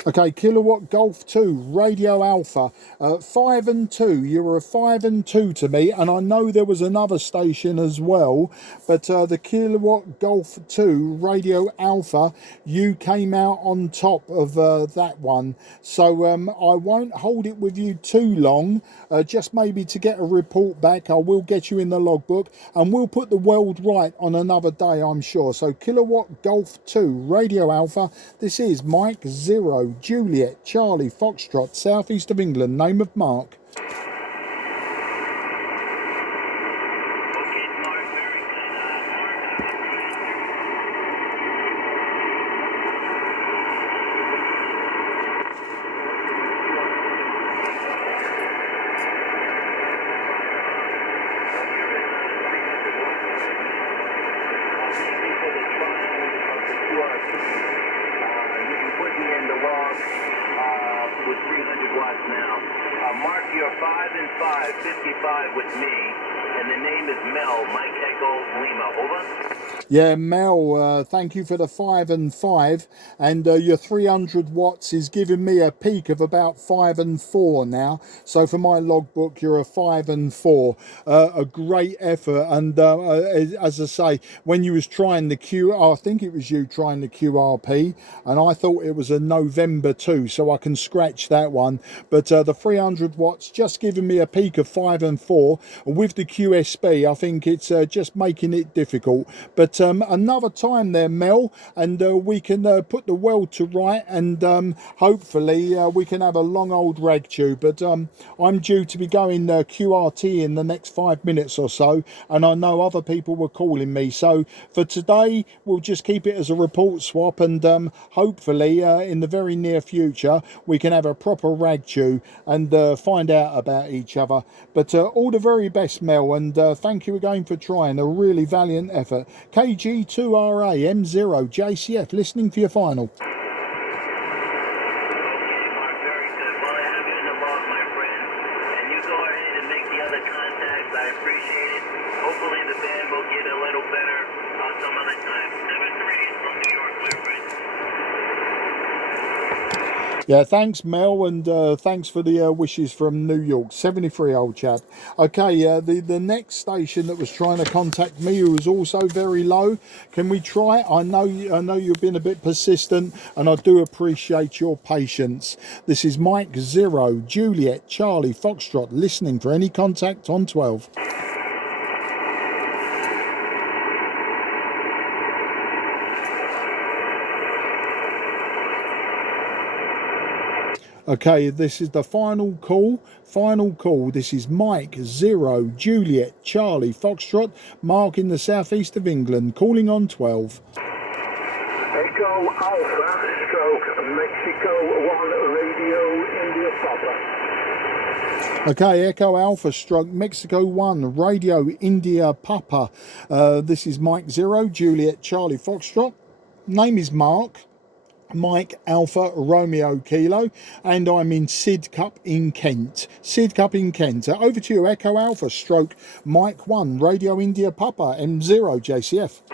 Okay, Kilowatt Golf 2, Radio Alpha, 5 and 2. You were a 5 and 2 to me, and I know there was another station as well, but the Kilowatt Golf 2, Radio Alpha, you came out on top of that one. So I won't hold it with you too long, just maybe to get a report back. I will get you in the logbook, and we'll put the world right on another day, I'm sure. So Kilowatt Golf 2, Radio Alpha, this is Mike 0 Juliet Charlie Foxtrot, southeast of England, name of Mark. With 300 watts now. Mark, you're 5 and 5, 55 with me, and and the name is Mel, Mike Echo Lima, over. Yeah, Mel, thank you for the 5 and 5, and your 300 watts is giving me a peak of about 5 and 4 now. So for my logbook, you're a 5 and 4. A great effort, and as I say, when you was trying the I think it was you trying the QRP, and I thought it was a November 2, so I can scratch that one. But the 300 watts just giving me a peak of 5 and 4. With the QSB, I think it's just making it difficult. But another time there, Mel, and we can put the weld to right, and hopefully we can have a long old rag tube. But I'm due to be going QRT in the next 5 minutes or so, and I know other people were calling me. So for today, we'll just keep it as a report swap, and hopefully in the very near future we can have a proper rag tube and find out about each other. But all the very best, Mel, and thank you again for trying. A really valiant effort. KG2RA M0JCF, listening for your final. Okay, Mark, very good. Well, I have you in the log, my friend. And you go ahead and make the other contacts. I appreciate it. Hopefully the band will get a little better some other time. 7-3 from New York, my friend. Yeah, thanks, Mel, and thanks for the wishes from New York. 73, old chap. Okay, the next station that was trying to contact me, who was also very low. Can we try it? I know you've been a bit persistent, and I do appreciate your patience. This is Mike 0 Juliet Charlie Foxtrot, listening for any contact on 12. Okay, this is the final call. This is Mike 0 Juliet Charlie Foxtrot, Mark in the southeast of England, calling on 12. Echo Alpha stroke Mexico 1 Radio India Papa. Okay, Echo Alpha stroke Mexico 1 Radio India Papa. This is Mike 0 Juliet Charlie Foxtrot. Name is Mark. Mike Alpha Romeo Kilo, and I'm in Sidcup in Kent. Over to you, Echo Alpha stroke Mike 1 Radio India Papa M0 JCF. M0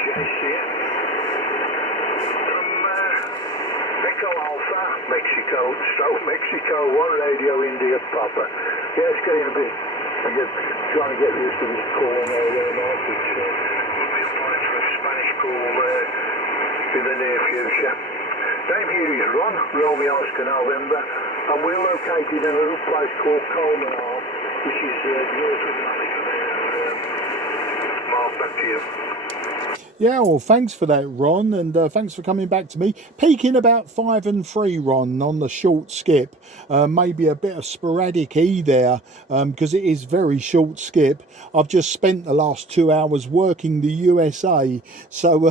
JCF. Echo Alpha Mexico stroke Mexico 1 Radio India Papa. Yeah, it's getting a bit. I'm trying to get used to this call now. Spanish call in the near future. Name here is Ron, Romeo Oscar November, and we're located in a little place called Coleman Arm, which is near to the Mark, back to you. Yeah, well, thanks for that, Ron, and thanks for coming back to me. Peaking about 5 and 3, Ron, on the short skip. Maybe a bit of sporadic E there, because it is very short skip. I've just spent the last 2 hours working the USA, so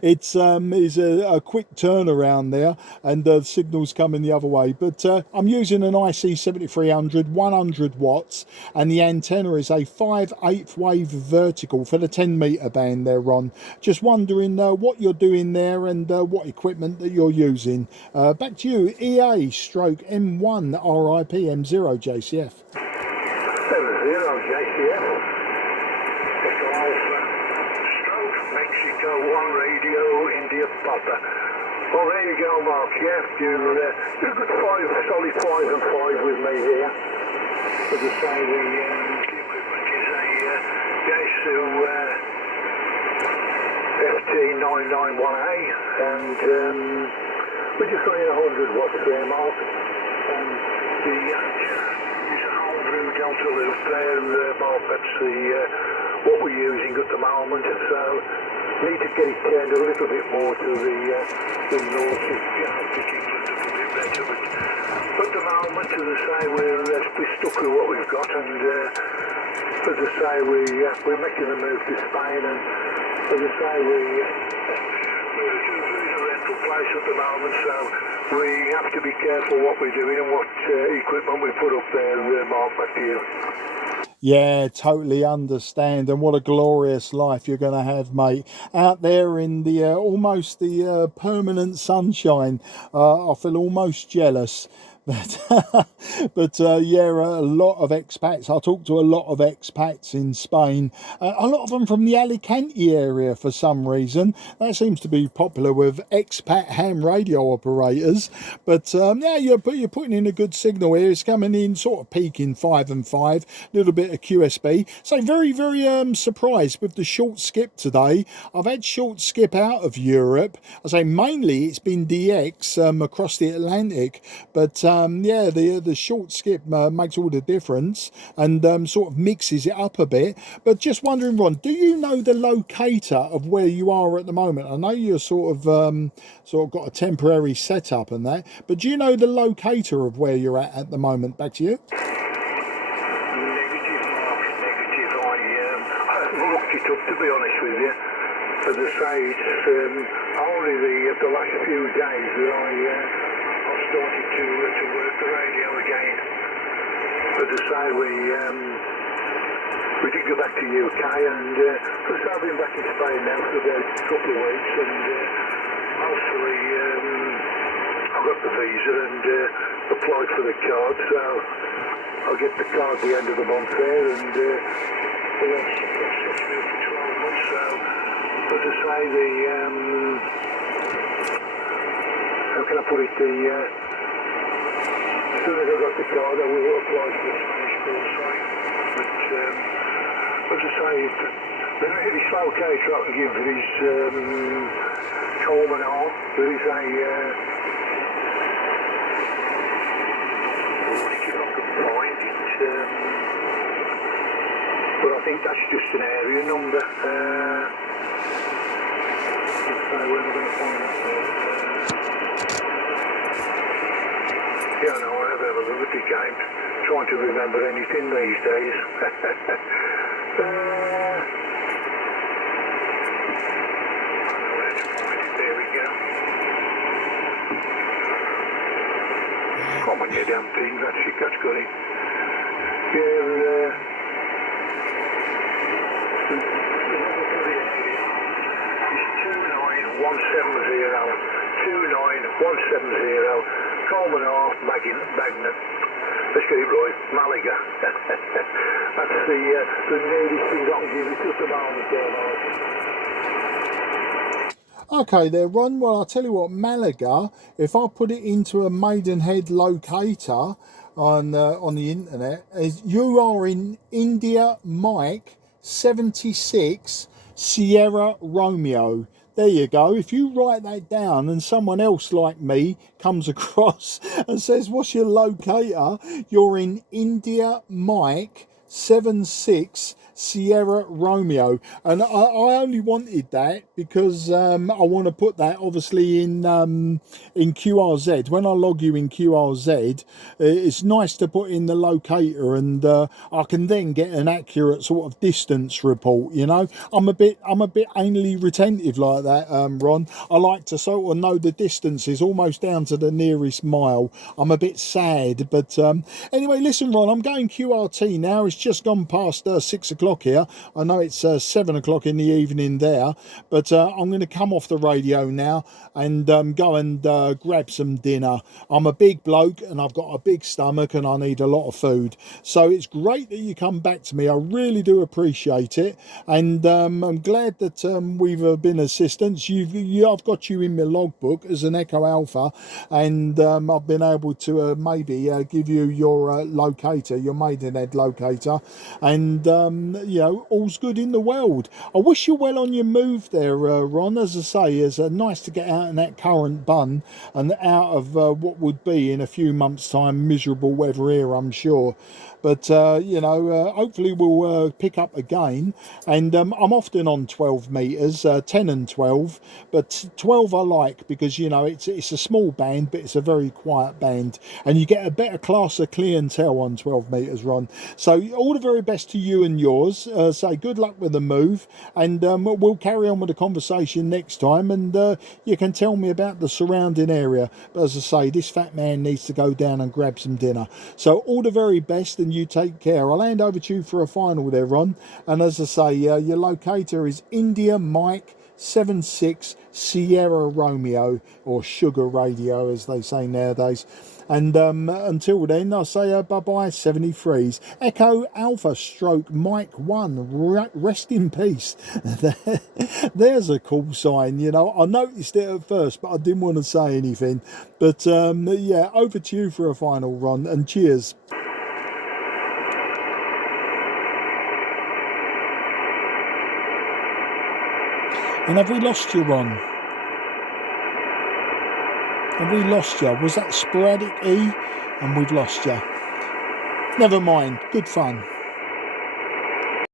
it's a quick turnaround there, and the signal's coming the other way. But I'm using an IC-7300, 100 watts, and the antenna is a 5/8 wave vertical for the 10 metre band there, Ron. Just wondering what you're doing there and what equipment that you're using. Back to you, EA stroke M1RIP M0 JCF. M0 JCF. Echo Alpha stroke Mexico 1 Radio India Papa. Well, there you go, Mark. Yeah, you're a good solid 5 and 5 with me here. As I say, the equipment is a Yaesu FT991A, and we're just running 100 watts there, Mark. And the is a whole through Delta Loop there, Mark. That's what we're using at the moment. So need to get it turned a little bit more to the north, picking a little bit better. But at the moment, as I say, we're stuck with what we've got, and as I say, we're making a move to Spain, and as I say, we're in a rental place at the moment, so we have to be careful what we're doing and what equipment we put up there, Mark, back to you. Yeah, totally understand, and what a glorious life you're going to have, mate, out there in the almost the permanent sunshine. I feel almost jealous. But yeah, a lot of expats. I talk to a lot of expats in Spain. A lot of them from the Alicante area for some reason. That seems to be popular with expat ham radio operators. But yeah, you're putting in a good signal here. It's coming in sort of peaking 5 and 5, a little bit of QSB. So very, very surprised with the short skip today. I've had short skip out of Europe. I say mainly it's been DX across the Atlantic, but yeah, the short skip makes all the difference and sort of mixes it up a bit. But just wondering, Ron, do you know the locator of where you are at the moment? I know you're sort of got a temporary setup and that, but do you know the locator of where you're at the moment? Back to you. Negative, Mark, negative. I haven't looked it up, to be honest with you. As I say, it's only the last few days that I've started to work the radio again. As I say, we did go back to UK, and because I've been back in Spain now for about a couple of weeks, and hopefully I got the visa and applied for the card, so I'll get the card at the end of the month there, and that's good for 12 months. So, as I say, how can I put it? As soon as I got the card, I will apply for the Spanish course, but as I say, the nearest locator I can give is Coleman Hall. There is a if I can find it, but I think that's just an area number. So where am I going to find that? Yeah, no, I have a liberty game. Trying to remember anything these days. There we go. Come on, you damn thing. That's it. That's got it. Yeah, it's 29170. Coleman Hall, Magnet. Let's get it right, Malaga. That's the nearest thing I can give you just a moment there, Okay there, Ron. Well, I'll tell you what, Malaga, if I put it into a Maidenhead locator on the internet, is you are in India Mike 76 Sierra Romeo. There you go. If you write that down and someone else like me comes across and says, what's your locator? You're in India Mike 76 Sierra Romeo. And I only wanted that because I want to put that obviously in QRZ. When I log you in QRZ, it's nice to put in the locator, and I can then get an accurate sort of distance report. You know, I'm a bit anally retentive like that, Ron. I like to sort of know the distances almost down to the nearest mile. I'm a bit sad, but anyway, listen, Ron, I'm going QRT now. It's just gone past 6 o'clock here. I know it's 7 o'clock in the evening there, but I'm going to come off the radio now and go and grab some dinner. I'm a big bloke and I've got a big stomach and I need a lot of food. So it's great that you come back to me. I really do appreciate it, and I'm glad that we've been assistants. I've got you in my logbook as an Echo Alpha, and I've been able to maybe give you your locator, your Maidenhead locator, and you know, all's good in the world. I wish you well on your move there, Ron. As I say, it's nice to get out in that current bun and out of what would be in a few months' time miserable weather here, I'm sure. But you know, hopefully we'll pick up again. And I'm often on 12 meters, 10 and 12, but 12 I like because, you know, it's a small band, but it's a very quiet band, and you get a better class of clientele on 12 meters, Ron. So all the very best to you and yours. Say good luck with the move, and we'll carry on with the conversation next time, and you can tell me about the surrounding area. But as I say, this fat man needs to go down and grab some dinner. So all the very best, and you take care. I'll hand over to you for a final there, Ron. And as I say, your locator is India Mike 76 Sierra Romeo, or Sugar Radio as they say nowadays. And until then, I'll say bye-bye, 73s. Echo Alpha stroke Mike 1, rest in peace. There's a cool sign, you know. I noticed it at first, but I didn't want to say anything. But yeah, over to you for a final, Ron, and cheers. And have we lost you, Ron? Have we lost you? Was that sporadic E? And we've lost you. Never mind. Good fun.